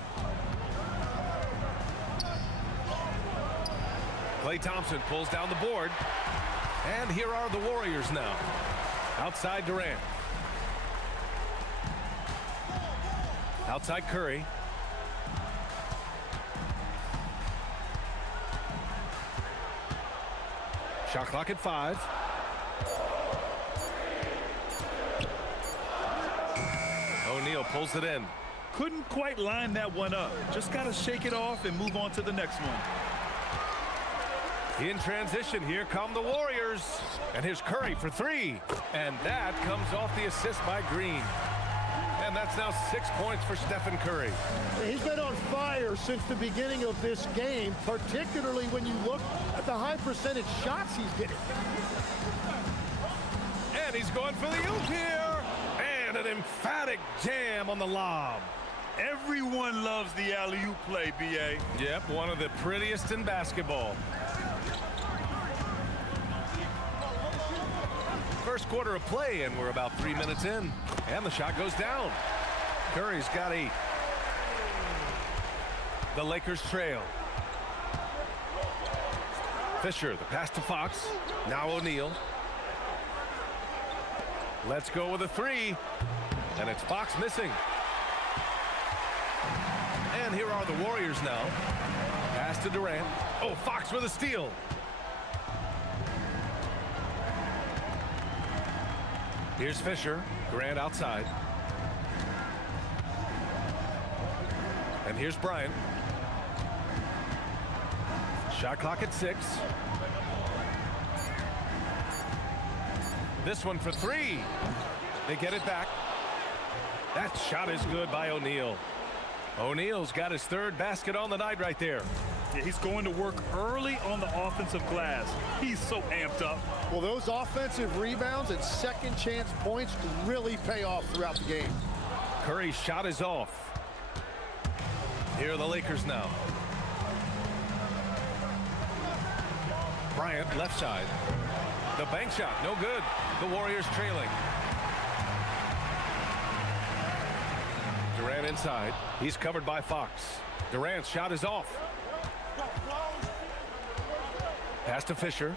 Klay Thompson pulls down the board. And here are the Warriors now. Outside Durant. Outside Curry. Shot clock at 5. O'Neal pulls it in. Couldn't quite line that one up. Just got to shake it off and move on to the next one. In transition, here come the Warriors. And here's Curry for 3. And that comes off the assist by Green. And that's now 6 points for Stephen Curry. He's been on fire since the beginning of this game, particularly when you look at the high percentage shots he's getting. And he's going for the oop here. And an emphatic jam on the lob. Everyone loves the alley-oop play, B.A. Yep, one of the prettiest in basketball. First quarter of play, and we're about 3 minutes in. And the shot goes down. Curry's got 8. The Lakers trail. Fisher, the pass to Fox. Now O'Neal. Let's go with a 3. And it's Fox missing. And here are the Warriors now. Pass to Durant. Oh, Fox with a steal. Here's Fisher. Durant outside. And here's Bryant. Shot clock at 6. This one for 3. They get it back. That shot is good by O'Neal. O'Neal's got his 3rd basket on the night right there. Yeah, he's going to work early on the offensive glass. He's so amped up. Well, those offensive rebounds and second chance points really pay off throughout the game. Curry's shot is off. Here are the Lakers now. Bryant left side. The bank shot, no good. The Warriors trailing. Durant inside. He's covered by Fox. Durant's shot is off. Pass to Fisher.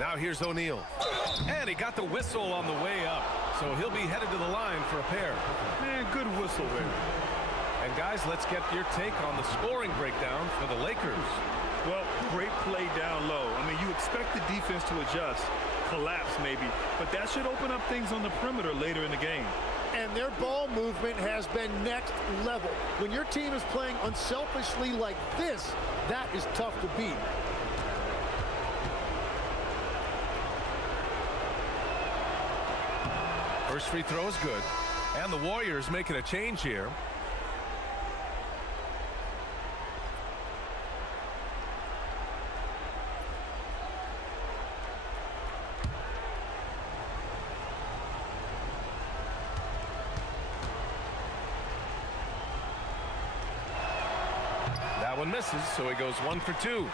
Now here's O'Neal. And he got the whistle on the way up. So he'll be headed to the line for a pair. Man, good whistle there. And guys, let's get your take on the scoring breakdown for the Lakers. Well, great play down low. I mean, you expect the defense to adjust, collapse maybe, but that should open up things on the perimeter later in the game. And their ball movement has been next level. When your team is playing unselfishly like this, that is tough to beat. First free throw is good. And the Warriors making a change here. That one misses, so he goes 1 for 2.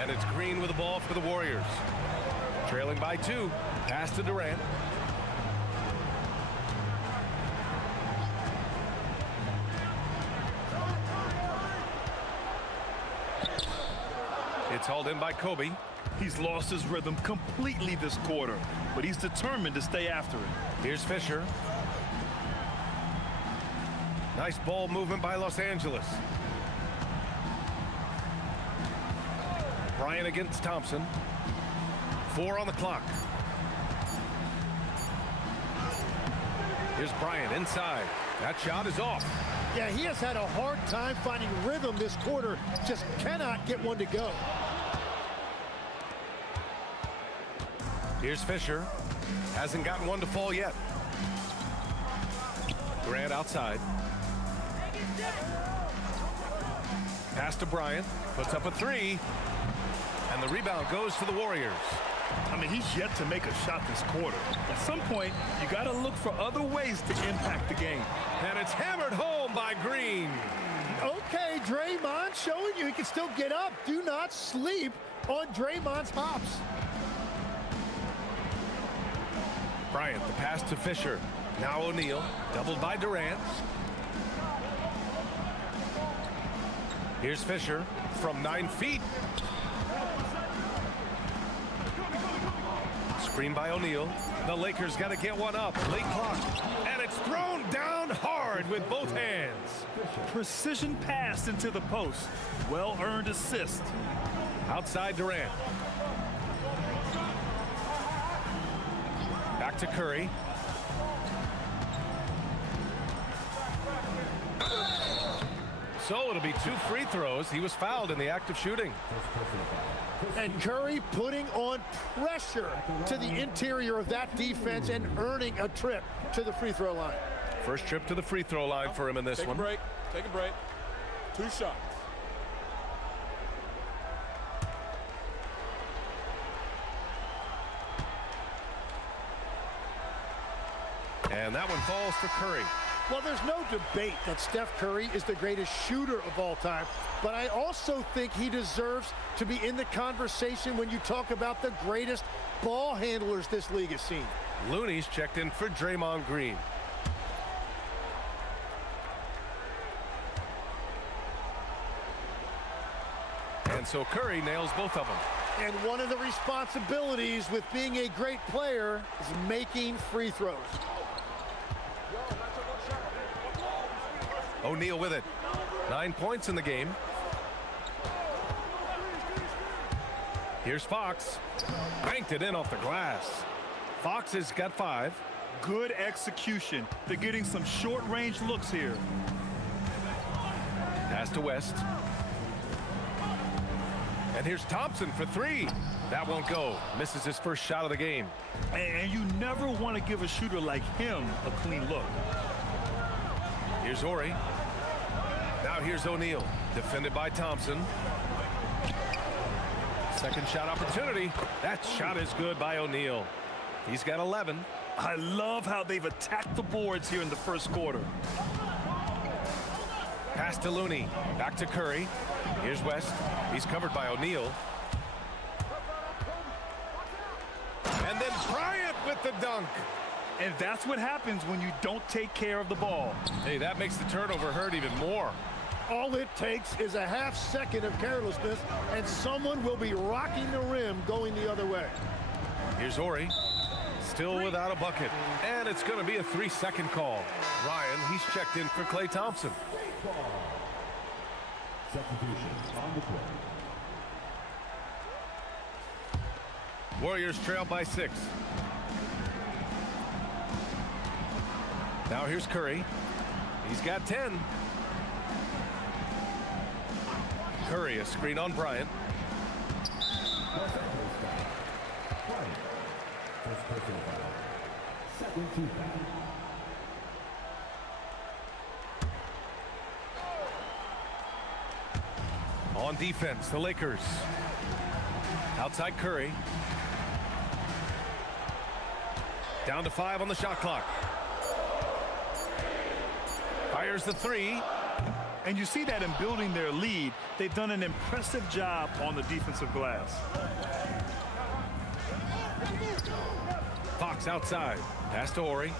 And it's Green with the ball for the Warriors. Trailing by 2. Pass to Durant. It's hauled in by Kobe. He's lost his rhythm completely this quarter, but he's determined to stay after it. Here's Fisher. Nice ball movement by Los Angeles. Bryant against Thompson. 4 on the clock. Here's Bryant inside. That shot is off. Yeah, he has had a hard time finding rhythm this quarter. Just cannot get one to go. Here's Fisher. Hasn't gotten one to fall yet. Durant outside. Pass to Bryant. Puts up a 3. And the rebound goes to the Warriors. I mean, he's yet to make a shot this quarter. At some point, you got to look for other ways to impact the game. And it's hammered home by Green. Okay, Draymond showing you he can still get up. Do not sleep on Draymond's hops. Bryant, the pass to Fisher. Now O'Neal, doubled by Durant. Here's Fisher from 9 feet. Screen by O'Neal. The Lakers got to get one up. Late clock. And it's thrown down hard with both hands. Precision pass into the post. Well-earned assist. Outside Durant. Back to Curry. So it'll be 2 free throws. He was fouled in the act of shooting. And Curry putting on pressure to the interior of that defense and earning a trip to the free throw line. First trip to the free throw line for him in this one. Take a break. 2 shots. And that one falls to Curry. Well, there's no debate that Steph Curry is the greatest shooter of all time, but I also think he deserves to be in the conversation when you talk about the greatest ball handlers this league has seen. Looney's checked in for Draymond Green. And so Curry nails both of them. And one of the responsibilities with being a great player is making free throws. O'Neal with it. 9 points in the game. Here's Fox. Banked it in off the glass. Fox has got 5. Good execution. They're getting some short-range looks here. Pass to West. And here's Thompson for 3. That won't go. Misses his first shot of the game. And you never want to give a shooter like him a clean look. Here's Horry. Now here's O'Neal. Defended by Thompson. Second shot opportunity. That shot is good by O'Neal. He's got 11. I love how they've attacked the boards here in the first quarter. Pass to Looney. Back to Curry. Here's West. He's covered by O'Neal. And then Bryant with the dunk. And that's what happens when you don't take care of the ball. Hey, that makes the turnover hurt even more. All it takes is a half second of carelessness, and someone will be rocking the rim going the other way. Here's Horry. Still without a bucket. And it's going to be a 3-second call. Ryan, he's checked in for Klay Thompson. Substitution on the court. Warriors trail by 6. Now here's Curry. He's got 10. Curry, a screen on Bryant. First personal foul. Second team foul. On defense, the Lakers. Outside Curry. Down to 5 on the shot clock. Fires the 3. And you see that in building their lead, they've done an impressive job on the defensive glass. Fox outside. Pass to Horry.